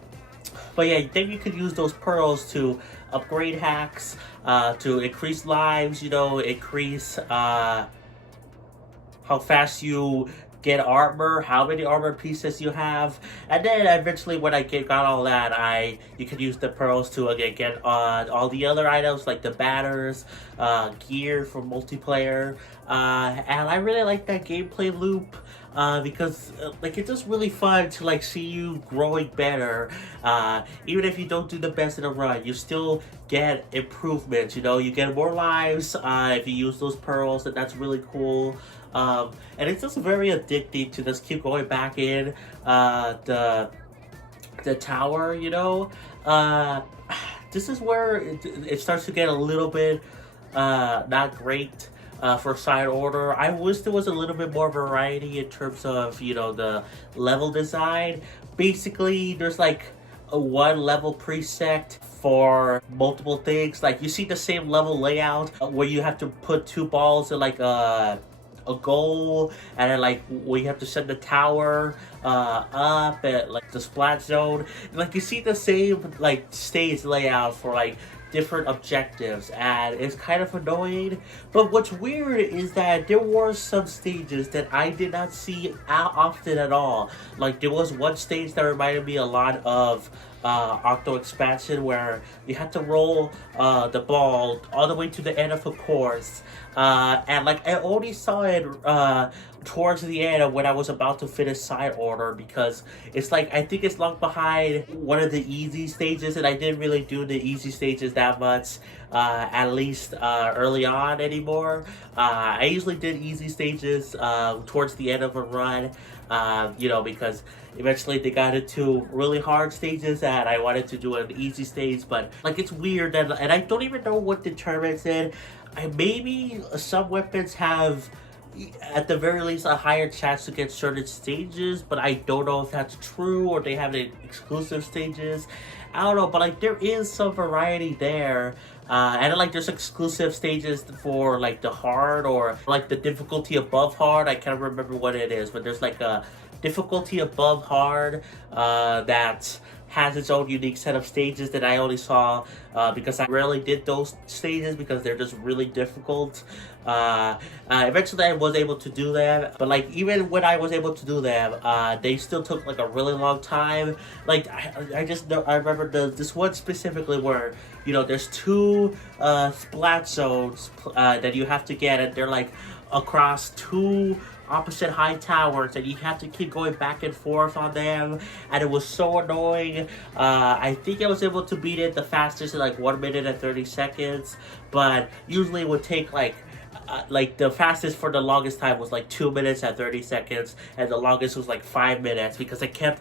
yeah, then you could use those pearls to upgrade hacks, to increase lives, you know, increase how fast you get armor, how many armor pieces you have, and then eventually when I got all that, you can use the pearls to again get all the other items like the banners, gear for multiplayer, and I really like that gameplay loop. because like it's just really fun to like see you growing better. Even if you don't do the best in a run, you still get improvements. You know, you get more lives if you use those pearls, and that's really cool. And it's just very addicting to just keep going back in the tower. You know, this is where it starts to get a little bit not great. For side order, I wish there was a little bit more variety in terms of, you know, the level design. Basically, there's like a one level preset for multiple things. Like you see the same level layout where you have to put two balls in like a goal, and then like we have to send the tower up at like the splat zone. Like you see the same like stage layout for like different objectives, and it's kind of annoying. But what's weird is that there were some stages that I did not see often at all. Like there was one stage that reminded me a lot of Octo Expansion, where you had to roll the ball all the way to the end of a course, and like I only saw it towards the end of when I was about to finish side order, because it's like I think it's locked behind one of the easy stages, and I didn't really do the easy stages that much, at least early on anymore. I usually did easy stages towards the end of a run, you know, because eventually they got into really hard stages and I wanted to do an easy stage. But like it's weird that, and I don't even know what determines it. Maybe some weapons have at the very least a higher chance to get certain stages, but I don't know if that's true or they have the exclusive stages. I don't know, but like there is some variety there. And like there's exclusive stages for like the hard or like the difficulty above hard. I can't remember what it is, but there's like a difficulty above hard that has its own unique set of stages that I only saw because I rarely did those stages because they're just really difficult. Eventually I was able to do them, but like even when I was able to do them, they still took like a really long time. Like I just know, I remember this one specifically where, you know, there's two splat zones that you have to get, and they're like across two opposite high towers, and you have to keep going back and forth on them, and it was so annoying. I think I was able to beat it the fastest in like 1 minute and 30 seconds, but usually it would take like the fastest for the longest time was like 2 minutes and 30 seconds, and the longest was like 5 minutes because they kept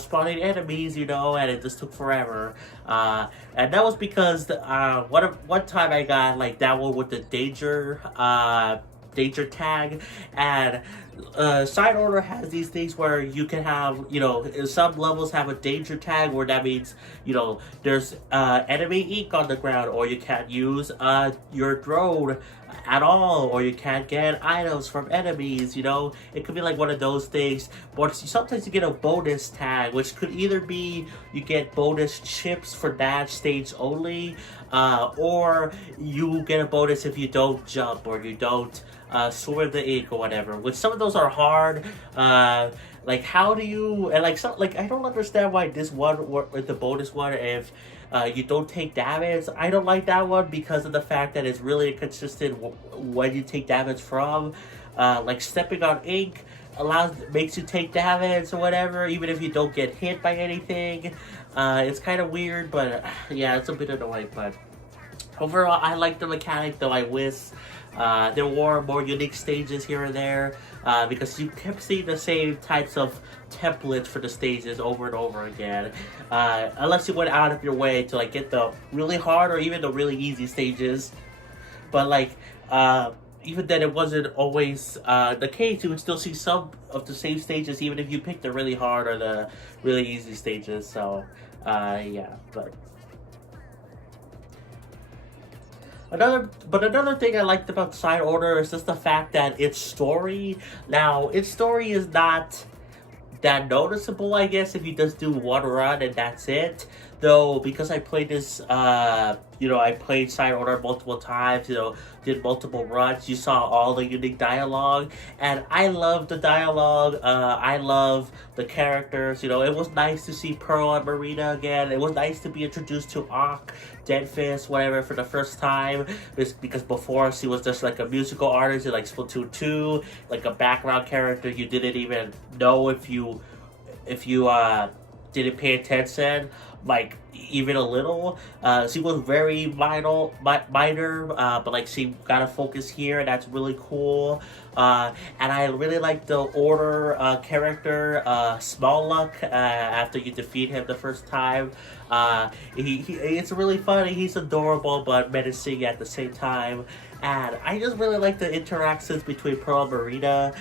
spawning enemies, you know, and it just took forever. And that was because one time I got like that one with the danger tag, and side order has these things where you can have, you know, some levels have a danger tag, where that means, you know, there's enemy ink on the ground, or you can't use your drone at all, or you can't get items from enemies, you know. It could be like one of those things. But sometimes you get a bonus tag, which could either be you get bonus chips for that stage only, or you get a bonus if you don't jump or you don't swim the ink or whatever, which some of those are hard. Like how do you, and like some, like I don't understand why this one with the bonus one, if you don't take damage. I don't like that one because of the fact that it's really inconsistent when you take damage from. Like stepping on ink makes you take damage or whatever, even if you don't get hit by anything. It's kind of weird, but yeah, it's a bit annoying. But overall, I like the mechanic, though I wish there were more unique stages here and there, because you kept seeing the same types of templates for the stages over and over again, unless you went out of your way to like get the really hard or even the really easy stages. But like even then, it wasn't always the case. You would still see some of the same stages, even if you picked the really hard or the really easy stages. So yeah, but another thing I liked about Side Order is just the fact that its story. Now, its story is not that noticeable, I guess, if you just do one run and that's it. though, because I played this, I played Side Order multiple times, did multiple runs, you saw all the unique dialogue, and I love the dialogue, I love the characters, it was nice to see Pearl and Marina again, it was nice to be introduced to Ock, Deadfist, whatever, for the first time, because before she was just like a musical artist in like Splatoon 2, like a background character you didn't even know if you didn't pay attention, like even a little. She was very minor, but like she got a focus here, and that's really cool. And I really like the Order character, Small Luck. After you defeat him the first time, it's really funny. He's adorable but menacing at the same time, and I just really like the interactions between Pearl and Marina.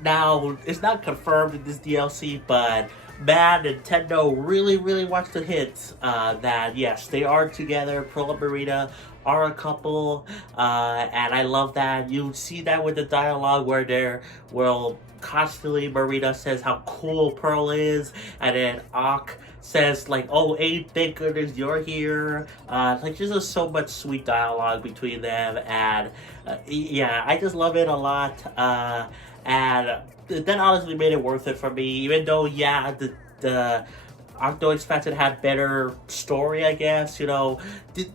Now, it's not confirmed in this DLC, but man, Nintendo really wants to hint that yes, they are together. Pearl and Marina are a couple, and I love that. You see that with the dialogue where constantly Marina says how cool Pearl is, and then Ock says like, "Oh, hey, thank goodness you're here." Like there's just so much sweet dialogue between them, and yeah, I just love it a lot. And that honestly made it worth it for me, even though, yeah, the Octo Expansion had better story, I guess,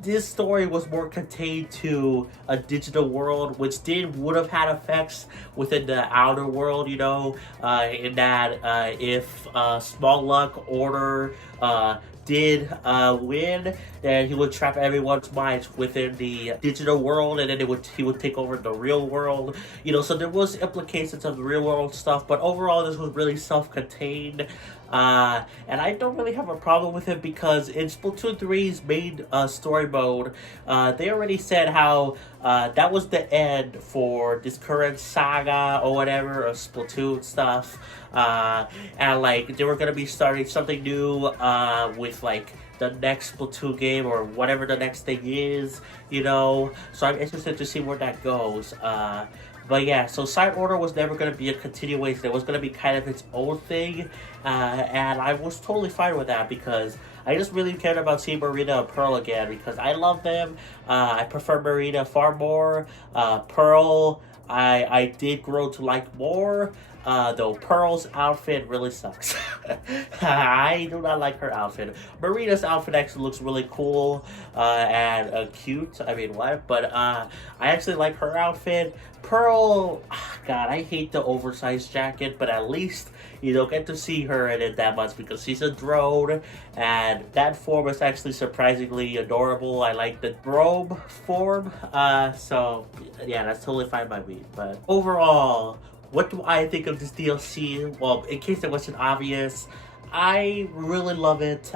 this story was more contained to a digital world, which would have had effects within the outer world, in that if Small Luck Order did win, then he would trap everyone's minds within the digital world, and then he would take over the real world. So there was implications of the real world stuff, but overall this was really self-contained. And I don't really have a problem with it, because in Splatoon 3's main story mode, they already said how that was the end for this current saga or whatever of Splatoon stuff. And like they were gonna be starting something new with like the next Splatoon game or whatever the next thing is, So I'm interested to see where that goes. But yeah, so Side Order was never going to be a continuation. It was going to be kind of its own thing. And I was totally fine with that, because I just really cared about seeing Marina and Pearl again, because I love them. I prefer Marina far more. Pearl, I did grow to like more. Though Pearl's outfit really sucks. I do not like her outfit. Marina's outfit actually looks really cool and cute. I mean, what? But I actually like her outfit. Pearl, God, I hate the oversized jacket, but at least you don't get to see her in it that much, because she's a drone, and that form is actually surprisingly adorable. I like the drone form, so yeah, that's totally fine by me. But overall, what do I think of this DLC? Well, in case it wasn't obvious, I really love it.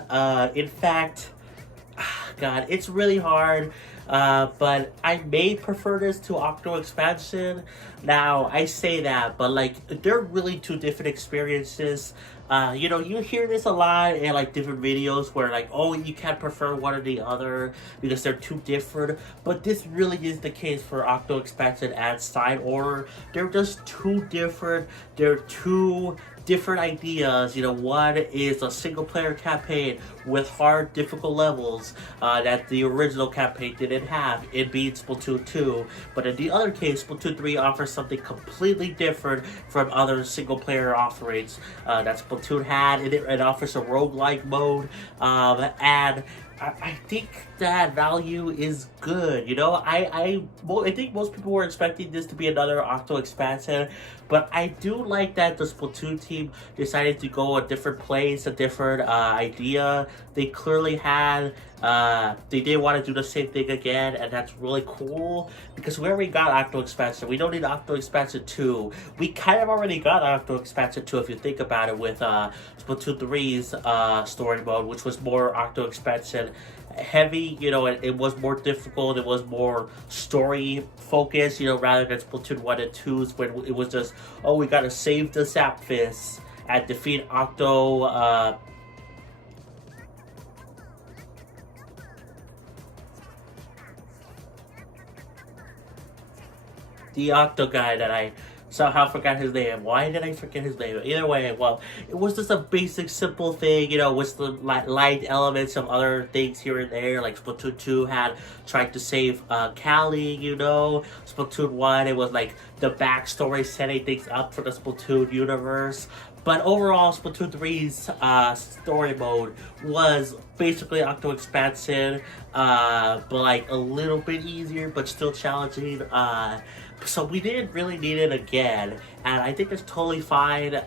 In fact, God, it's really hard. But I may prefer this to Octo Expansion. Now, I say that, but like, they're really two different experiences. You hear this a lot in like different videos where like, oh, you can't prefer one or the other because they're too different. But this really is the case for Octo Expansion and Side Order. They're just too different. They're two different ideas. One is a single player campaign with hard, difficult levels that the original campaign didn't have, it being Splatoon 2. But in the other case, Splatoon 3 offers something completely different from other single player offerings that Splatoon had. It offers a roguelike mode, and I think that value is good. I think most people were expecting this to be another Octo Expansion, but I do like that the Splatoon team decided to go a different place, a different idea. They clearly had, they didn't want to do the same thing again, and that's really cool, because we already got Octo Expansion. We don't need Octo Expansion 2. We kind of already got Octo Expansion 2 if you think about it, with Splatoon 3's story mode, which was more Octo Expansion heavy. It was more difficult, it was more story focused, rather than Splatoon 1 and 2's, when it was just, oh, we gotta save the Zapfist and defeat Octo, the Octo guy that I somehow forgot his name. Why did I forget his name? Either way, well, it was just a basic, simple thing, you know, with the light elements of other things here and there. Like Splatoon 2 had tried to save Callie, you know. Splatoon 1, it was like the backstory setting things up for the Splatoon universe. But overall, Splatoon 3's story mode was basically Octo Expansion, but like a little bit easier, but still challenging. So we didn't really need it again, and I think it's totally fine.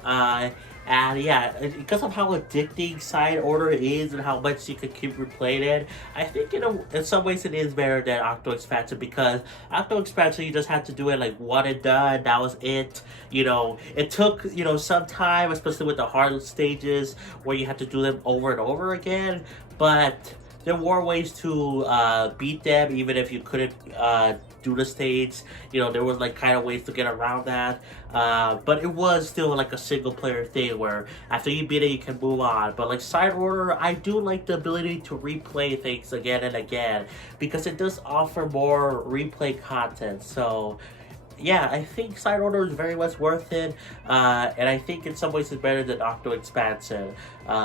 And yeah, because of how addicting Side Order is and how much you can keep replaying it, I think in some ways it is better than Octo Expansion, because Octo Expansion you just had to do it like one and done, that was it. You know, it took, you know, some time, especially with the hard stages where you had to do them over and over again, but there were ways to beat them even if you couldn't do the stage. You know, there was like kind of ways to get around that, but it was still like a single player thing where after you beat it you can move on. But like Side Order, I do like the ability to replay things again and again, because it does offer more replay content. So yeah, I think Side Order is very much worth it, and I think in some ways it's better than Octo Expansion,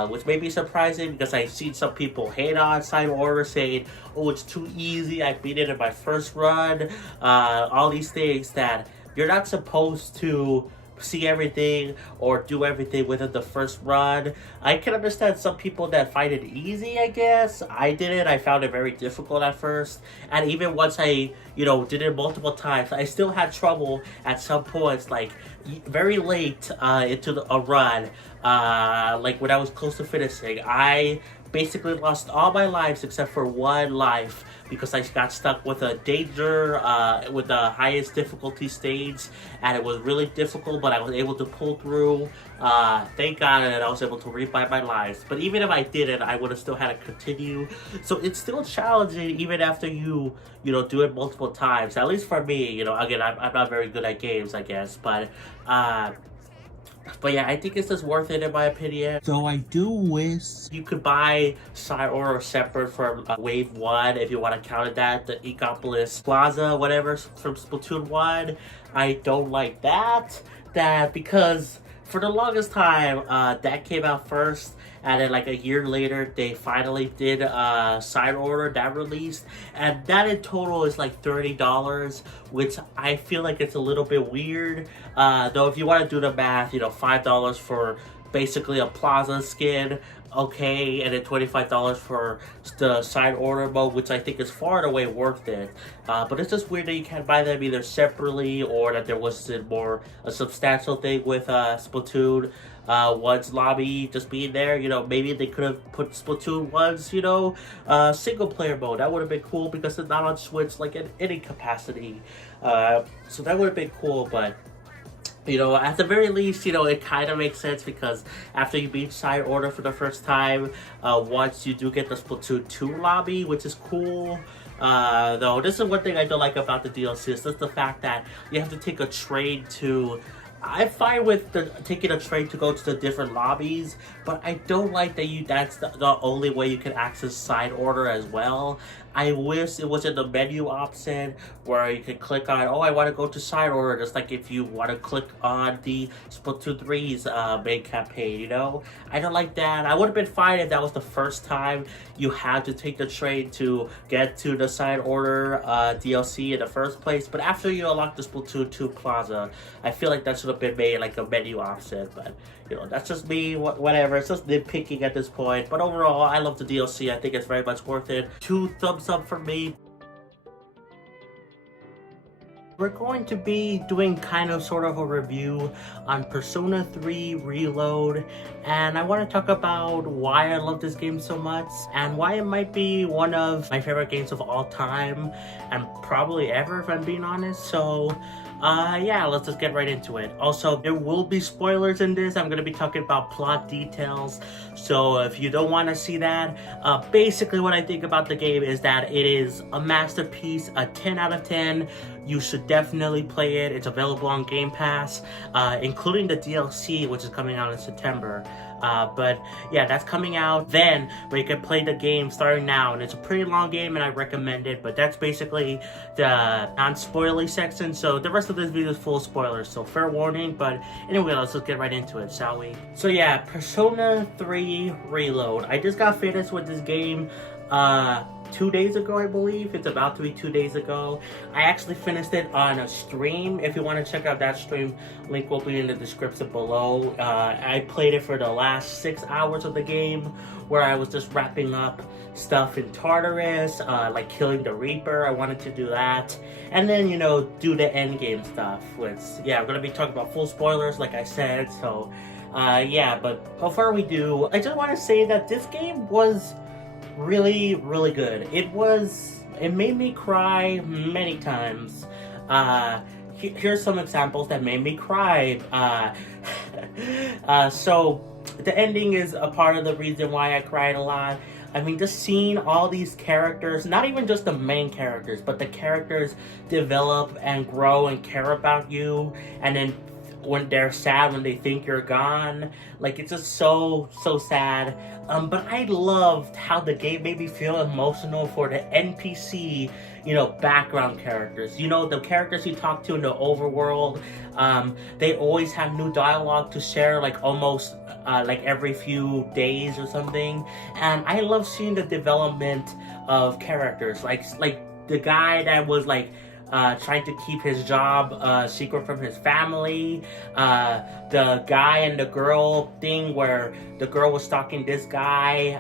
which may be surprising because I've seen some people hate on Side Order, saying, oh, it's too easy, I beat it in my first run, all these things that you're not supposed to see everything or do everything within the first run. I can understand some people that find it easy, I guess. I didn't. I found it very difficult at first. And even once I, you know, did it multiple times, I still had trouble at some points, like very late into a run. Like when I was close to finishing, I basically lost all my lives except for one life, because I got stuck with a danger with the highest difficulty stage, and it was really difficult, but I was able to pull through. Thank God that I was able to rebuy my lives. But even if I didn't, I would have still had to continue. So it's still challenging even after you know, do it multiple times. At least for me, you know, again, I'm not very good at games, I guess, but yeah, I think it's just worth it in my opinion. So I do wish you could buy Side Order separate from Wave 1 if you want to count it that, the Ecopolis Plaza, whatever, from Splatoon 1. I don't like that because for the longest time, that came out first, and then like a year later, they finally did Side Order that released, and that in total is like $30, which I feel like it's a little bit weird. Though if you want to do the math, you know, $5 for basically a Plaza skin, okay, and then $25 for the Side Order mode, which I think is far and away worth it. But it's just weird that you can't buy them either separately, or that there wasn't more a substantial thing with Splatoon 1's lobby just being there. You know, maybe they could have put Splatoon 1's, you know, single player mode. That would have been cool, because it's not on Switch like in any capacity. So that would have been cool, but you know, at the very least, you know, it kind of makes sense, because after you beat Side Order for the first time, once you do get the Splatoon 2 lobby, which is cool. Though, this is one thing I don't like about the DLC, is just the fact that you have to take a train to... I'm fine with taking a train to go to the different lobbies, but I don't like that that's the only way you can access Side Order as well. I wish it was in the menu option where you can click on, oh, I want to go to Side Order, just like if you want to click on the Splatoon 3's main campaign, you know? I don't like that. I would have been fine if that was the first time you had to take the train to get to the Side Order DLC in the first place, but after you unlock the Splatoon 2 Plaza, I feel like that should have been made like a menu option. But you know, that's just me, whatever. It's just nitpicking at this point. But overall, I love the DLC. I think it's very much worth it. 2 thumbs up for me. We're going to be doing kind of sort of a review on Persona 3 Reload, and I want to talk about why I love this game so much and why it might be one of my favorite games of all time, and probably ever, if I'm being honest. So yeah, let's just get right into it. Also, there will be spoilers in this. I'm going to be talking about plot details, so if you don't want to see that, basically what I think about the game is that it is a masterpiece, a 10 out of 10. you should definitely play it. It's available on Game Pass, including the DLC, which is coming out in September. But yeah, that's coming out then, where you can play the game starting now, and it's a pretty long game and I recommend it. But that's basically the non-spoilery section, so the rest of this video is full of spoilers, so fair warning. But anyway, let's just get right into it, shall we? So yeah, Persona 3 Reload. I just got finished with this game 2 days ago, I believe. It's about to be 2 days ago. I actually finished it on a stream. If you want to check out that stream, link will be in the description below. I played it for the last 6 hours of the game, where I was just wrapping up stuff in Tartarus, like killing the Reaper. I wanted to do that, and then, you know, do the end game stuff, which, yeah, I'm gonna be talking about full spoilers like I said. So yeah, but before we do, I just want to say that this game was really, really good. It made me cry many times. Here's some examples that made me cry. So the ending is a part of the reason why I cried a lot. I mean, just seeing all these characters, not even just the main characters, but the characters develop and grow and care about you, and then when they're sad when they think you're gone, like, it's just so sad. But I loved how the game made me feel emotional for the NPC, you know, background characters. You know, the characters you talk to in the overworld, they always have new dialogue to share, like almost like every few days or something. And I love seeing the development of characters, like the guy that was like trying to keep his job secret from his family, the guy and the girl thing where the girl was stalking this guy,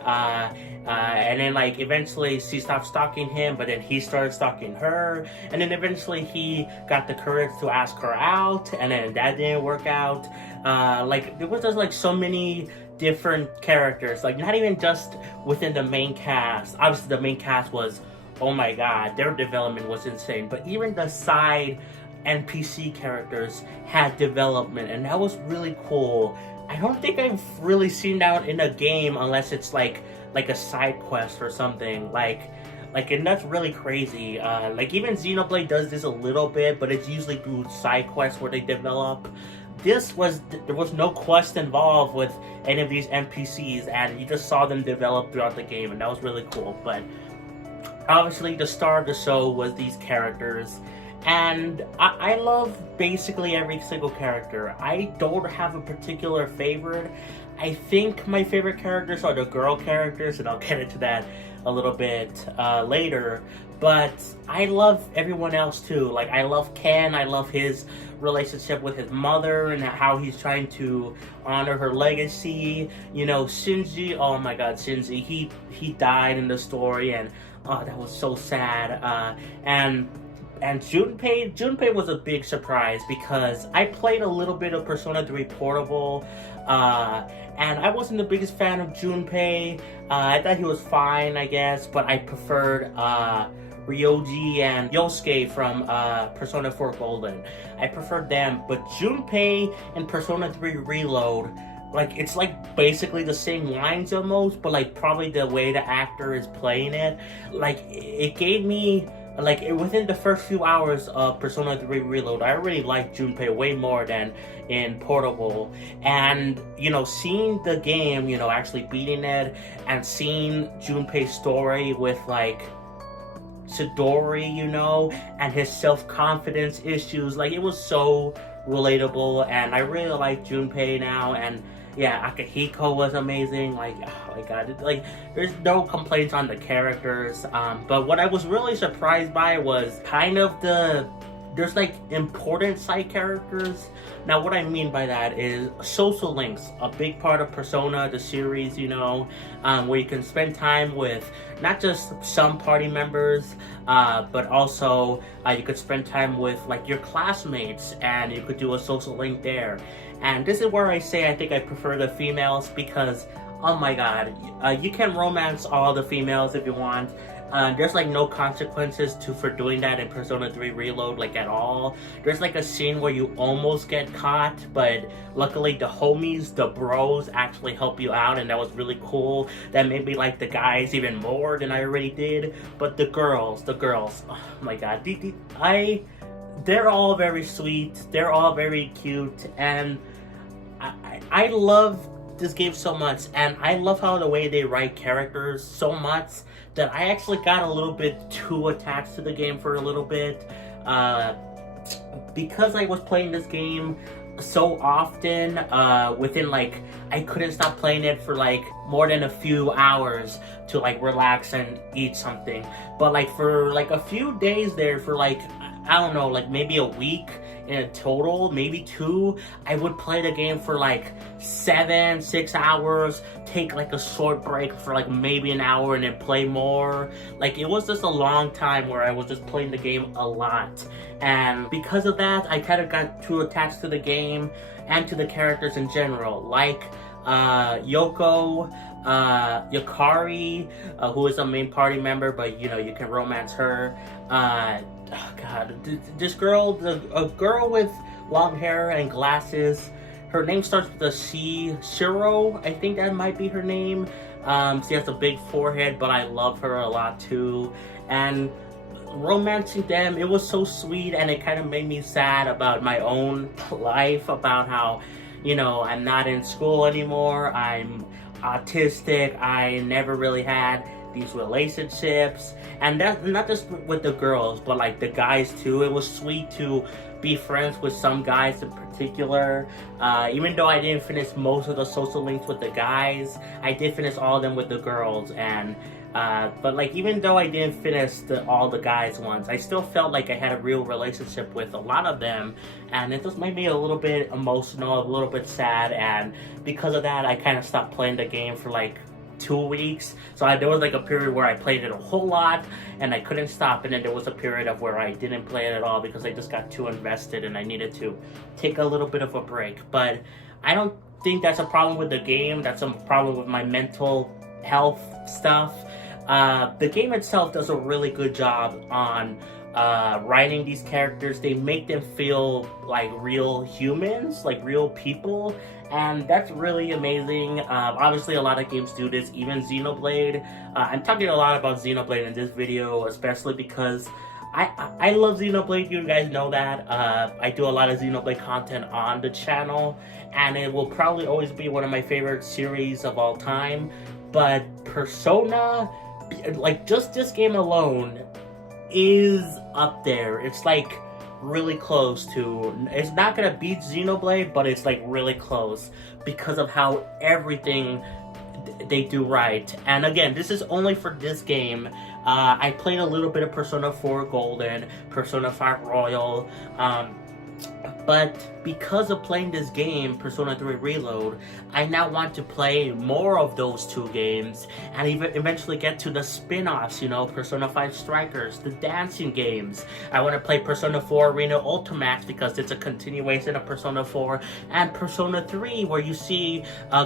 and then like eventually she stopped stalking him, but then he started stalking her, and then eventually he got the courage to ask her out, and then that didn't work out. Like, there was just like so many different characters, like not even just within the main cast. Obviously the main cast was, oh my god, their development was insane, but even the side NPC characters had development, and that was really cool. I don't think I've really seen that in a game unless it's like a side quest or something, and that's really crazy. Like, even Xenoblade does this a little bit, but it's usually through side quests where they develop. There was no quest involved with any of these NPCs, and you just saw them develop throughout the game, and that was really cool. But obviously, the star of the show was these characters, and I love basically every single character. I don't have a particular favorite. I think my favorite characters are the girl characters, and I'll get into that a little bit later. But I love everyone else too. Like, I love Ken. I love his relationship with his mother and how he's trying to honor her legacy. You know, Shinji. Oh my god, Shinji. He died in the story, and oh, that was so sad. And Junpei was a big surprise, because I played a little bit of Persona 3 Portable, and I wasn't the biggest fan of Junpei. I thought he was fine, I guess, but I preferred Ryoji and Yosuke from Persona 4 Golden. I preferred them, but Junpei in Persona 3 Reload, like, it's like basically the same lines almost, but like probably the way the actor is playing it, like, it gave me, like, within the first few hours of Persona 3 Reload, I really liked Junpei way more than in Portable. And, you know, seeing the game, you know, actually beating it, and seeing Junpei's story with, like, Chidori, you know, and his self-confidence issues, like, it was so relatable, and I really like Junpei now. And yeah, Akihiko was amazing. Like, oh my god, like, there's no complaints on the characters. But what I was really surprised by was kind of there's like important side characters. Now, what I mean by that is social links, a big part of Persona, the series, you know, where you can spend time with not just some party members, but also you could spend time with like your classmates, and you could do a social link there. And this is where I say I think I prefer the females, because, oh my god, you can romance all the females if you want. There's like no consequences for doing that in Persona 3 Reload, like, at all. There's like a scene where you almost get caught, but luckily the homies, the bros, actually help you out, and that was really cool. That made me like the guys even more than I already did. But the girls, oh my god, they're all very sweet, they're all very cute, and I love this game so much, and I love how the way they write characters so much that I actually got a little bit too attached to the game for a little bit. Because I was playing this game so often, within like, I couldn't stop playing it for like more than a few hours to like relax and eat something. But like for like a few days there, for like, I don't know, like maybe a week in a total, maybe 2, I would play the game for like 7-6 hours, take like a short break for like maybe an hour and then play more. Like it was just a long time where I was just playing the game a lot. And because of that, I kind of got too attached to the game and to the characters in general, like Yoko, Yukari, who is a main party member, but you know, you can romance her. Oh god, this girl, a girl with long hair and glasses. Her name starts with a C. Shiro, I think that might be her name. She has a big forehead, but I love her a lot too. And romancing them, it was so sweet, and it kind of made me sad about my own life, about how, you know, I'm not in school anymore, I'm autistic, I never really had these relationships, and that's not just with the girls, but like the guys too. It was sweet to be friends with some guys in particular. Even though I didn't finish most of the social links with the guys, I did finish all of them with the girls. And but like, even though I didn't finish all the guys ones, I still felt like I had a real relationship with a lot of them, and it just made me a little bit emotional, a little bit sad. And because of that, I kind of stopped playing the game for like 2 weeks. So there was like a period where I played it a whole lot and I couldn't stop, and then there was a period of where I didn't play it at all because I just got too invested and I needed to take a little bit of a break. But I don't think that's a problem with the game, that's a problem with my mental health stuff. The game itself does a really good job on writing these characters. They make them feel like real humans, like real people, and that's really amazing. Obviously a lot of games do this, even Xenoblade. I'm talking a lot about Xenoblade in this video, especially because I love Xenoblade, you guys know that. I do a lot of Xenoblade content on the channel, and it will probably always be one of my favorite series of all time. But Persona, like just this game alone, is up there. It's like really close to, it's not gonna beat Xenoblade, but it's like really close because of how everything they do right. And again, this is only for this game. I played a little bit of Persona 4 Golden, Persona 5 Royal, but because of playing this game, Persona 3 Reload, I now want to play more of those 2 games and even eventually get to the spin-offs, you know, Persona 5 Strikers, the dancing games. I want to play Persona 4 Arena Ultimax because it's a continuation of Persona 4, and Persona 3 where you see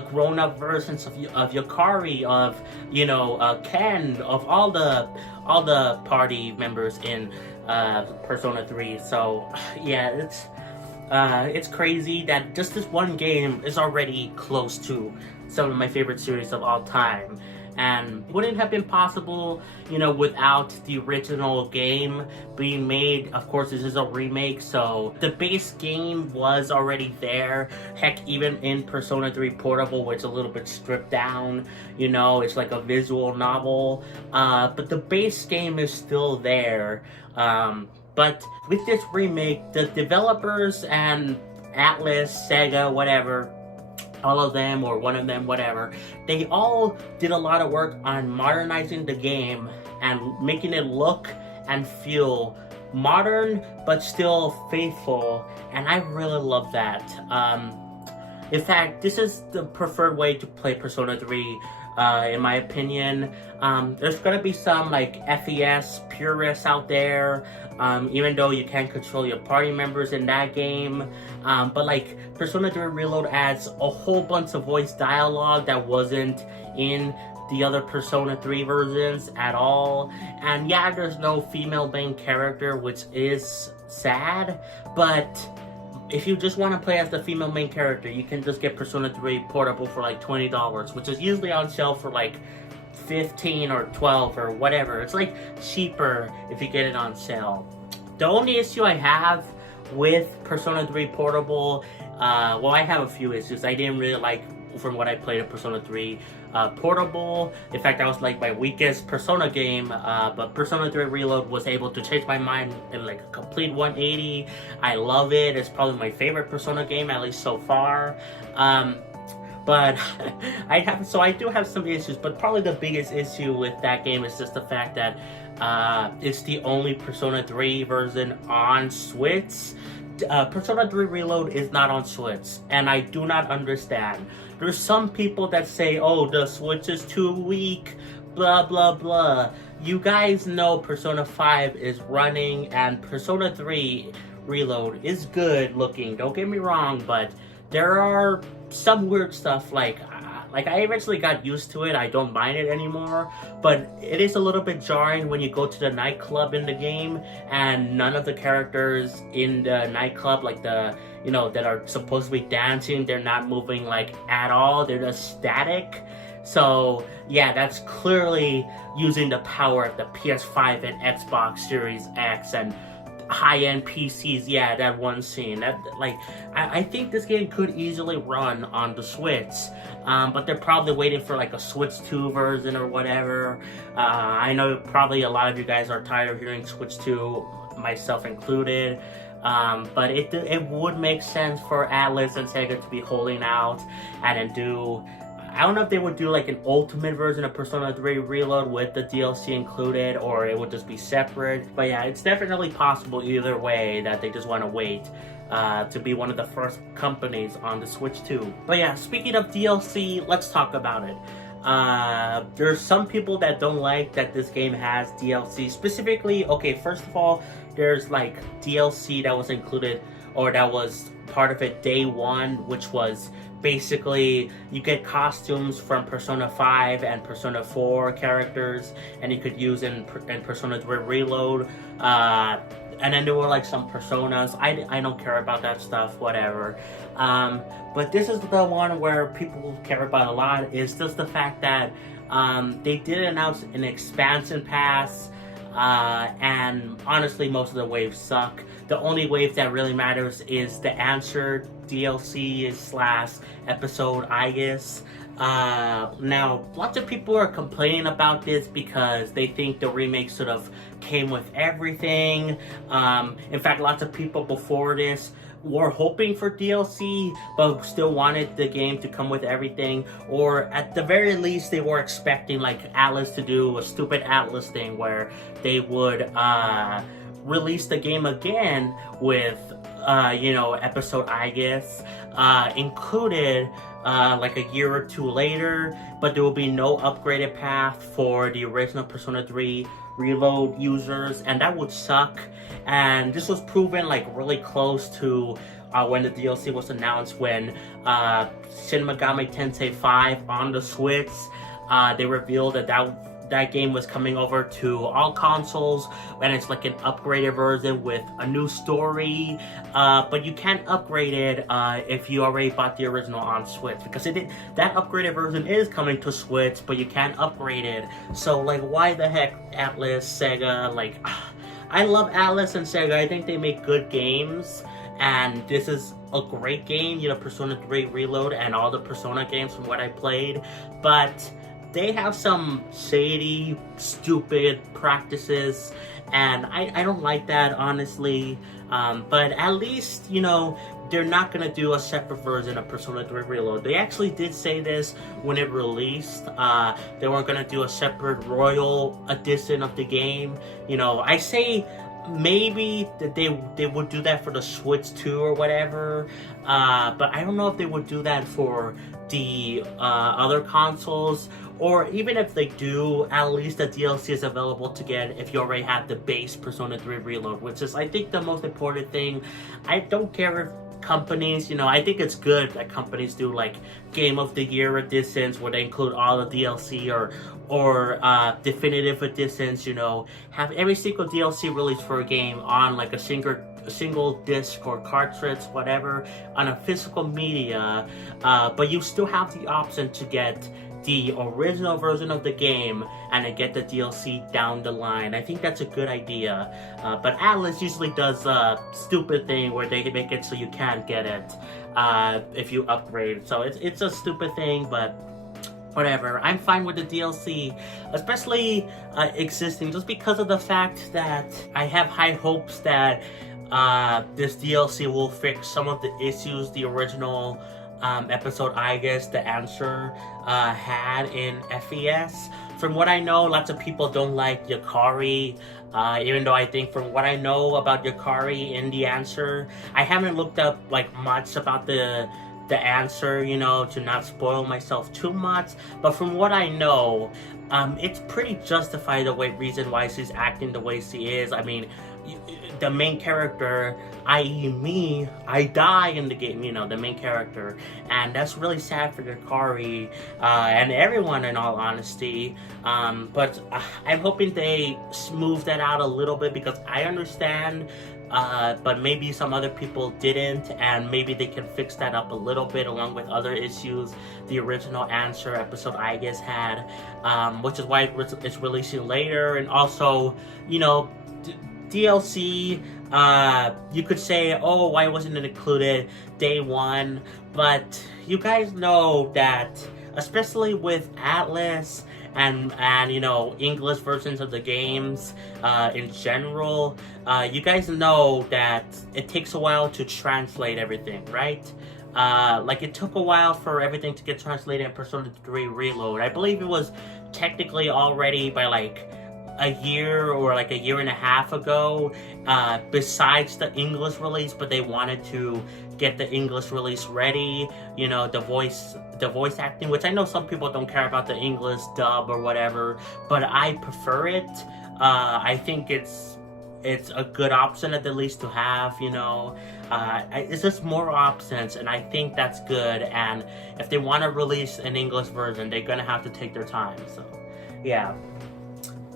grown-up versions of Yukari, of, you know, Ken, of all the party members in Persona 3. So yeah, it's crazy that just this one game is already close to some of my favorite series of all time. And it wouldn't have been possible, you know, without the original game being made. Of course, this is a remake, so the base game was already there. Heck, even in Persona 3 Portable, where it's a little bit stripped down, you know, it's like a visual novel. But the base game is still there. But with this remake, the developers and Atlas, Sega, whatever, all of them or one of them, whatever, they all did a lot of work on modernizing the game and making it look and feel modern but still faithful, and I really love that. In fact, this is the preferred way to play Persona 3, in my opinion. There's gonna be some like FES purists out there, even though you can't control your party members in that game. But like, Persona 3 Reload adds a whole bunch of voice dialogue that wasn't in the other Persona 3 versions at all. And yeah, there's no female main character, which is sad, but if you just want to play as the female main character, you can just get Persona 3 Portable for like $20, which is usually on sale for like $15 or $12 or whatever. It's like cheaper if you get it on sale. The only issue I have with Persona 3 Portable, well, I have a few issues. I didn't really like from what I played in Persona 3 Portable. In fact, that was like my weakest Persona game, but Persona 3 Reload was able to change my mind in like a complete 180. I love it. It's probably my favorite Persona game, at least so far. But I do have some issues, but probably the biggest issue with that game is just the fact that it's the only Persona 3 version on Switch. Persona 3 Reload is not on Switch, and I do not understand. There's some people that say, oh, the Switch is too weak, blah blah blah. You guys know Persona 5 is running, and Persona 3 Reload is good looking, don't get me wrong, but there are some weird stuff like I eventually got used to it. I don't mind it anymore, but it is a little bit jarring when you go to the nightclub in the game and none of the characters in the nightclub, like the, you know, that are supposed to be dancing, they're not moving like at all. They're just static. So yeah, that's clearly using the power of the PS5 and Xbox Series X and high-end PCs. Yeah, that one scene, that like I think this game could easily run on the Switch, but they're probably waiting for like a Switch 2 version or whatever. I know probably a lot of you guys are tired of hearing Switch 2, myself included, but it would make sense for Atlus and Sega to be holding out and then do, I don't know if they would do like an ultimate version of Persona 3 Reload with the DLC included, or it would just be separate. But yeah, it's definitely possible either way that they just want to wait to be one of the first companies on the Switch 2. But yeah, speaking of DLC, let's talk about it. There's some people that don't like that this game has DLC. Specifically, okay, first of all, there's like DLC that was included, or that was part of it day one, which was basically you get costumes from Persona 5 and Persona 4 characters, and you could use in Persona 3 Reload. And then there were like some personas. I don't care about that stuff, whatever. But this is the one where people care about a lot, is just the fact that they did announce an expansion pass, and honestly most of the waves suck. The only wave that really matters is the Answer DLC / episode, I guess. Now, lots of people are complaining about this because they think the remake sort of came with everything. In fact, lots of people before this were hoping for DLC, but still wanted the game to come with everything. Or at the very least, they were expecting like Atlus to do a stupid Atlus thing where they would release the game again with, you know, episode, I guess, included like a year or two later, but there will be no upgraded path for the original Persona 3 Reload users, and that would suck. And this was proven like really close to when the DLC was announced, when Shin Megami Tensei 5 on the Switch, they revealed that game was coming over to all consoles, and it's like an upgraded version with a new story, but you can't upgrade it if you already bought the original on Switch, because that upgraded version is coming to Switch, but you can't upgrade it. So like, why the heck, Atlus, Sega? Like, I love Atlus and Sega. I think they make good games, and this is a great game, you know, Persona 3 Reload and all the Persona games from what I played, but they have some shady, stupid practices, and I don't like that, honestly. But at least, you know, they're not gonna do a separate version of Persona 3 Reload. They actually did say this when it released. They weren't gonna do a separate Royal Edition of the game. You know, I say maybe that they would do that for the Switch 2 or whatever, but I don't know if they would do that for the other consoles. Or even if they do, at least the DLC is available to get if you already have the base Persona 3 Reload, which is, I think, the most important thing. I don't care if companies, you know, I think it's good that companies do like Game of the Year editions where they include all the DLC, or definitive editions, you know, have every single DLC released for a game on like a single disc or cartridge, whatever, on a physical media, but you still have the option to get the original version of the game and then get the DLC down the line. I think that's a good idea. But Atlas usually does a stupid thing where they make it so you can't get it if you upgrade. So it's a stupid thing, but whatever. I'm fine with the DLC, especially existing, just because of the fact that I have high hopes that this DLC will fix some of the issues the original episode, I guess, the answer had in FES. From what I know, lots of people don't like Yukari, even though I think from what I know about Yukari in the answer, I haven't looked up like much about the answer, you know, to not spoil myself too much, but from what I know, it's pretty justified the reason why she's acting the way she is. I mean, the main character, i.e. me, I die in the game, you know, the main character, and that's really sad for Yukari and everyone, in all honesty. But I'm hoping they smooth that out a little bit, because I understand, but maybe some other people didn't, and maybe they can fix that up a little bit along with other issues the original answer episode, I guess, had, which is why it's releasing later. And also, you know, DLC, you could say, oh, why wasn't it included day one? But you guys know that, especially with Atlas and you know, English versions of the games in general, you guys know that it takes a while to translate everything, right? Like, it took a while for everything to get translated in Persona 3 Reload. I believe it was technically already by like a year or like a year and a half ago, besides the English release, but they wanted to get the English release ready, you know, the voice acting, which I know some people don't care about the English dub or whatever, but I prefer it. I think it's a good option at the least to have, you know. It's just more options, and I think that's good. And if they want to release an English version, they're gonna have to take their time. So yeah,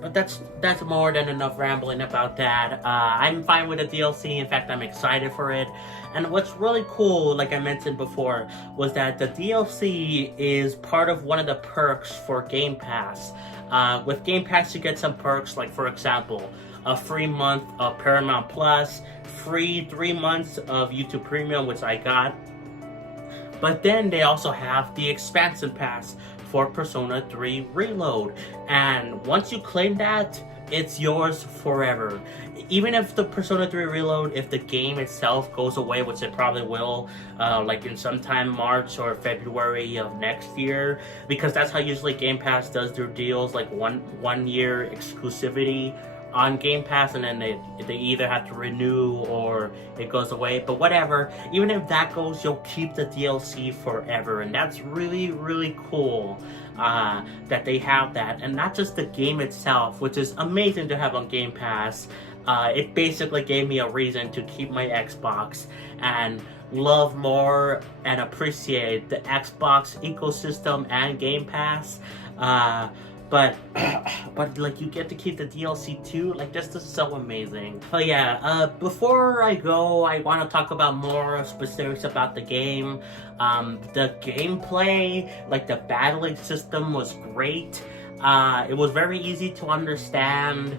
but that's more than enough rambling about that. I'm fine with the DLC. In fact, I'm excited for it. And what's really cool, like I mentioned before, was that the DLC is part of one of the perks for Game Pass. With Game Pass, you get some perks, like, for example, a free month of Paramount Plus, free 3 months of YouTube Premium, which I got. But then they also have the expansion pass for Persona 3 Reload. And once you claim that, it's yours forever. Even if the Persona 3 Reload, if the game itself goes away, which it probably will, like in sometime March or February of next year, because that's how usually Game Pass does their deals, like one year exclusivity on Game Pass, and then they either have to renew or it goes away. But whatever, even if that goes, you'll keep the DLC forever, and that's really, really cool that they have that. And not just the game itself, which is amazing to have on Game Pass. It basically gave me a reason to keep my Xbox and love more and appreciate the Xbox ecosystem and Game Pass. But like, you get to keep the DLC too. Like, this is so amazing. But yeah, before I go, I want to talk about more specifics about the game. The gameplay, like the battling system, was great. It was very easy to understand.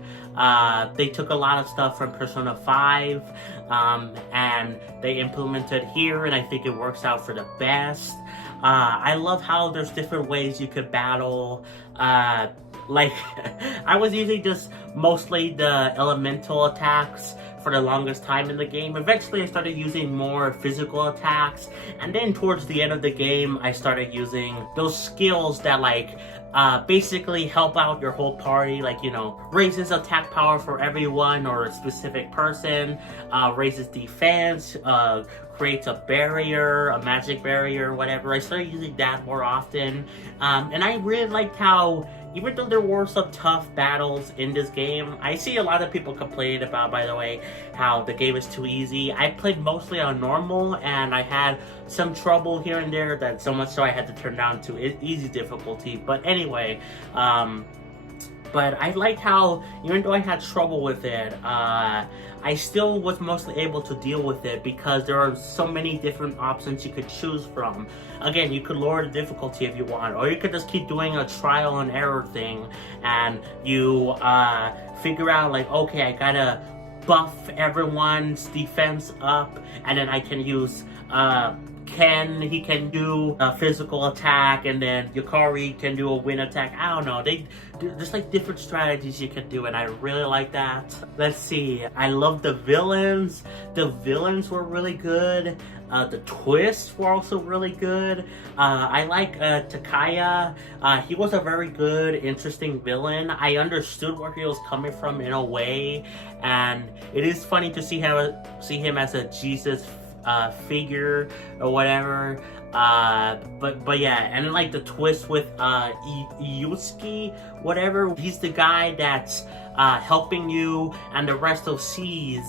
They took a lot of stuff from Persona 5 and they implemented here, and I think it works out for the best. I love how there's different ways you could battle. Like, I was using just mostly the elemental attacks for the longest time in the game. Eventually I started using more physical attacks, and then towards the end of the game I started using those skills that like basically help out your whole party, like, you know, raises attack power for everyone or a specific person, raises defense, creates a barrier, a magic barrier, whatever. I started using that more often, and I really liked how, even though there were some tough battles in this game, I see a lot of people complaining about, by the way, how the game is too easy. I played mostly on normal, and I had some trouble here and there, that so much so I had to turn down to easy difficulty. But anyway, But I liked how, even though I had trouble with it, I still was mostly able to deal with it because there are so many different options you could choose from. Again, you could lower the difficulty if you want, or you could just keep doing a trial and error thing, and you figure out like, okay, I gotta buff everyone's defense up, and then I can use Ken, he can do a physical attack, and then Yukari can do a wind attack. I don't know, there's like different strategies you can do, and I really like that. Let's see, I love the villains. The villains were really good. The twists were also really good. I like Takaya. He was a very good, interesting villain. I understood where he was coming from in a way, and it is funny to see him as a Jesus figure or whatever. But yeah, and like the twist with Yusuke, whatever. He's the guy that's helping you and the rest of C's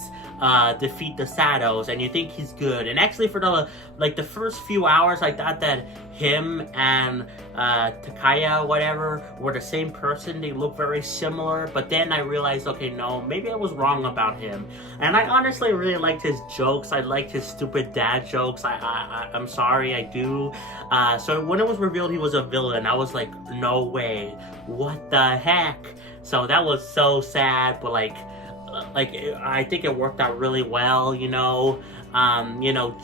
defeat the Shadows, and you think he's good. And actually, for the first few hours, I thought that him and Takaya, whatever, were the same person. They look very similar, but then I realized, okay, no, maybe I was wrong about him. And I honestly really liked his jokes. I liked his stupid dad jokes. I'm sorry, I do. So when it was revealed he was a villain, I was like, no way, what the heck? So that was so sad, but like I think it worked out really well, you know.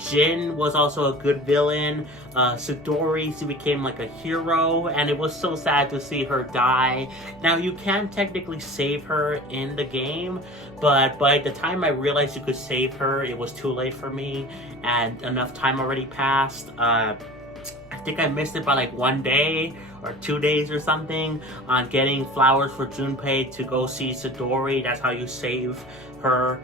Jin was also a good villain. Sidori, she became like a hero, and it was so sad to see her die. Now, you can technically save her in the game, but by the time I realized you could save her, it was too late for me, and enough time already passed. I think I missed it by like 1 day or 2 days or something on getting flowers for Junpei to go see Sidori. That's how you save her.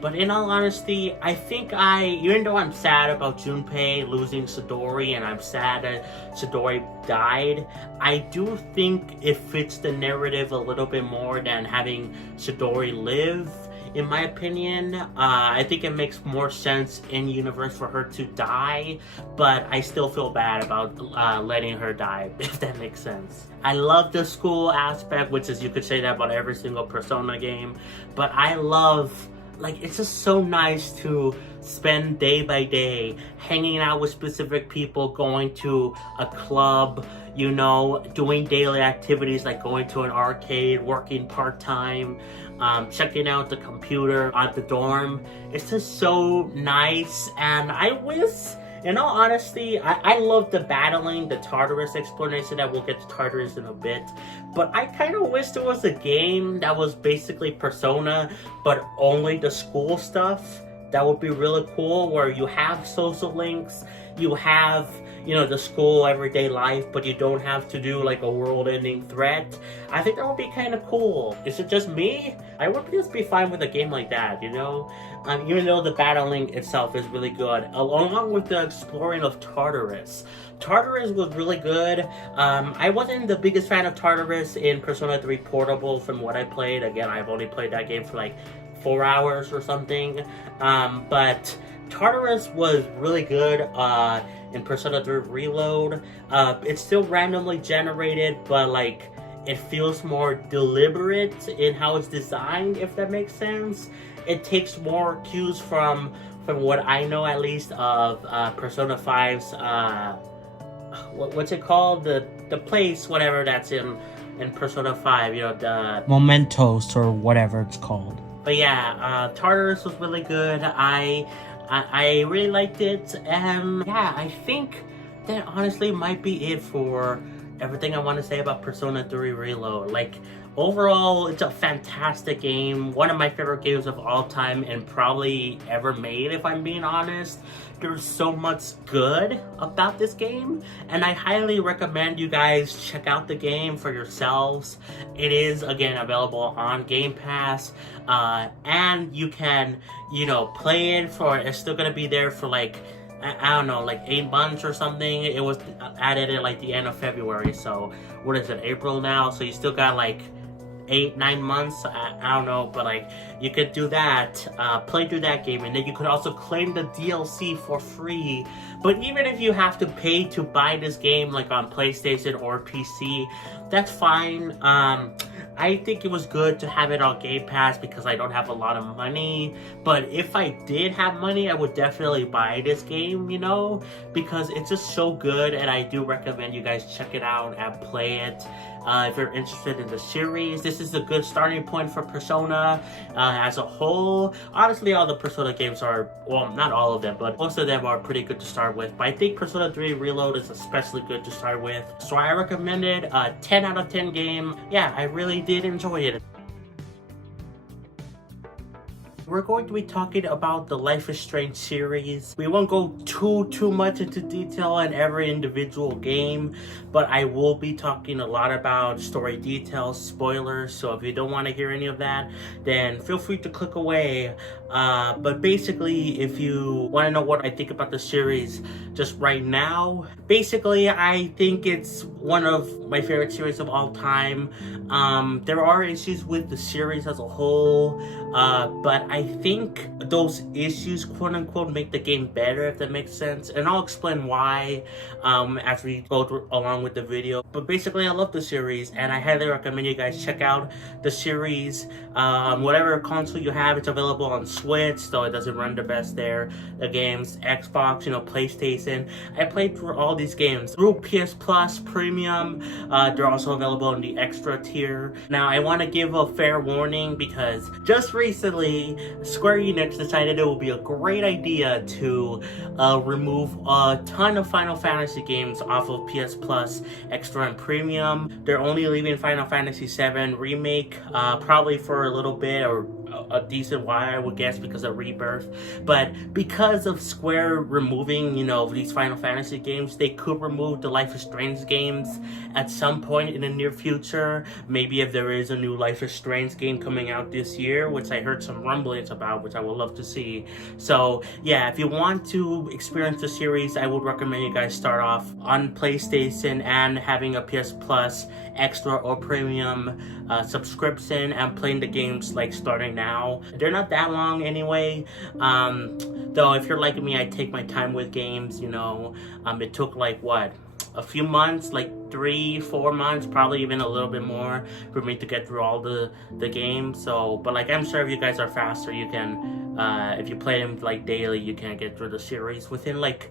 But in all honesty, I think even though I'm sad about Junpei losing Sidori, and I'm sad that Sidori died, I do think it fits the narrative a little bit more than having Sidori live. In my opinion, I think it makes more sense in universe for her to die, but I still feel bad about letting her die, if that makes sense. I love the school aspect, which is, you could say that about every single Persona game, but I love, like, it's just so nice to spend day by day hanging out with specific people, going to a club, you know, doing daily activities like going to an arcade, working part-time, checking out the computer at the dorm. It's just so nice, and I wish, in all honesty, I love the battling, the Tartarus explanation, that we'll get to Tartarus in a bit, but I kind of wish there was a game that was basically Persona, but only the school stuff. That would be really cool, where you have social links, you have, you know, the school everyday life, but you don't have to do like a world-ending threat. I think that would be kind of cool. Is it just me? I would just be fine with a game like that, you know? Even though the battling itself is really good, along with the exploring of Tartarus. Tartarus was really good. I wasn't the biggest fan of Tartarus in Persona 3 Portable from what I played. Again, I've only played that game for like 4 hours or something. But Tartarus was really good in Persona 3 Reload. It's still randomly generated, but like it feels more deliberate in how it's designed, if that makes sense. It takes more cues from what I know, at least, of Persona 5's what's it called? The place, whatever that's in Persona 5, you know, the Mementos or whatever it's called. But yeah, Tartarus was really good. I really liked it, and yeah, I think that honestly might be it for everything I want to say about Persona 3 Reload. Like, overall, it's a fantastic game, one of my favorite games of all time, and probably ever made, if I'm being honest. There's so much good about this game, and I highly recommend you guys check out the game for yourselves. It is, again, available on Game Pass, and you can, you know, play it for, it's still gonna be there for like, I don't know, like 8 months or something. It was added at like the end of February, so what is it, April now? So you still got like 8-9 months, I don't know, but like you could do that, play through that game, and then you could also claim the DLC for free. But even if you have to pay to buy this game like on PlayStation or PC, that's fine. I think it was good to have it on Game Pass because I don't have a lot of money. But if I did have money, I would definitely buy this game, you know, because it's just so good, and I do recommend you guys check it out and play it. If you're interested in the series, this is a good starting point for Persona as a whole. Honestly, all the Persona games are, well, not all of them, but most of them are pretty good to start with. But I think Persona 3 Reload is especially good to start with. So I recommend it. 10 out of 10 game. Yeah, I really did enjoy it. We're going to be talking about the Life is Strange series. We won't go too much into detail on every individual game, but I will be talking a lot about story details, spoilers, so if you don't want to hear any of that, then feel free to click away. But basically, if you want to know what I think about the series just right now, basically I think it's one of my favorite series of all time. There are issues with the series as a whole, but I think those issues, quote unquote, make the game better, if that makes sense. And I'll explain why as we go along with the video. But basically, I love the series, and I highly recommend you guys check out the series. Whatever console you have, it's available on Switch, though it doesn't run the best there. The games, Xbox, you know, PlayStation. I played through all these games through PS Plus Premium. They're also available in the extra tier. Now, I want to give a fair warning because just recently, Square Enix decided it would be a great idea to remove a ton of Final Fantasy games off of PS Plus Extra and Premium. They're only leaving Final Fantasy VII Remake probably for a little bit, or a decent while, I would guess, because of Rebirth. But because of Square removing, you know, these Final Fantasy games, they could remove the Life is Strange games at some point in the near future. Maybe if there is a new Life is Strange game coming out this year, which I heard some rumblings about, which I would love to see. So yeah, if you want to experience the series, I would recommend you guys start off on PlayStation and having a PS Plus Extra or Premium subscription and playing the games like starting now. They're not that long anyway, though if you're like me, I take my time with games, you know. It took like what, a few months, like 3-4 months, probably even a little bit more, for me to get through all the games. So, but like, I'm sure if you guys are faster, you can, if you play them like daily, you can get through the series within like,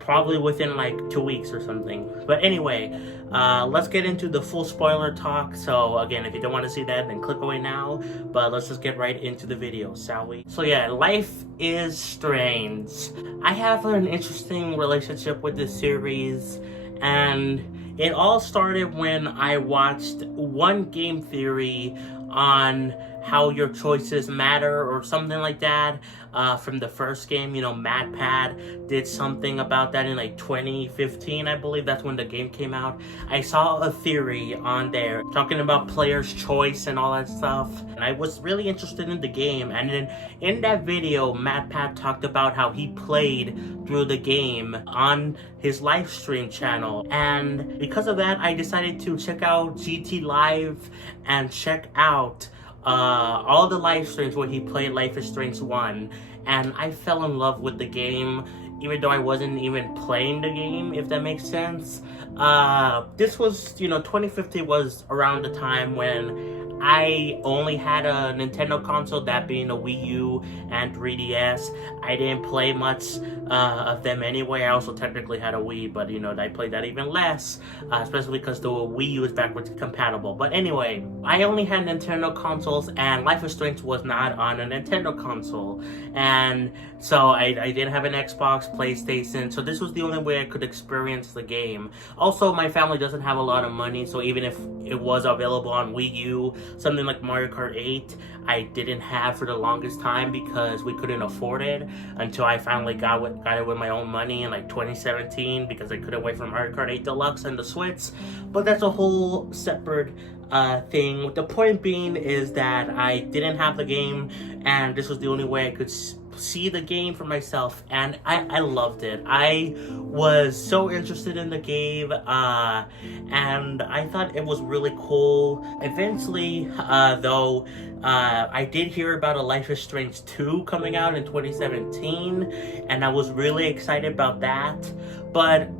probably within like 2 weeks or something. But anyway, let's get into the full spoiler talk. So again, if you don't want to see that, then click away now. But let's just get right into the video, shall we? So yeah, Life is Strange. I have an interesting relationship with this series, and it all started when I watched one game theory on how your choices matter or something like that, from the first game. You know, MadPad did something about that in like 2015, I believe. That's when the game came out. I saw a theory on there talking about player's choice and all that stuff, and I was really interested in the game. And then in that video, MadPad talked about how he played through the game on his live stream channel, and because of that, I decided to check out GT Live and check out all the live streams where he played Life is Strange 1, and I fell in love with the game, even though I wasn't even playing the game, if that makes sense. This was, you know, 2015 was around the time when I only had a Nintendo console, that being a Wii U and 3DS. I didn't play much of them anyway. I also technically had a Wii, but you know, I played that even less, especially because the Wii U is backwards compatible. But anyway, I only had Nintendo consoles, and Life is Strange was not on a Nintendo console. And so I didn't have an Xbox, PlayStation, so this was the only way I could experience the game. Also, my family doesn't have a lot of money, so even if it was available on Wii U, something like Mario Kart 8, I didn't have for the longest time because we couldn't afford it, until I finally got it with my own money in like 2017, because I couldn't wait for Mario Kart 8 Deluxe and the Switch. But that's a whole separate thing. The point being is that I didn't have the game, and this was the only way I could see the game for myself, and I loved it. I was so interested in the game, and I thought it was really cool. Eventually, though, I did hear about a Life is Strange 2 coming out in 2017, and I was really excited about that. But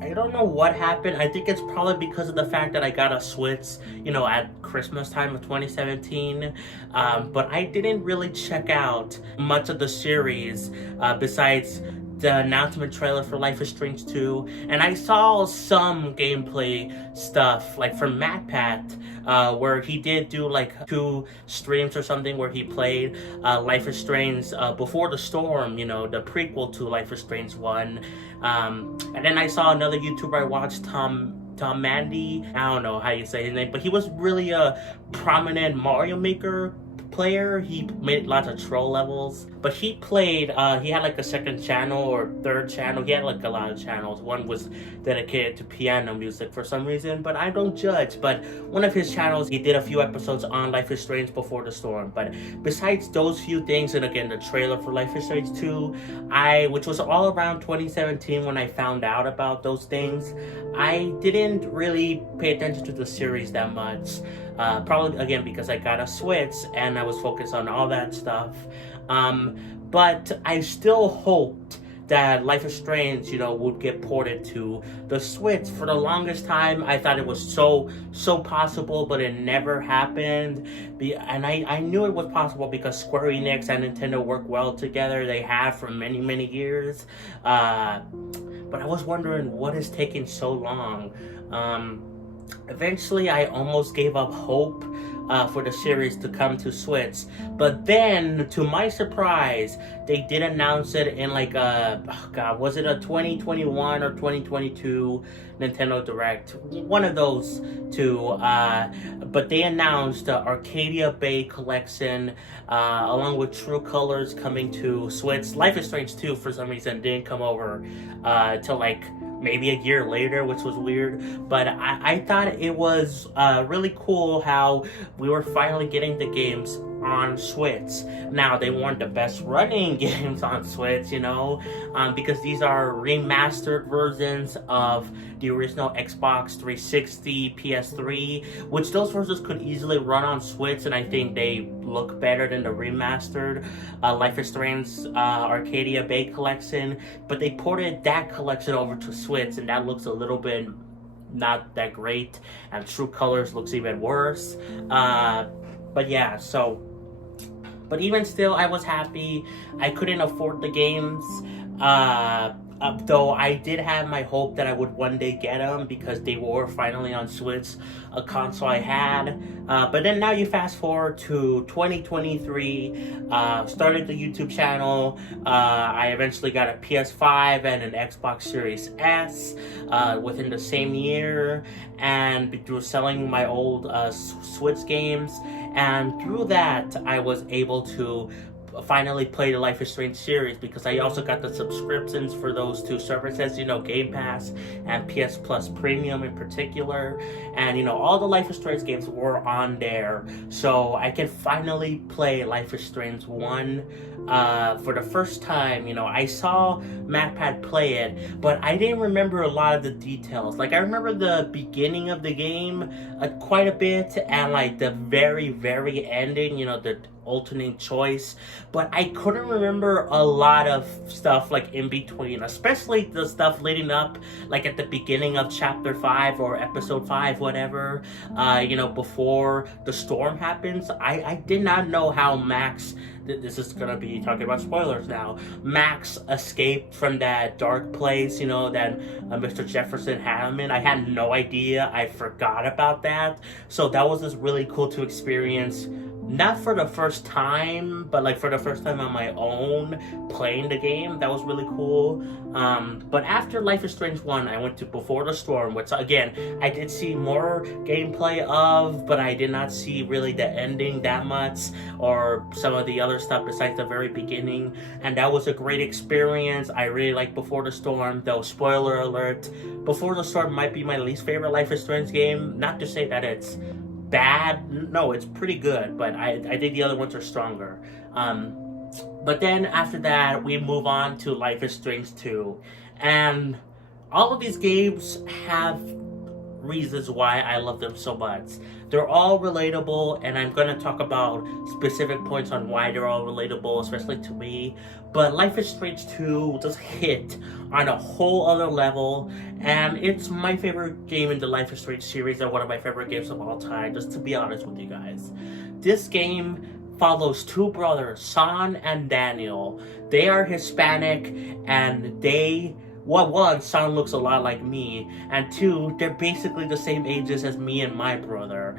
I don't know what happened. I think it's probably because of the fact that I got a Switch, you know, at Christmas time of 2017. But I didn't really check out much of the series besides the announcement trailer for Life is Strange 2, and I saw some gameplay stuff like from MatPat, where he did do like 2 streams or something where he played Life is Strange Before the Storm, you know, the prequel to Life is Strange 1. And then I saw another YouTuber I watched, Tom Mandy. I don't know how you say his name, but he was really a prominent Mario Maker player. He made lots of troll levels, but he played, he had like a second channel or third channel. He had like a lot of channels. One was dedicated to piano music for some reason, but I don't judge. But one of his channels, he did a few episodes on Life is Strange Before the Storm. But besides those few things, and again, the trailer for Life is Strange 2, which was all around 2017 when I found out about those things, I didn't really pay attention to the series that much. Probably again because I got a Switch and I was focused on all that stuff. But I still hoped that Life is Strange, you know, would get ported to the Switch. For the longest time, I thought it was so possible, but it never happened. And I knew it was possible because Square Enix and Nintendo work well together. They have for many years. But I was wondering what is taking so long. Eventually, I almost gave up hope for the series to come to Switch, but then, to my surprise, they did announce it in like was it a 2021 or 2022 Nintendo Direct? One of those two. But they announced the Arcadia Bay Collection, along with True Colors coming to Switch. Life is Strange 2, for some reason, didn't come over till like maybe a year later, which was weird. But I thought it was really cool how we were finally getting the games on Switch. Now, they weren't the best running games on Switch, you know, because these are remastered versions of the original Xbox 360, PS3, which those versions could easily run on Switch, and I think they look better than the remastered Life is Strange Arcadia Bay Collection. But they ported that collection over to Switch, and that looks a little bit not that great, and True Colors looks even worse. But yeah, so, but even still, I was happy. I couldn't afford the games, though I did have my hope that I would one day get them because they were finally on Switch, a console I had. But then now you fast forward to 2023, started the YouTube channel. I eventually got a PS5 and an Xbox Series S within the same year, and through selling my old Switch games. And through that, I was able to finally play the Life is Strange series because I also got the subscriptions for those 2 services, you know, Game Pass and PS Plus Premium in particular. And, you know, all the Life is Strange games were on there. So I can finally play Life is Strange 1 for the first time. You know, I saw MatPat play it, but I didn't remember a lot of the details. Like, I remember the beginning of the game quite a bit, and like the very ending, you know, the alternate choice, but I couldn't remember a lot of stuff like in between, especially the stuff leading up, like at the beginning of chapter 5 or episode 5, whatever, you know, before the storm happens. I did not know how Max, this is gonna be talking about spoilers now, Max escaped from that dark place, you know, that Mr. Jefferson had him in. I had no idea. I forgot about that. So that was just really cool to experience. Not for the first time, but like for the first time on my own playing the game. That was really cool. But after Life is Strange 1, I went to Before the Storm, which again, I did see more gameplay of, but I did not see really the ending that much or some of the other stuff besides the very beginning. And that was a great experience. I really like Before the Storm, though spoiler alert, Before the Storm might be my least favorite Life is Strange game. Not to say that it's bad, no, it's pretty good, but I think the other ones are stronger. But then after that, we move on to Life is Strange 2, and all of these games have reasons why I love them so much. They're all relatable, and I'm going to talk about specific points on why they're all relatable, especially to me. But Life is Strange 2 just hit on a whole other level, and it's my favorite game in the Life is Strange series and one of my favorite games of all time, just to be honest with you guys. This game follows two brothers, San and Daniel. They are Hispanic, and one, San looks a lot like me, and two, they're basically the same ages as me and my brother.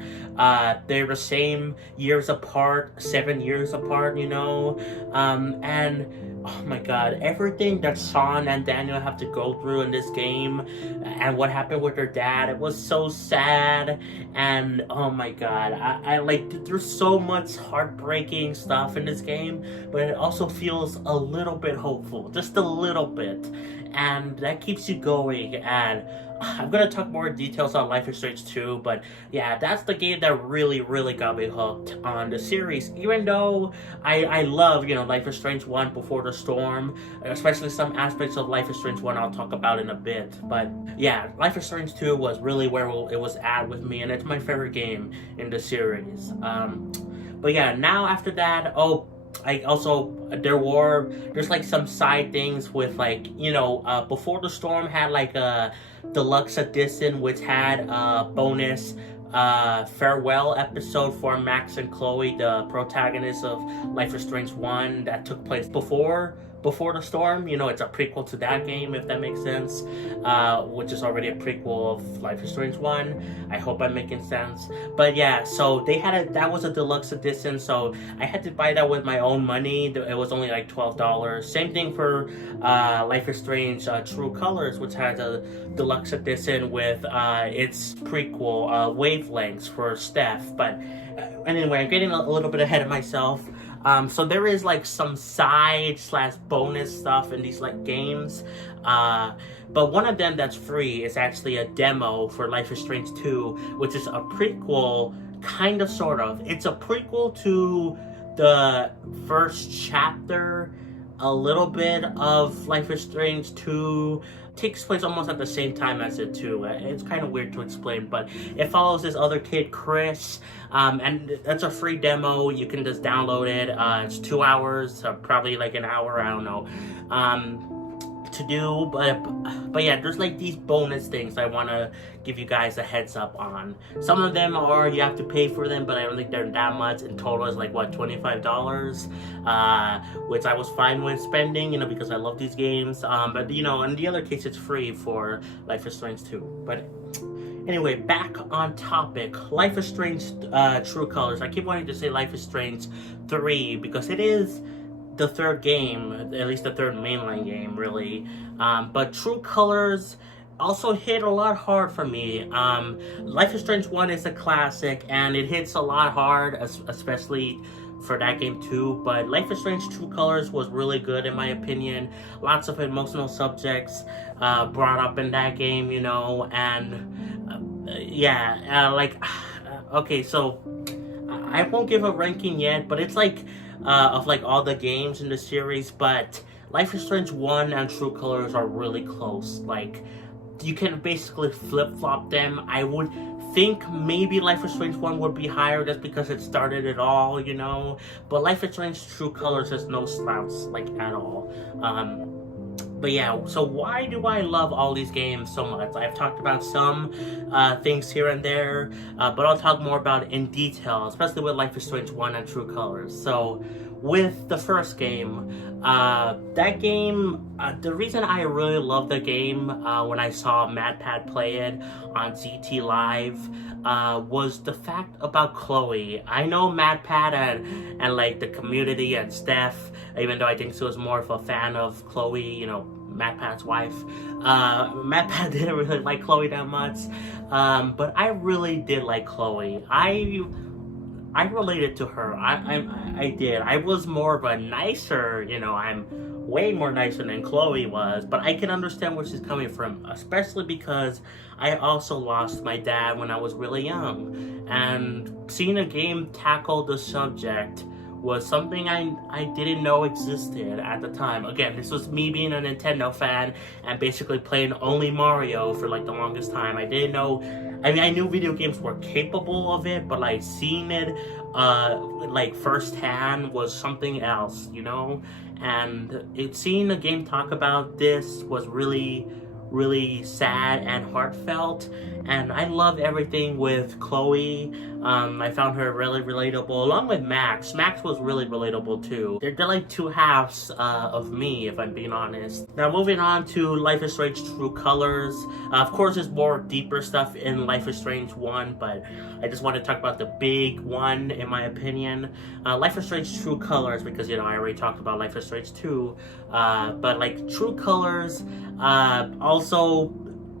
They're the same years apart, 7 years apart, you know, and oh my god, everything that Sean and Daniel have to go through in this game and what happened with their dad, it was so sad. And oh my god, I like, there's so much heartbreaking stuff in this game, but it also feels a little bit hopeful, just a little bit, and that keeps you going. And I'm gonna talk more details on Life is Strange 2, but yeah, that's the game that really, really got me hooked on the series. Even though I love, you know, Life is Strange 1, Before the Storm, especially some aspects of Life is Strange 1 I'll talk about in a bit. But yeah, Life is Strange 2 was really where it was at with me, and it's my favorite game in the series. But yeah, now after that, there's like some side things with, like, you know, Before the Storm had like a deluxe edition which had a bonus farewell episode for Max and Chloe, the protagonists of Life is Strange 1, that took place before the Storm. You know, it's a prequel to that game, if that makes sense, which is already a prequel of Life is Strange 1. I hope I'm making sense. But yeah, so they had that was a deluxe edition, so I had to buy that with my own money. It was only like $12. Same thing for Life is Strange True Colors, which has a deluxe edition with its prequel, Wavelengths, for Steph. But anyway, I'm getting a little bit ahead of myself. So there is like some side/bonus stuff in these like games, but one of them that's free is actually a demo for Life is Strange 2, which is a prequel, kind of, sort of. It's a prequel to the first chapter, a little bit of Life is Strange 2. Takes place almost at the same time as it too. It's kind of weird to explain, but it follows this other kid, Chris, and that's a free demo. You can just download it. It's 2 hours, probably like an hour, I don't know, to do, but yeah, there's like these bonus things I want to give you guys a heads up on. Some of them are you have to pay for them, but I don't think they're that much. In total is like, what, $25, which I was fine with spending, you know, because I love these games. But you know, in the other case, it's free for Life is Strange 2. But anyway, back on topic. Life is Strange True Colors. I keep wanting to say Life is Strange 3 because it is the third game, at least the third mainline game, really. But True Colors also hit a lot hard for me. Life is Strange 1 is a classic, and it hits a lot hard, especially for that game too. But Life is Strange True Colors was really good in my opinion. Lots of emotional subjects brought up in that game, you know, and okay, so I won't give a ranking yet, but it's like of like all the games in the series, but Life is Strange 1 and True Colors are really close. Like, you can basically flip-flop them. I would think maybe Life is Strange 1 would be higher just because it started it all, you know, but Life is Strange True Colors is no slouch, like, at all. But yeah, so why do I love all these games so much? I've talked about some things here and there, but I'll talk more about it in detail, especially with Life is Strange 1 and True Colors. So with the first game, that game, the reason I really loved the game when I saw MadPat play it on ZT Live was the fact about Chloe. I know MadPat and like the community and Steph, even though I think she was more of a fan of Chloe, you know, MadPat's wife. MadPat didn't really like Chloe that much, but I really did like Chloe. I related to her. I did. I was more of a nicer, you know, I'm way more nicer than Chloe was, but I can understand where she's coming from, especially because I also lost my dad when I was really young, and seeing a game tackle the subject was something I didn't know existed at the time. Again, this was me being a Nintendo fan and basically playing only Mario for like the longest time. I didn't know, I mean, I knew video games were capable of it, but like seeing it like firsthand was something else, you know? And seeing a game talk about this was really, really sad and heartfelt. And I love everything with Chloe. I found her really relatable, along with Max. Max was really relatable too. They're like two halves of me, if I'm being honest. Now moving on to Life is Strange True Colors. Of course, there's more deeper stuff in Life is Strange 1, but I just want to talk about the big one, in my opinion. Life is Strange True Colors, because, you know, I already talked about Life is Strange 2. But like True Colors also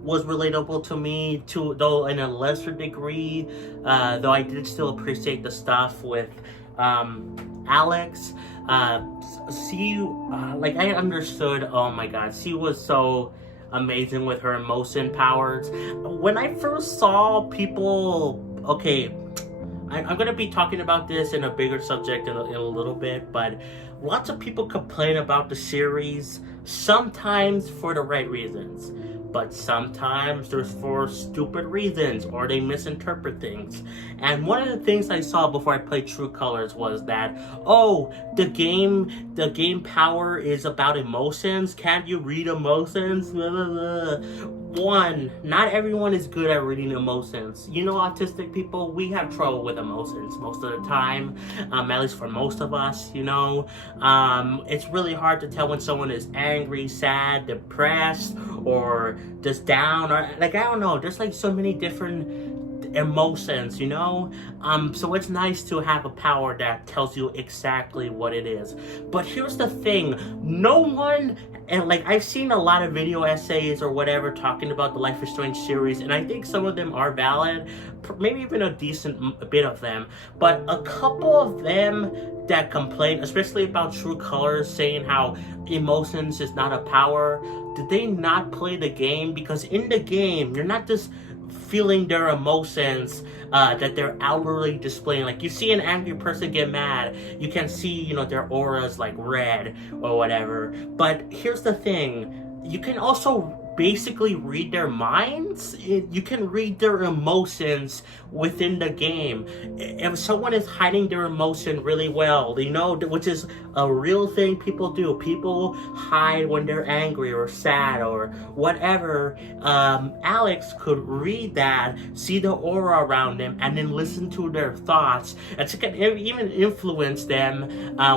was relatable to me too, though in a lesser degree, though I did still appreciate the stuff with Alex. Like I understood, oh my god, she was so amazing with her emotion powers. When I first saw people, okay, I'm going to be talking about this in a bigger subject in a little bit, but lots of people complain about the series, sometimes for the right reasons, but sometimes there's for stupid reasons, or they misinterpret things. And one of the things I saw before I played True Colors was that, oh, the game power is about emotions. Can't you read emotions? Blah, blah, blah. One, not everyone is good at reading emotions. You know, autistic people, we have trouble with emotions most of the time, at least for most of us, you know. It's really hard to tell when someone is angry, sad, depressed, or just down, or like, I don't know, there's like so many different emotions, you know. So it's nice to have a power that tells you exactly what it is. But here's the thing, no one, and like I've seen a lot of video essays or whatever talking about the Life is Strange series, and I think some of them are valid, maybe even a decent bit of them, but a couple of them that complain, especially about True Colors, saying how emotions is not a power, did they not play the game? Because in the game, you're not just feeling their emotions that they're outwardly displaying. Like, you see an angry person get mad, you can see, you know, their aura's like red or whatever. But here's the thing, you can also basically read their minds. You can read their emotions within the game. If someone is hiding their emotion really well, you know, which is a real thing people do. People hide when they're angry or sad or whatever. Alex could read that, see the aura around them, and then listen to their thoughts. And she can even influence them,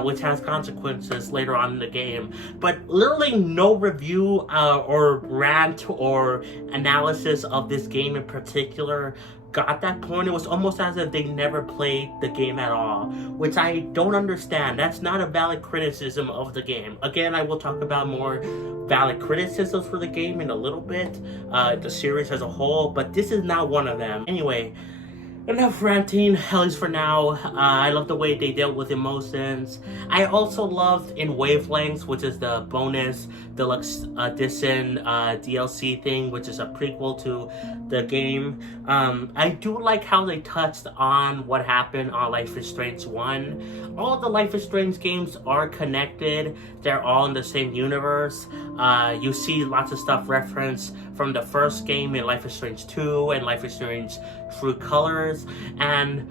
which has consequences later on in the game. But literally no review or rant or analysis of this game in particular got that point. It was almost as if they never played the game at all, which I don't understand. That's not a valid criticism of the game. Again, I will talk about more valid criticisms for the game in a little bit, the series as a whole, but this is not one of them. Anyway, enough ranting, at least for now. I love the way they dealt with emotions. I also loved in Wavelengths, which is the bonus deluxe edition DLC thing, which is a prequel to the game. I do like how they touched on what happened on Life is Strange 1. All of the Life is Strange games are connected. They're all in the same universe. You see lots of stuff referenced from the first game in Life is Strange 2 and Life is Strange True Colors, and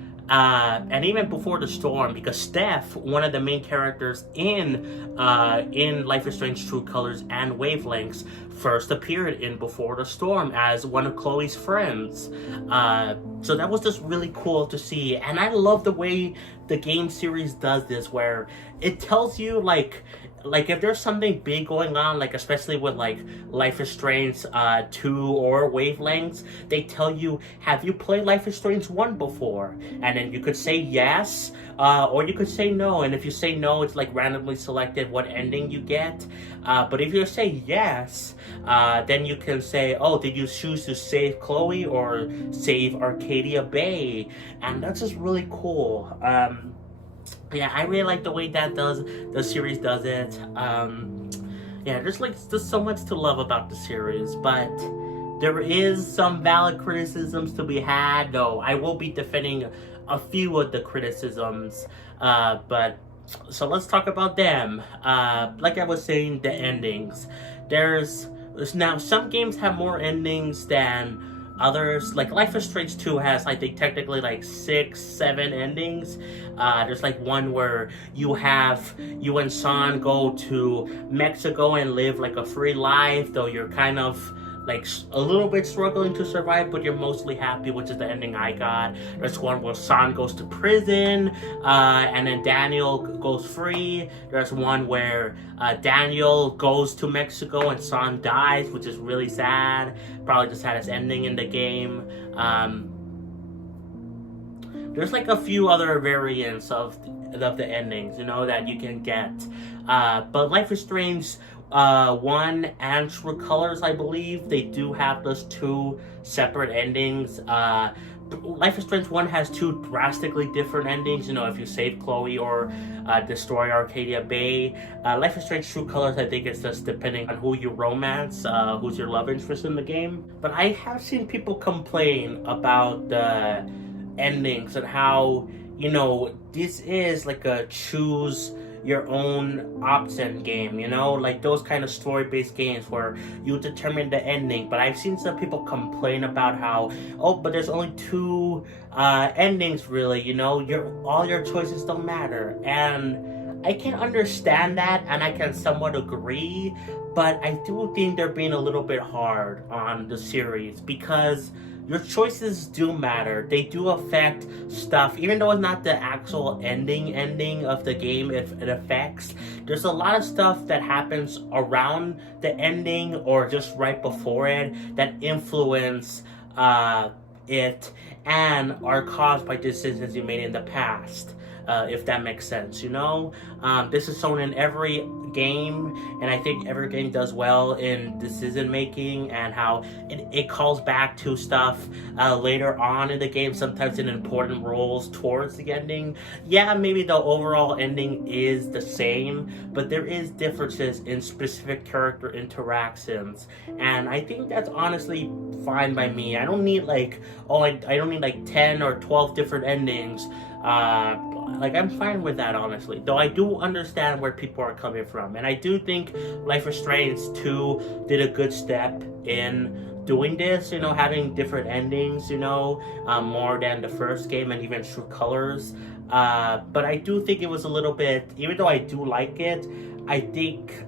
even Before the Storm, because Steph, one of the main characters in Life is Strange True Colors and Wavelengths, first appeared in Before the Storm as one of Chloe's friends. So that was just really cool to see, and I love the way the game series does this, where it tells you like if there's something big going on, like especially with like Life is Strange 2 or Wavelengths, they tell you, have you played Life is Strange 1 before? And then you could say yes, or you could say no, and if you say no, it's like randomly selected what ending you get. But if you say yes, then you can say, oh, did you choose to save Chloe or save Arcadia Bay? And that's just really cool. Yeah, I really like the way that the series does it. Yeah, there's so much to love about the series, but there is some valid criticisms to be had, though I will be defending a few of the criticisms. But so let's talk about them. Like I was saying, the endings. There's now some games have more endings than others. Like Life is Strange 2 has, I think, technically like 6-7 endings. There's like one where you and Sean go to Mexico and live like a free life, though you're kind of like a little bit struggling to survive, but you're mostly happy, which is the ending I got. There's one where San goes to prison, and then Daniel goes free. There's one where Daniel goes to Mexico and San dies, which is really sad. Probably the saddest ending in the game. There's like a few other variants of the endings, you know, that you can get. But Life is Strange 1 and True Colors, I believe, they do have those two separate endings. Life is Strange 1 has two drastically different endings, you know, if you save Chloe or destroy Arcadia Bay. Life is Strange True Colors, I think it's just depending on who you romance, who's your love interest in the game. But I have seen people complain about the endings and how, you know, this is like a choose your own option game, you know, like those kind of story-based games where you determine the ending. But I've seen some people complain about how, oh, but there's only two endings really, you know, all your choices don't matter. And I can understand that, and I can somewhat agree, but I do think they're being a little bit hard on the series, because your choices do matter. They do affect stuff, even though it's not the actual ending of the game. It affects. There's a lot of stuff that happens around the ending or just right before it that influence it and are caused by decisions you made in the past. If that makes sense, you know? This is shown in every game, and I think every game does well in decision making and how it calls back to stuff later on in the game, sometimes in important roles towards the ending. Yeah, maybe the overall ending is the same, but there is differences in specific character interactions, and I think that's honestly fine by me. I don't need like, I don't need like 10 or 12 different endings. Like, I'm fine with that, honestly. Though I do understand where people are coming from. And I do think Life is Strange 2 did a good step in doing this, you know, having different endings, you know, more than the first game and even True Colors. But I do think it was a little bit, even though I do like it, I think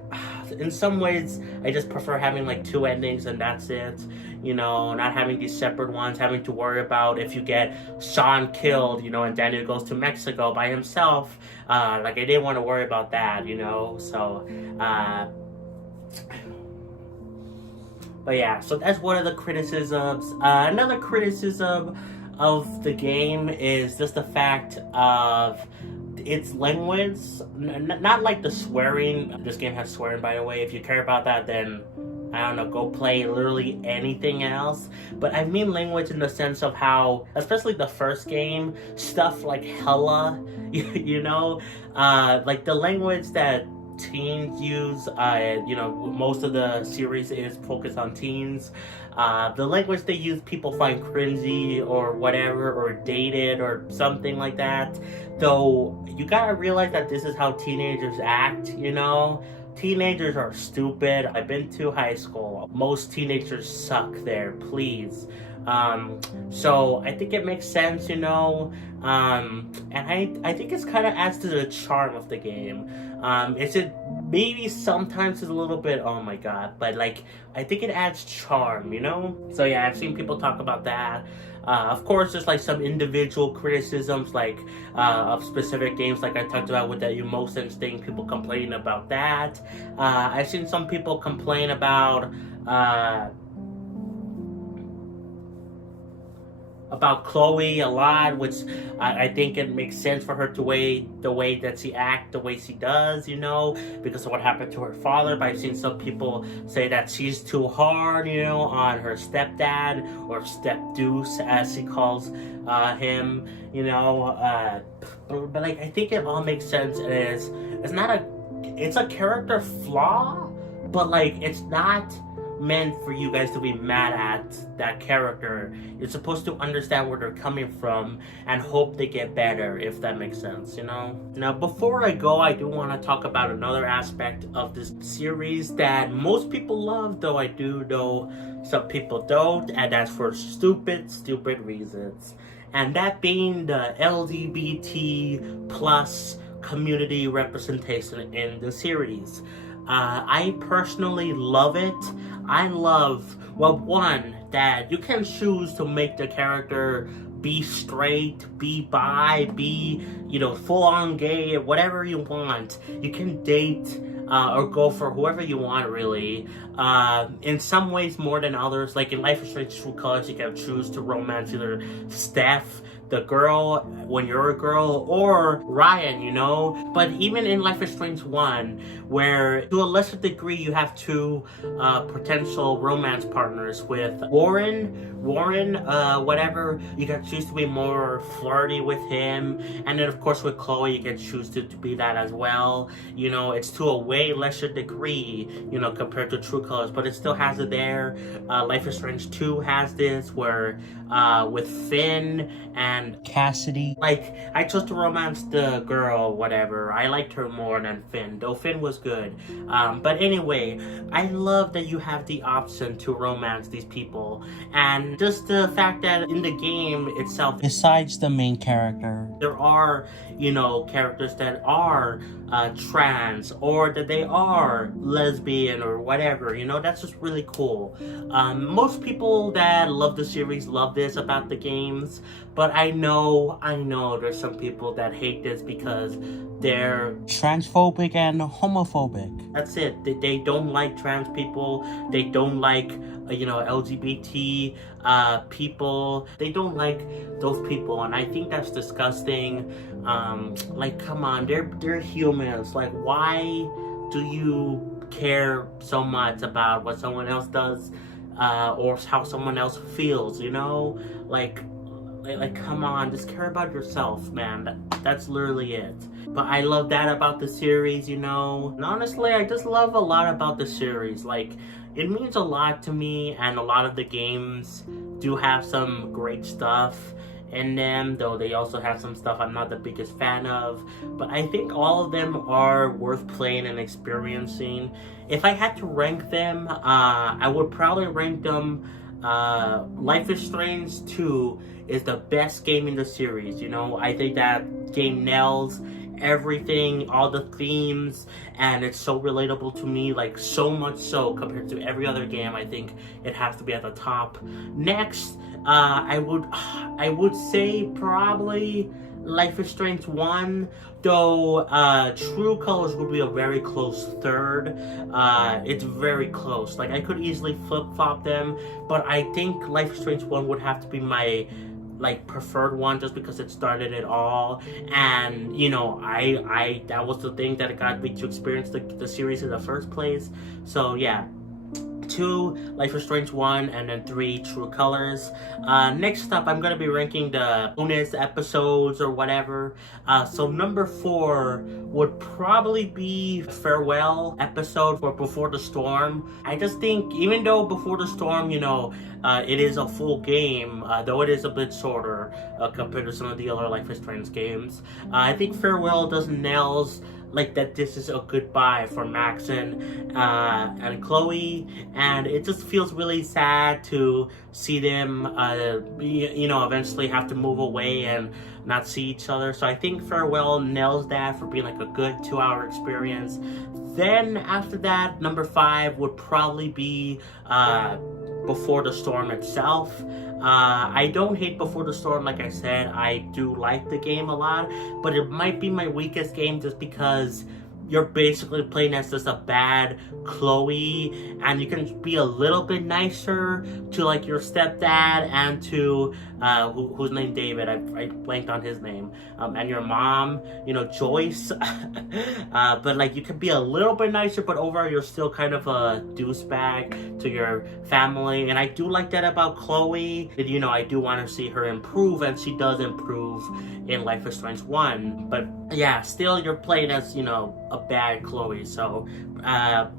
in some ways I just prefer having like two endings and that's it. You know, not having these separate ones, having to worry about if you get Sean killed, you know, and Daniel goes to Mexico by himself. Like, I didn't want to worry about that, you know, so, but yeah, so that's one of the criticisms. Another criticism of the game is just the fact of its language, not like the swearing. This game has swearing, by the way. If you care about that, then I don't know, go play literally anything else. But I mean language in the sense of how, especially the first game, stuff like hella, you know, like the language that teens use, you know, most of the series is focused on teens. The language they use, people find cringy or whatever, or dated or something like that. Though you gotta realize that this is how teenagers act, you know. Teenagers are stupid. I've been to high school. Most teenagers suck there, please. So I think it makes sense, you know. And I think it's kind of adds to the charm of the game. It's maybe sometimes it's a little bit, oh my god, but like, I think it adds charm, you know? So yeah, I've seen people talk about that. Of course, there's like some individual criticisms, like of specific games, like I talked about with the emotions thing, people complaining about that. I've seen some people complain about Chloe a lot, which I think it makes sense for her to the way that she acts, the way she does, you know, because of what happened to her father. But I've seen some people say that she's too hard, you know, on her stepdad, or step-deuce as she calls him, you know. But like, I think it all makes sense. It's a character flaw, but like, it's not meant for you guys to be mad at that character. You're supposed to understand where they're coming from and hope they get better, if that makes sense, you know? Now, before I go, I do want to talk about another aspect of this series that most people love, though I do know some people don't, and that's for stupid reasons. And that being the LGBT plus community representation in the series. I personally love it. I love Well, one, that you can choose to make the character be straight, be bi, be, full-on gay, whatever you want. You can date or go for whoever you want, really. In some ways more than others. Like in Life is Strange True Colors, you can choose to romance either Steph, the girl, when you're a girl, or Ryan, But even in Life is Strange 1, where to a lesser degree you have two potential romance partners with Warren, whatever, you can choose to be more flirty with him. And then of course with Chloe, you can choose to be that as well. It's to a way lesser degree, compared to True Colors, but it still has it there. Life is Strange 2 has this, where with Finn and Cassidy. like, I chose to romance the girl, whatever. I liked her more than Finn, though Finn was good. But anyway, I love that you have the option to romance these people. And just the fact that in the game itself, Besides the main character, there are, characters that are trans, or that they are lesbian or whatever, that's just really cool. Most people that love the series love this about the games, but I know there's some people that hate this because they're transphobic and homophobic. That's it. They don't like trans people. They don't like, LGBT people. They don't like those people, and I think that's disgusting. Like, come on, they're humans. Like, why do you care so much about what someone else does, or how someone else feels? Like, come on, just care about yourself, man. That's literally it. But I love that about the series, And honestly, I just love a lot about the series. Like, it means a lot to me, and a lot of the games do have some great stuff in them, though they also have some stuff I'm not the biggest fan of. But I think all of them are worth playing and experiencing. If I had to rank them, I would probably rank them, Life is Strange 2 is the best game in the series. I think that game nails everything, all the themes, and it's so relatable to me, like so much so compared to every other game. I think it has to be at the top. Next, I would say probably Life is Strange 1, though True Colors would be a very close third. It's very close. Like, I could easily flip-flop them, but I think Life is Strange 1 would have to be my preferred one, just because it started it all, and I that was the thing that got me to experience the series in the first place. So yeah, 2 Life is Strange 1, and then 3 True Colors. Next up, I'm gonna be ranking the bonus episodes or whatever. So number 4 would probably be Farewell episode for Before the Storm. I just think, even though Before the Storm, it is a full game, though it is a bit shorter compared to some of the other Life is Strange games, I think Farewell does nails like that. This is a goodbye for Max and Chloe, and it just feels really sad to see them eventually have to move away and not see each other. So I think Farewell nails that for being like a good 2-hour experience. Then after that, number 5 would probably be Before the Storm itself. I don't hate Before the Storm, like I said. I do like the game a lot, but it might be my weakest game just because you're basically playing as just a bad Chloe, and you can be a little bit nicer to like your stepdad and to who's named David. I blanked on his name. And your mom, Joyce. But like, you can be a little bit nicer, but overall you're still kind of a douchebag to your family. And I do like that about Chloe. I do want to see her improve, and she does improve in Life is Strange 1. But yeah, still you're playing as, a bad Chloe. So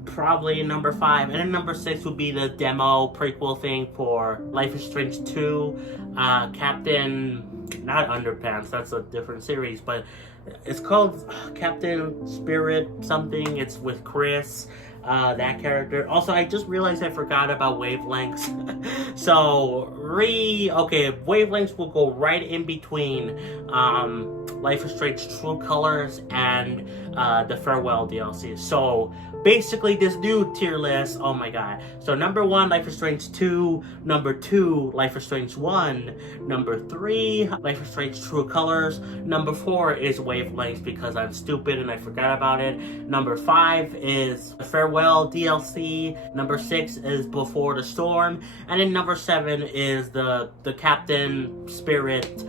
probably number 5. And then number 6 would be the demo prequel thing for Life is Strange 2. Captain, not Underpants, that's a different series, but it's called Captain Spirit something. It's with Chris. that character. Also, I just realized I forgot about wavelengths. So, wavelengths will go right in between Life is Strange True Colors and the Farewell DLC. So, basically, this new tier list, oh my god. So, number 1, Life is Strange 2. Number 2, Life is Strange 1. Number 3, Life is Strange True Colors. Number 4 is Wavelengths because I'm stupid and I forgot about it. Number 5 is Farewell DLC. Number 6 is Before the Storm. And then number 7 is the Captain Spirit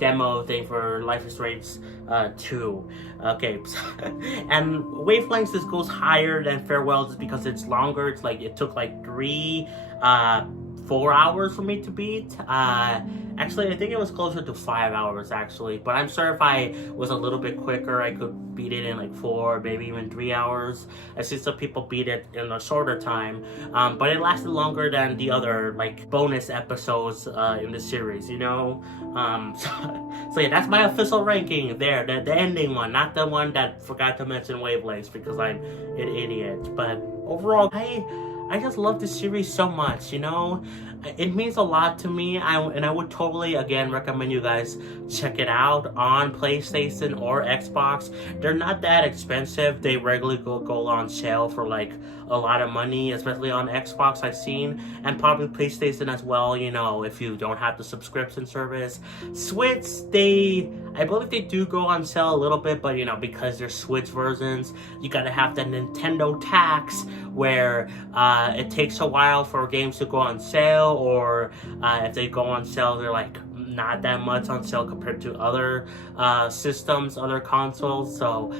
demo thing for Life is Strange 2. Okay, and Wavelengths, this goes higher than Farewell just because it's longer. It's like it took like 4 hours for me to beat. Actually, I think it was closer to 5 hours actually, but I'm sure if I was a little bit quicker, I could beat it in like 4, maybe even 3 hours. I see some people beat it in a shorter time, but it lasted longer than the other like bonus episodes in the series, you know? So yeah, that's my official ranking there, the ending one, not the one that forgot to mention Wavelengths because I'm an idiot. But overall, I just love this series so much, you know? It means a lot to me, and I would totally, again, recommend you guys check it out on PlayStation or Xbox. They're not that expensive. They regularly go on sale for like a lot of money, especially on Xbox I've seen, and probably PlayStation as well, you know, if you don't have the subscription service. Switch, I believe they do go on sale a little bit, but you know, because they're Switch versions, you gotta have the Nintendo tax where it takes a while for games to go on sale, or if they go on sale, they're like not that much on sale compared to other systems, other consoles. So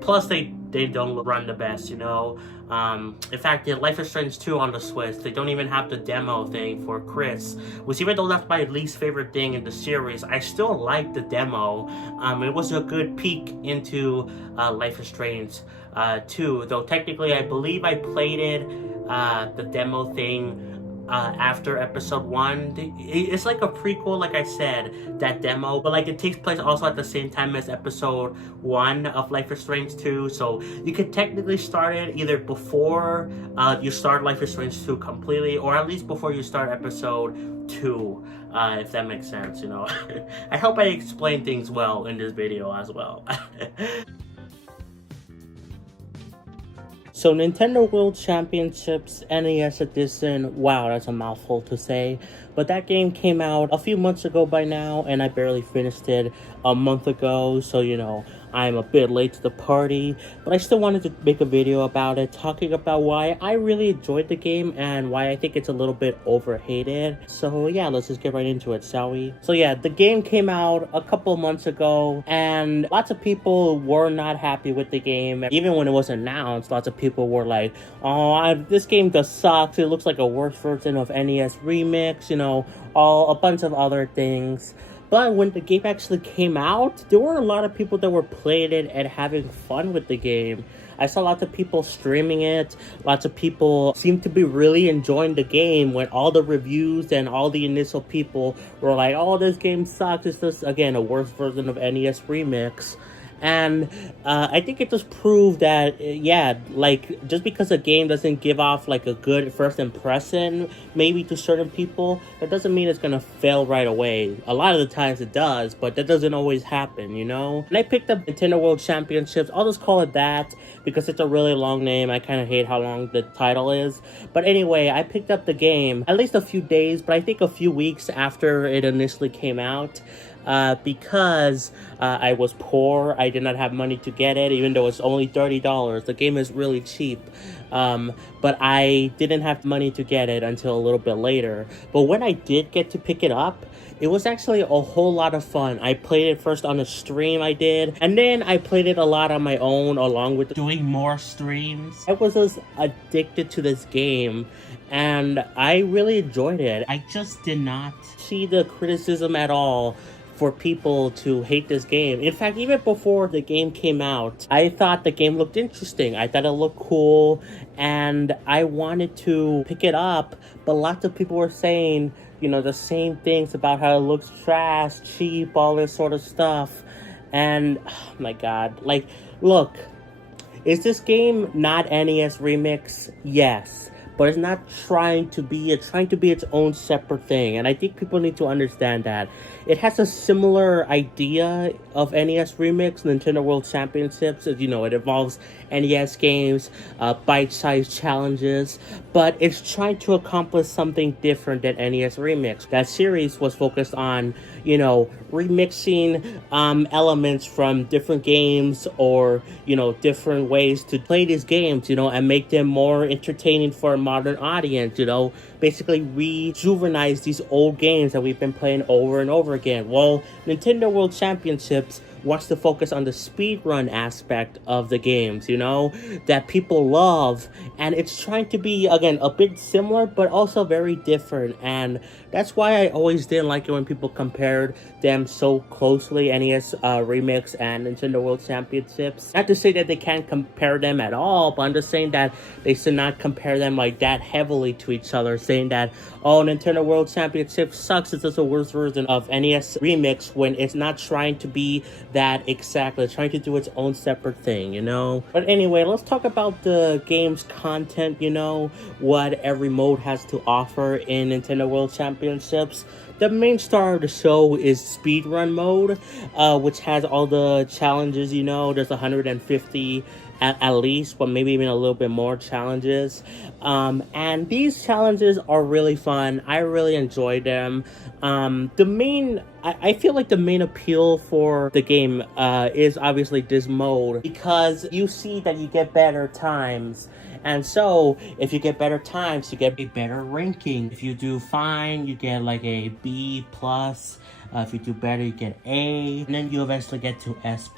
plus they don't run the best, you know. In fact, the Life is Strange 2 on the Switch, they don't even have the demo thing for Chris, which even though that's my least favorite thing in the series, I still like the demo. It was a good peek into Life is Strange 2, though technically I believe I played it, the demo thing, after episode 1. It's like a prequel, like I said, that demo, but like it takes place also at the same time as episode 1 of Life is Strange 2, so you could technically start it either before you start Life is Strange 2 completely, or at least before you start episode 2, if that makes sense, you know. I hope I explained things well in this video as well. So Nintendo World Championships NES Edition, wow, that's a mouthful to say, but that game came out a few months ago by now, and I barely finished it a month ago, so you know, I'm a bit late to the party, but I still wanted to make a video about it, talking about why I really enjoyed the game and why I think it's a little bit overhated. So yeah, let's just get right into it, shall we? So yeah, the game came out a couple months ago, and lots of people were not happy with the game. Even when it was announced, lots of people were like, oh, this game just sucks, it looks like a worse version of NES Remix, you know, a bunch of other things. But when the game actually came out, there were a lot of people that were playing it and having fun with the game. I saw lots of people streaming it. Lots of people seemed to be really enjoying the game when all the reviews and all the initial people were like, oh, this game sucks. It's just, again, a worse version of NES Remix. And I think it just proved that, yeah, like, just because a game doesn't give off, like, a good first impression, maybe to certain people, that doesn't mean it's gonna fail right away. A lot of the times it does, but that doesn't always happen, you know? And I picked up Nintendo World Championships. I'll just call it that, because it's a really long name. I kind of hate how long the title is. But anyway, I picked up the game at least a few days, but I think a few weeks after it initially came out. Because I was poor, I did not have money to get it, even though it's only $30. The game is really cheap. But I didn't have money to get it until a little bit later. But when I did get to pick it up, it was actually a whole lot of fun. I played it first on a stream I did, and then I played it a lot on my own along with doing more streams. I was just addicted to this game, and I really enjoyed it. I just did not see the criticism at all for people to hate this game. In fact, even before the game came out, I thought the game looked interesting. I thought it looked cool, and I wanted to pick it up, but lots of people were saying, you know, the same things about how it looks trash, cheap, all this sort of stuff. And, oh my god, like, look, Is this game not NES Remix? Yes. But it's not trying to be, it's trying to be its own separate thing. And I think people need to understand that. It has a similar idea of NES Remix, Nintendo World Championships. As you know, it involves NES games, bite-sized challenges, but it's trying to accomplish something different than NES Remix. That series was focused on, you know, remixing elements from different games, or, you know, different ways to play these games, you know, and make them more entertaining for a modern audience, you know, basically rejuvenize these old games that we've been playing over and over again. Well, Nintendo World Championships wants to focus on the speedrun aspect of the games, you know, that people love, and it's trying to be, again, a bit similar, but also very different, and that's why I always didn't like it when people compared them so closely, NES Remix and Nintendo World Championships. Not to say that they can't compare them at all, but I'm just saying that they should not compare them like that heavily to each other, saying that, oh, Nintendo World Championship sucks, it's just a worse version of NES Remix, when it's not trying to be that exactly. It's trying to do its own separate thing, you know? But anyway, let's talk about the game's content, you know, what every mode has to offer in Nintendo World Championships. The main star of the show is speedrun mode, which has all the challenges, you know. There's 150 at least, but maybe even a little bit more challenges. And these challenges are really fun. I really enjoy them. I feel like the main appeal for the game is obviously this mode, because you see that you get better times. And so, if you get better times, you get a better ranking. If you do fine, you get like a B+. If you do better, you get A, and then you eventually get to S+.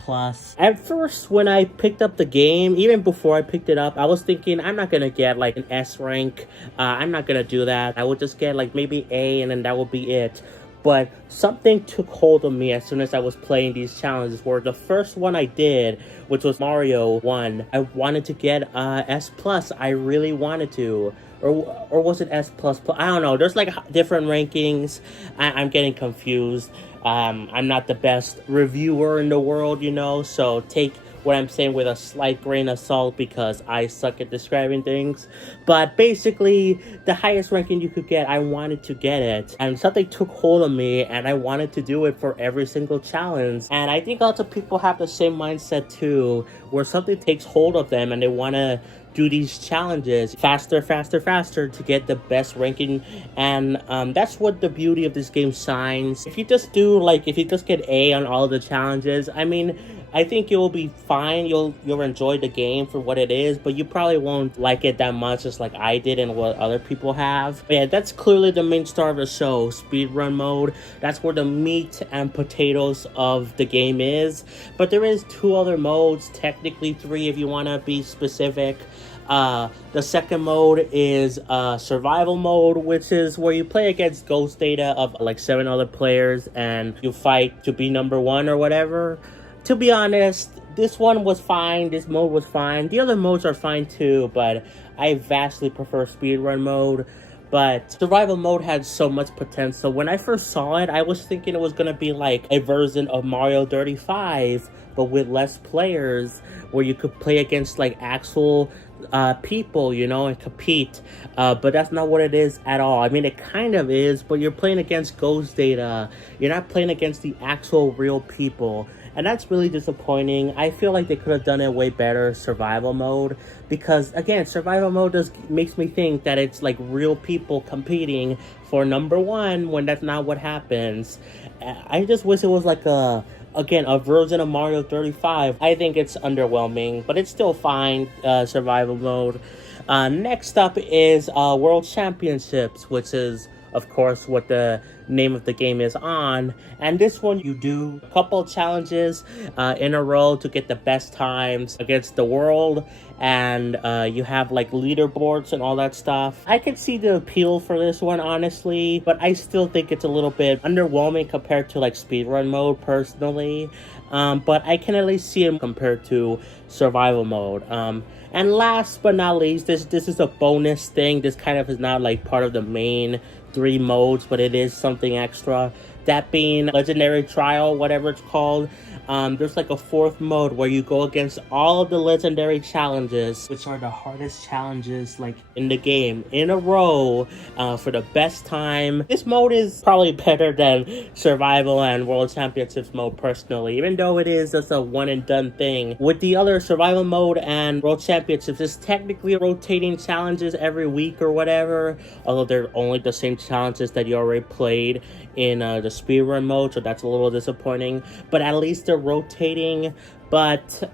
At first, when I picked up the game, even before I picked it up, I was thinking, I'm not gonna get like an S rank. I'm not gonna do that. I would just get like maybe A, and then that would be it. But something took hold of me as soon as I was playing these challenges, where the first one I did, which was Mario 1, I wanted to get S+. I really wanted to. Or was it S++? I don't know. There's like different rankings. I'm getting confused. I'm not the best reviewer in the world, you know, so take what I'm saying with a slight grain of salt, because I suck at describing things. But basically, the highest ranking you could get, I wanted to get it. And something took hold of me, and I wanted to do it for every single challenge. And I think lots of people have the same mindset too, where something takes hold of them and they want to do these challenges faster to get the best ranking. And that's what the beauty of this game shines. If you just get A on all of the challenges, I mean, I think you'll be fine. You'll enjoy the game for what it is, but you probably won't like it that much just like I did and what other people have. But yeah, that's clearly the main star of the show, speedrun mode. That's where the meat and potatoes of the game is. But there is 2 other modes, technically 3 if you want to be specific. The second mode is survival mode, which is where you play against ghost data of like 7 other players and you fight to be number 1 or whatever. To be honest, this one was fine. This mode was fine. The other modes are fine too, but I vastly prefer speedrun mode. But survival mode had so much potential. When I first saw it, I was thinking it was going to be like a version of Mario 35, but with less players, where you could play against like actual people, you know, and compete. But that's not what it is at all. I mean, it kind of is, but you're playing against ghost data. You're not playing against the actual real people. And that's really disappointing. I feel like they could have done it way better, survival mode. Because, again, survival mode makes me think that it's like real people competing for number 1 when that's not what happens. I just wish it was like a version of Mario 35. I think it's underwhelming, but it's still fine, survival mode. Next up is World Championships, which is, of course, what the name of the game is on. And this one, you do a couple challenges in a row to get the best times against the world. And you have like leaderboards and all that stuff. I can see the appeal for this one, honestly, but I still think it's a little bit underwhelming compared to like speedrun mode personally. But I can at least see them compared to survival mode. And last but not least, this is a bonus thing. This kind of is not like part of the main 3 modes, but it is something extra. that being Legendary Trial, whatever it's called. There's like a fourth mode where you go against all of the legendary challenges, which are the hardest challenges like in the game, in a row, for the best time. This mode is probably better than Survival and World Championships mode personally, even though it is just a one and done thing. With the other Survival mode and World Championships, it's technically rotating challenges every week or whatever, although they're only the same challenges that you already played in the speedrun mode, so that's a little disappointing, but at least they're rotating. But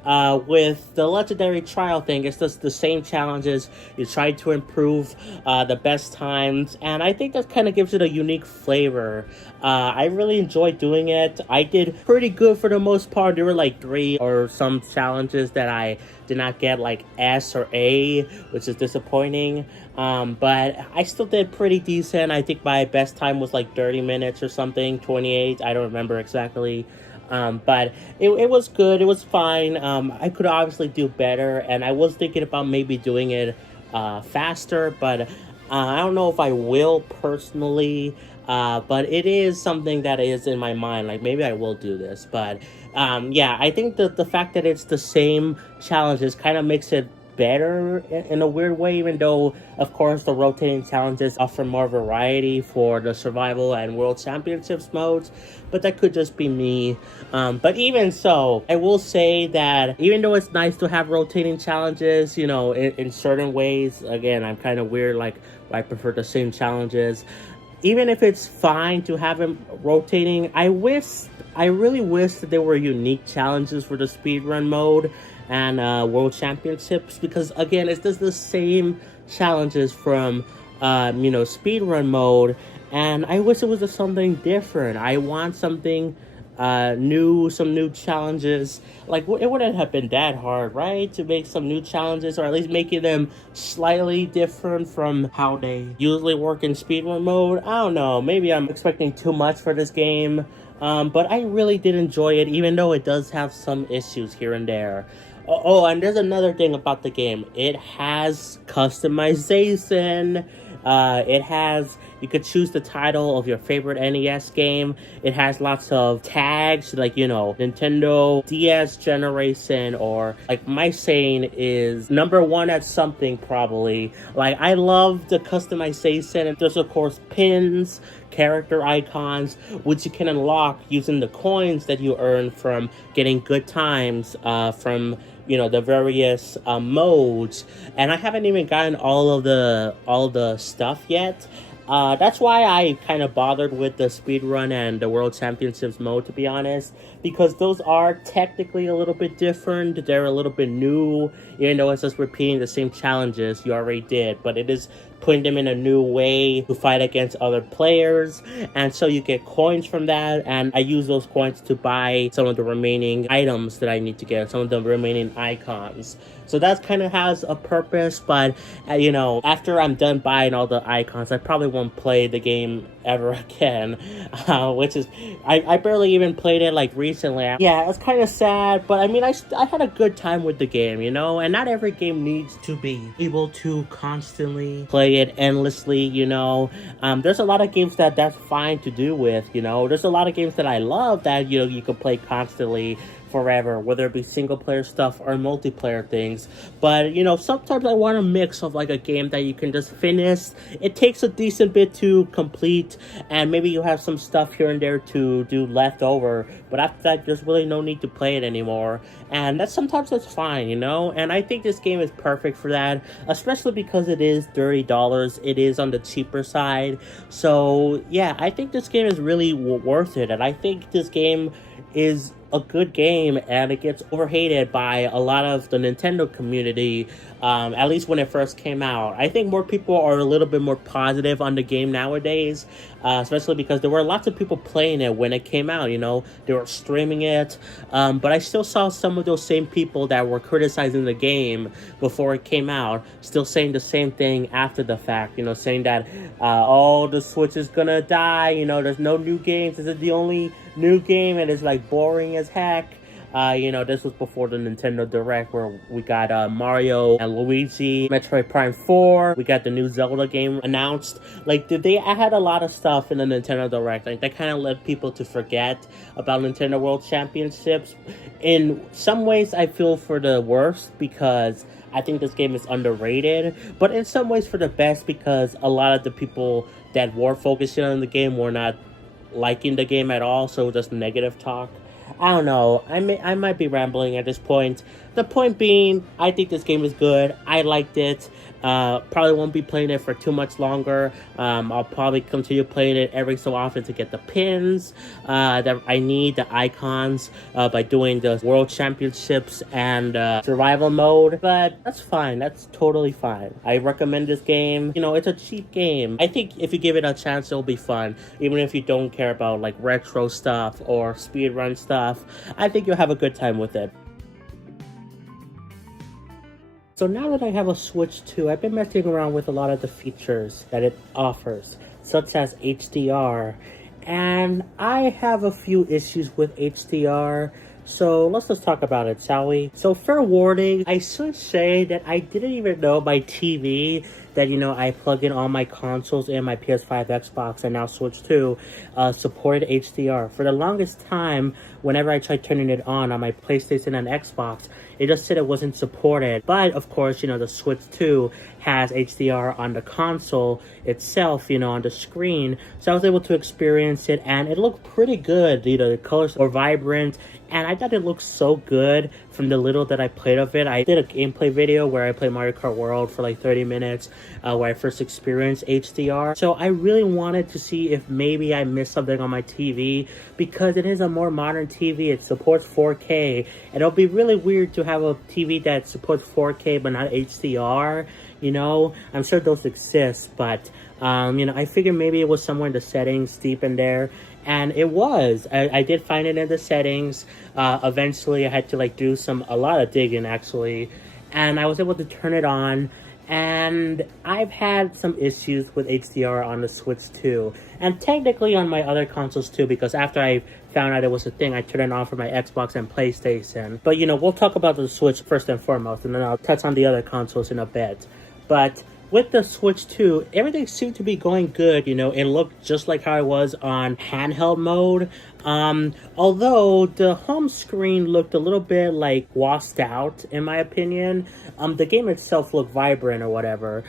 with the Legendary Trial thing, it's just the same challenges. You try to improve the best times, and I think that kind of gives it a unique flavor. I really enjoyed doing it. I did pretty good for the most part. There were like 3 or some challenges that I did not get like S or A, which is disappointing. But I still did pretty decent. I think my best time was like 30 minutes or something, 28. I don't remember exactly. But it was good. It was fine. I could obviously do better, and I was thinking about maybe doing it faster, but I don't know if I will personally. But it is something that is in my mind. Like, maybe I will do this. But yeah, I think that the fact that it's the same challenges kind of makes it better in a weird way, even though of course the rotating challenges offer more variety for the Survival and World Championships modes, but that could just be me. But even so, I will say that even though it's nice to have rotating challenges, you know, in certain ways, again, I'm kind of weird, like I prefer the same challenges. Even if it's fine to have them rotating, I really wish that there were unique challenges for the speedrun mode and World Championships, because again, it's just the same challenges from speedrun mode, and I wish it was just something different. I want something new, some new challenges. Like, it wouldn't have been that hard, right, to make some new challenges, or at least making them slightly different from how they usually work in speedrun mode. I don't know, maybe I'm expecting too much for this game, but I really did enjoy it, even though it does have some issues here and there. Oh, and there's another thing about the game. It has customization. You could choose the title of your favorite NES game. It has lots of tags, like, you know, Nintendo DS generation, or like my saying is #1 at something, probably. Like, I love the customization. And there's of course pins, character icons, which you can unlock using the coins that you earn from getting good times from, you know, the various modes. And I haven't even gotten all the stuff yet. That's why I kind of bothered with the speedrun and the World Championships mode, to be honest, because those are technically a little bit different. They're a little bit new, even though it's just repeating the same challenges you already did, but it is putting them in a new way to fight against other players, and so you get coins from that, and I use those coins to buy some of the remaining items that I need to get, some of the remaining icons. So that kind of has a purpose, but you know, after I'm done buying all the icons, I probably won't play the game ever again, which is, I barely even played it like recently. Yeah, it's kind of sad, but I mean, I had a good time with the game, you know, and not every game needs to be able to constantly play it endlessly, you know. There's a lot of games that's fine to do with, you know. There's a lot of games that I love that, you know, you can play constantly forever, whether it be single player stuff or multiplayer things. But you know, sometimes I want a mix of like a game that you can just finish. It takes a decent bit to complete, and maybe you have some stuff here and there to do left over, but after that there's really no need to play it anymore, and sometimes that's fine, you know. And I think this game is perfect for that, especially because it is $30. It is on the cheaper side, so yeah, I think this game is really worth it, and I think this game is a good game, and it gets overhated by a lot of the Nintendo community, at least when it first came out. I think more people are a little bit more positive on the game nowadays, especially because there were lots of people playing it when it came out, you know, they were streaming it, but I still saw some of those same people that were criticizing the game before it came out, still saying the same thing after the fact, you know, saying that, oh, the Switch is gonna die, you know, there's no new games, this is the only new game, and it's like boring as heck. You know, this was before the Nintendo Direct where we got Mario and Luigi, Metroid Prime 4. We got the new Zelda game announced. Like, I had a lot of stuff in the Nintendo Direct. Like, that kind of led people to forget about Nintendo World Championships. In some ways, I feel for the worst because I think this game is underrated, but in some ways for the best because a lot of the people that were focusing on the game were not liking the game at all, so just negative talk. I don't know. I might be rambling at this point. The point being, I think this game is good. I liked it. Probably won't be playing it for too much longer. I'll probably continue playing it every so often to get the pins that I need, the icons, by doing the World Championships and survival mode. But that's fine. That's totally fine. I recommend this game. You know, it's a cheap game. I think if you give it a chance, it'll be fun. Even if you don't care about like retro stuff or speedrun stuff, I think you'll have a good time with it. So now that I have a Switch 2, I've been messing around with a lot of the features that it offers, such as HDR, and I have a few issues with HDR, so let's just talk about it, shall we? So fair warning, I should say that I didn't even know my TV that, you know, I plug in all my consoles and my PS5, Xbox, and now Switch 2 supported HDR. For the longest time, whenever I tried turning it on my PlayStation and Xbox, it just said it wasn't supported. But of course, you know, the Switch 2 has HDR on the console itself, you know, on the screen. So I was able to experience it and it looked pretty good. You know, the colors were vibrant and I thought it looked so good from the little that I played of it. I did a gameplay video where I played Mario Kart World for like 30 minutes where I first experienced HDR. So I really wanted to see if maybe I missed something on my TV because it is a more modern TV. It supports 4K and it'll be really weird to have a TV that supports 4K but not HDR. You know, I'm sure those exist, but you know, I figured maybe it was somewhere in the settings deep in there. And it was. I did find it in the settings. Eventually, I had to like do a lot of digging actually, and I was able to turn it on. And I've had some issues with HDR on the Switch 2, and technically on my other consoles too, because after I found out it was a thing, I turned it on for my Xbox and PlayStation. But you know, we'll talk about the Switch first and foremost, and then I'll touch on the other consoles in a bit. But with the Switch 2, everything seemed to be going good. You know, it looked just like how it was on handheld mode. Although the home screen looked a little bit like washed out, in my opinion. The game itself looked vibrant or whatever,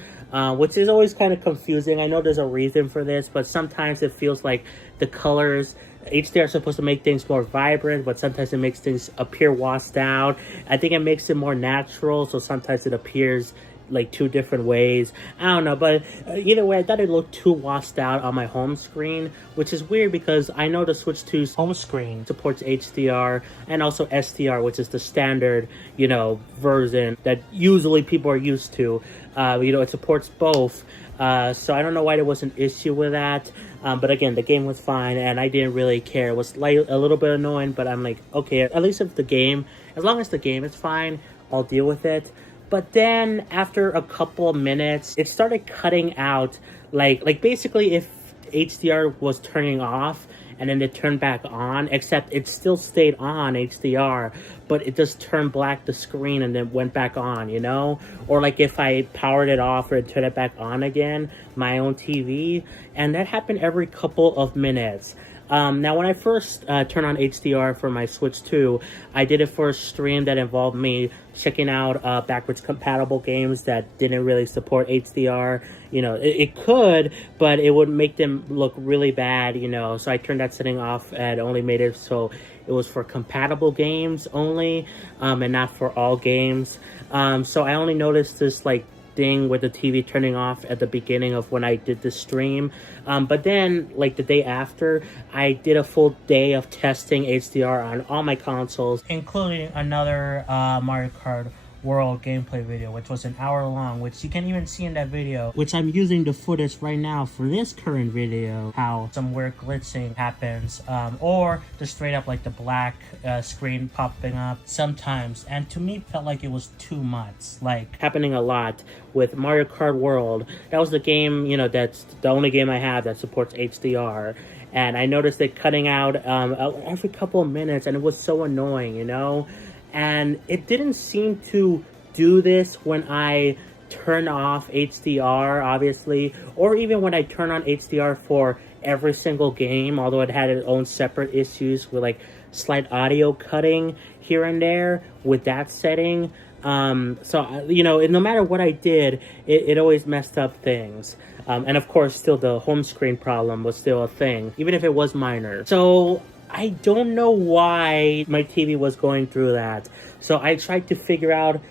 which is always kind of confusing. I know there's a reason for this, but sometimes it feels like the colors, HDR is supposed to make things more vibrant, but sometimes it makes things appear washed out. I think it makes it more natural, so sometimes it appears like two different ways. I don't know, but either way, I thought it looked too washed out on my home screen, which is weird because I know the Switch 2's home screen supports HDR and also SDR, which is the standard, you know, version that usually people are used to. You know, it supports both. So I don't know why there was an issue with that. But again, the game was fine and I didn't really care. It was like a little bit annoying, but I'm like, okay, at least if as long as the game is fine, I'll deal with it. But then after a couple of minutes, it started cutting out, like basically if HDR was turning off and then it turned back on, except it still stayed on HDR, but it just turned black the screen and then went back on, you know? Or like if I powered it off or turned it back on again, my own TV, and that happened every couple of minutes. Now, when I first turned on HDR for my Switch 2, I did it for a stream that involved me checking out backwards compatible games that didn't really support HDR. You know, it could, but it would make them look really bad, you know. So I turned that setting off and only made it so it was for compatible games only, and not for all games. So I only noticed this, like, thing with the TV turning off at the beginning of when I did the stream. But then, like, the day after, I did a full day of testing HDR on all my consoles, including another Mario Kart World gameplay video, which was an hour long, which you can even see in that video, which I'm using the footage right now for this current video, how some weird glitching happens, or just straight up like the black screen popping up sometimes. And to me, felt like it was too much, like happening a lot with Mario Kart World. That was the game, you know, that's the only game I have that supports HDR. And I noticed it cutting out every couple of minutes, and it was so annoying, you know? And it didn't seem to do this when I turn off HDR, obviously, or even when I turn on HDR for every single game, although it had its own separate issues with like slight audio cutting here and there with that setting. So, you know, no matter what I did, it always messed up things. And of course, still the home screen problem was still a thing, even if it was minor. So I don't know why my TV was going through that. So I tried to figure out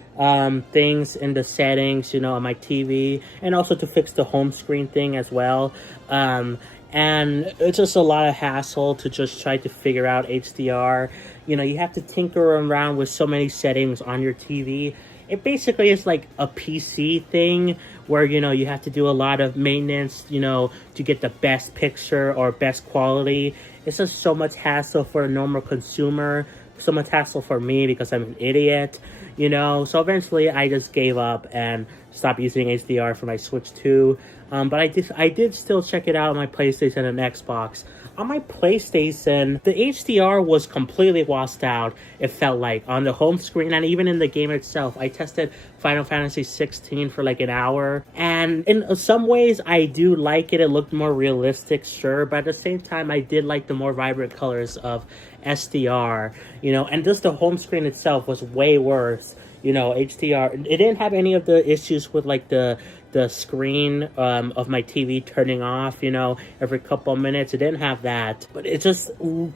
things in the settings, you know, on my TV, and also to fix the home screen thing as well. And it's just a lot of hassle to just try to figure out HDR. You know, you have to tinker around with so many settings on your TV. It basically is like a PC thing where, you know, you have to do a lot of maintenance, you know, to get the best picture or best quality. It's just so much hassle for a normal consumer, so much hassle for me because I'm an idiot, you know. So eventually I just gave up and stopped using HDR for my Switch 2. But I did still check it out on my PlayStation and Xbox. On my PlayStation, the HDR was completely washed out, it felt like, on the home screen and even in the game itself. I tested Final Fantasy 16 for like an hour, and in some ways I do like it. It looked more realistic, sure, but at the same time I did like the more vibrant colors of SDR, you know, and just the home screen itself was way worse. You know, HDR, it didn't have any of the issues with like the screen of my TV turning off, you know, every couple of minutes. It didn't have that, but it just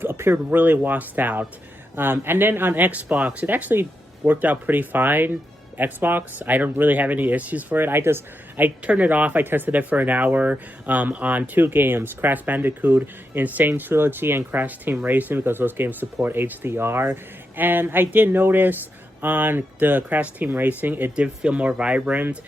appeared really washed out. And then on Xbox, it actually worked out pretty fine. Xbox, I don't really have any issues for it. I turned it off. I tested it for an hour on 2 games, Crash Bandicoot Insane Trilogy and Crash Team Racing, because those games support HDR. And I did notice on the Crash Team Racing, it did feel more vibrant.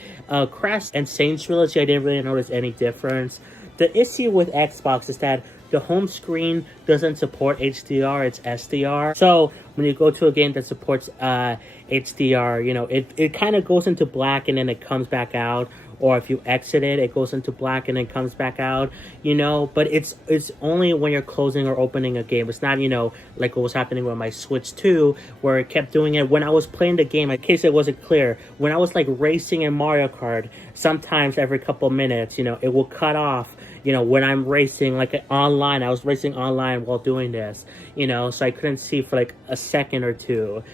Crash Insane Trilogy, I didn't really notice any difference. The issue with Xbox is that the home screen doesn't support HDR, it's SDR. So when you go to a game that supports HDR, you know, it kind of goes into black and then it comes back out. Or if you exit it, it goes into black and then comes back out, you know. But it's only when you're closing or opening a game. It's not, you know, like what was happening with my Switch 2, where it kept doing it when I was playing the game. In case it wasn't clear, when I was like racing in Mario Kart, sometimes every couple minutes, you know, it will cut off. You know, when I'm racing like online, I was racing online while doing this, you know, so I couldn't see for like a second or two.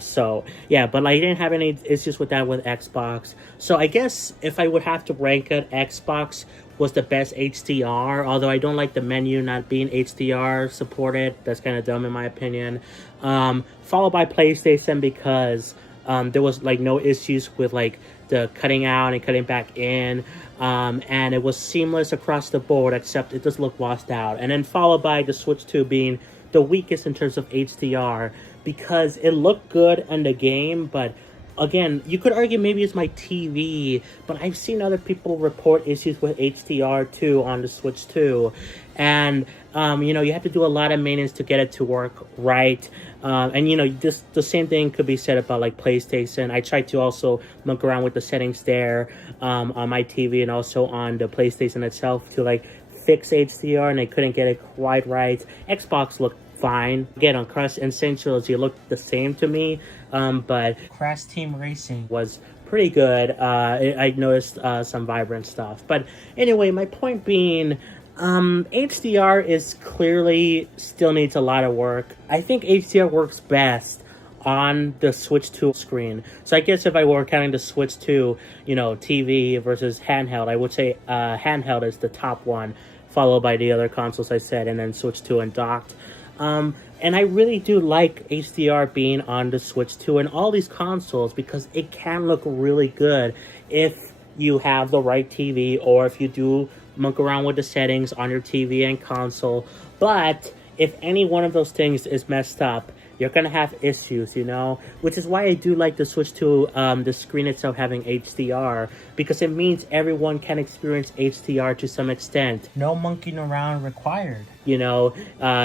So yeah, but I didn't have any issues with that with Xbox. So I guess if I would have to rank it, Xbox was the best HDR, although I don't like the menu not being HDR supported. That's kind of dumb in my opinion. Followed by PlayStation because there was like no issues with like the cutting out and cutting back in, and it was seamless across the board, except it just looked washed out. And then followed by the Switch 2 being the weakest in terms of HDR, because it looked good in the game, but again, you could argue maybe it's my TV, but I've seen other people report issues with HDR too on the Switch 2. And, you know, you have to do a lot of maintenance to get it to work right. And, you know, the same thing could be said about, like, PlayStation. I tried to also muck around with the settings there on my TV and also on the PlayStation itself to, like, fix HDR, and I couldn't get it quite right. Xbox looked fine. Again, on Crash Insane Trilogy, it looked the same to me, but Crash Team Racing was pretty good. I noticed some vibrant stuff. But anyway, my point being, HDR is clearly still needs a lot of work. I think HDR works best on the Switch 2 screen. So I guess if I were counting the Switch 2, you know, TV versus handheld, I would say handheld is the top one, followed by the other consoles I said, and then Switch 2 and docked. And I really do like HDR being on the Switch 2 and all these consoles, because it can look really good if you have the right TV, or if you do muck around with the settings on your TV and console. But if any one of those things is messed up, you're gonna have issues, you know, which is why I do like to switch to the screen itself having HDR, because it means everyone can experience HDR to some extent. No monkeying around required. You know,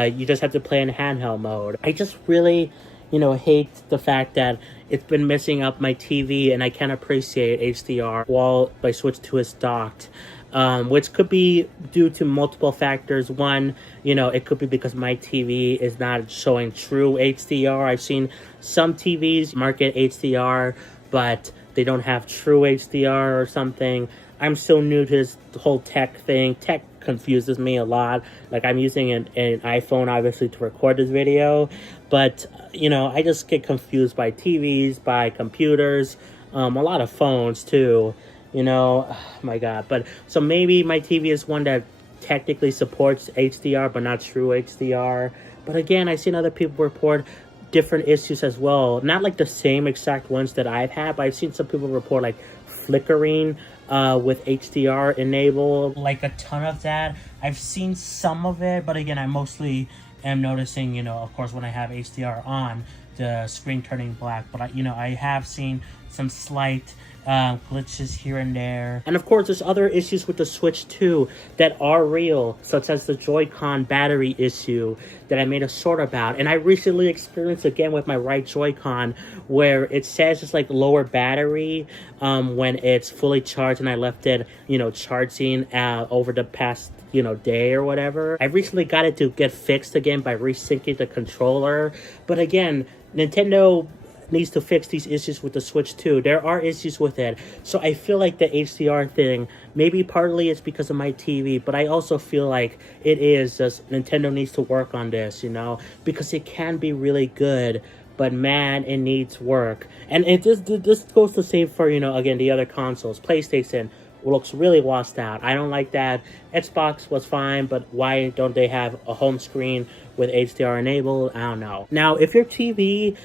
you just have to play in handheld mode. I just really, you know, hate the fact that it's been messing up my TV and I can't appreciate HDR while I switch to its docked. Which could be due to multiple factors. One, you know, it could be because my TV is not showing true HDR. I've seen some TVs market HDR, but they don't have true HDR or something. I'm so new to this whole tech thing. Tech confuses me a lot. Like, I'm using an iPhone, obviously, to record this video. But, you know, I just get confused by TVs, by computers, a lot of phones, too. You know, oh my God. But so maybe my TV is one that technically supports HDR, but not true HDR. But again, I've seen other people report different issues as well. Not like the same exact ones that I've had, but I've seen some people report like flickering with HDR enabled. Like a ton of that. I've seen some of it, but again, I mostly am noticing, you know, of course, when I have HDR on, the screen turning black. But I have seen some slight glitches here and there. And of course, there's other issues with the Switch too that are real, such as the Joy-Con battery issue that I made a short about. And I recently experienced again with my right Joy-Con, where it says it's like lower battery when it's fully charged, and I left it, you know, charging over the past, you know, day or whatever. I recently got it to get fixed again by resyncing the controller. But again, Nintendo needs to fix these issues with the Switch too. There are issues with it. So I feel like the HDR thing, maybe partly it's because of my TV, but I also feel like it is just Nintendo needs to work on this, you know, because it can be really good, but man, it needs work. And this goes the same for, you know, again, the other consoles. PlayStation looks really washed out. I don't like that. Xbox was fine, but why don't they have a home screen with HDR enabled? I don't know. Now, if your TV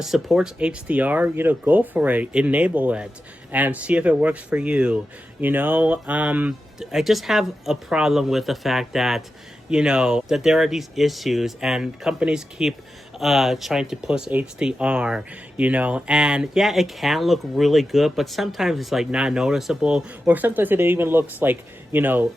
supports HDR, you know, go for it. Enable it and see if it works for you. You know, I just have a problem with the fact that, you know, that there are these issues and companies keep trying to push HDR, you know, and yeah, it can look really good, but sometimes it's like not noticeable, or sometimes it even looks like, you know,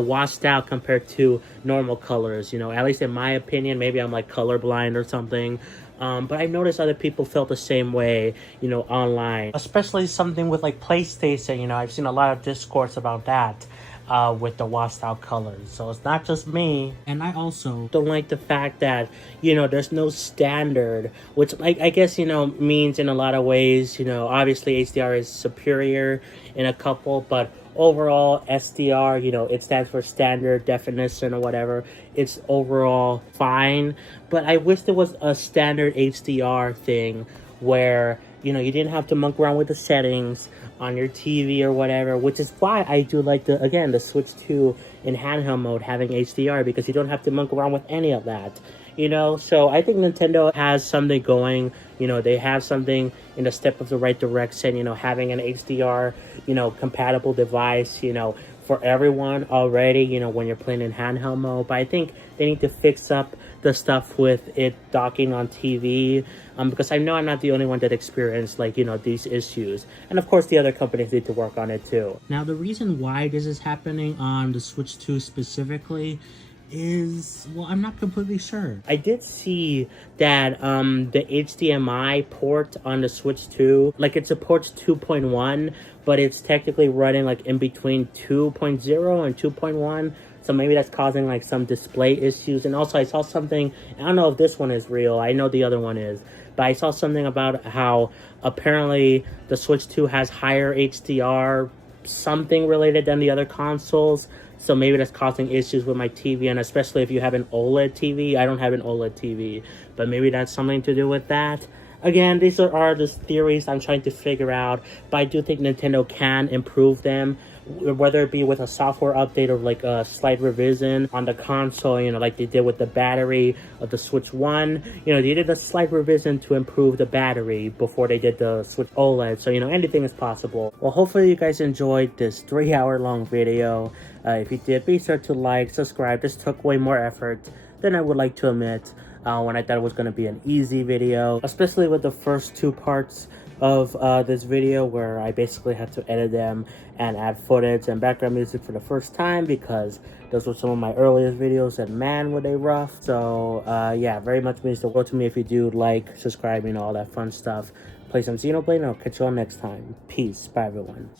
washed out compared to normal colors, you know, at least in my opinion. Maybe I'm like colorblind or something. But I noticed other people felt the same way, you know, online. Especially something with like PlayStation, you know, I've seen a lot of discourse about that. With the washed out colors. So it's not just me. And I also don't like the fact that, you know, there's no standard, which I guess, you know, means in a lot of ways, you know, obviously HDR is superior in a couple, but overall SDR, you know, it stands for standard definition or whatever. It's overall fine, but I wish there was a standard HDR thing where, you know, you didn't have to monkey around with the settings on your TV or whatever, which is why I do like the Switch 2 in handheld mode having HDR, because you don't have to monkey around with any of that, you know. So I think Nintendo has something going, you know, they have something in a step of the right direction, you know, having an HDR, you know, compatible device, you know, for everyone already, you know, when you're playing in handheld mode. But I think they need to fix up the stuff with it docking on TV, because I know I'm not the only one that experienced, like, you know, these issues. And of course the other companies need to work on it too. Now, the reason why this is happening on the Switch 2 specifically is, well, I'm not completely sure. I did see that the HDMI port on the Switch 2, like, it supports 2.1, but it's technically running like in between 2.0 and 2.1. So maybe that's causing like some display issues. And also I saw something, I don't know if this one is real, I know the other one is, but I saw something about how apparently the Switch 2 has higher HDR, something related than the other consoles. So maybe that's causing issues with my TV, and especially if you have an OLED TV. I don't have an OLED TV, but maybe that's something to do with that. Again, these are just theories I'm trying to figure out, but I do think Nintendo can improve them, whether it be with a software update or like a slight revision on the console, you know, like they did with the battery of the Switch 1. You know, they did a slight revision to improve the battery before they did the Switch OLED. So, you know, anything is possible. Well, hopefully you guys enjoyed this 3-hour-long video. If you did, be sure to like, subscribe. This took way more effort than I would like to admit. when I thought it was going to be an easy video, especially with the first two parts of this video where I basically had to edit them and add footage and background music for the first time, because those were some of my earliest videos and man were they rough. So yeah, very much means the world to me if you do like, subscribe, all that fun stuff. Play some Xenoblade, and I'll catch you all next time. Peace. Bye everyone.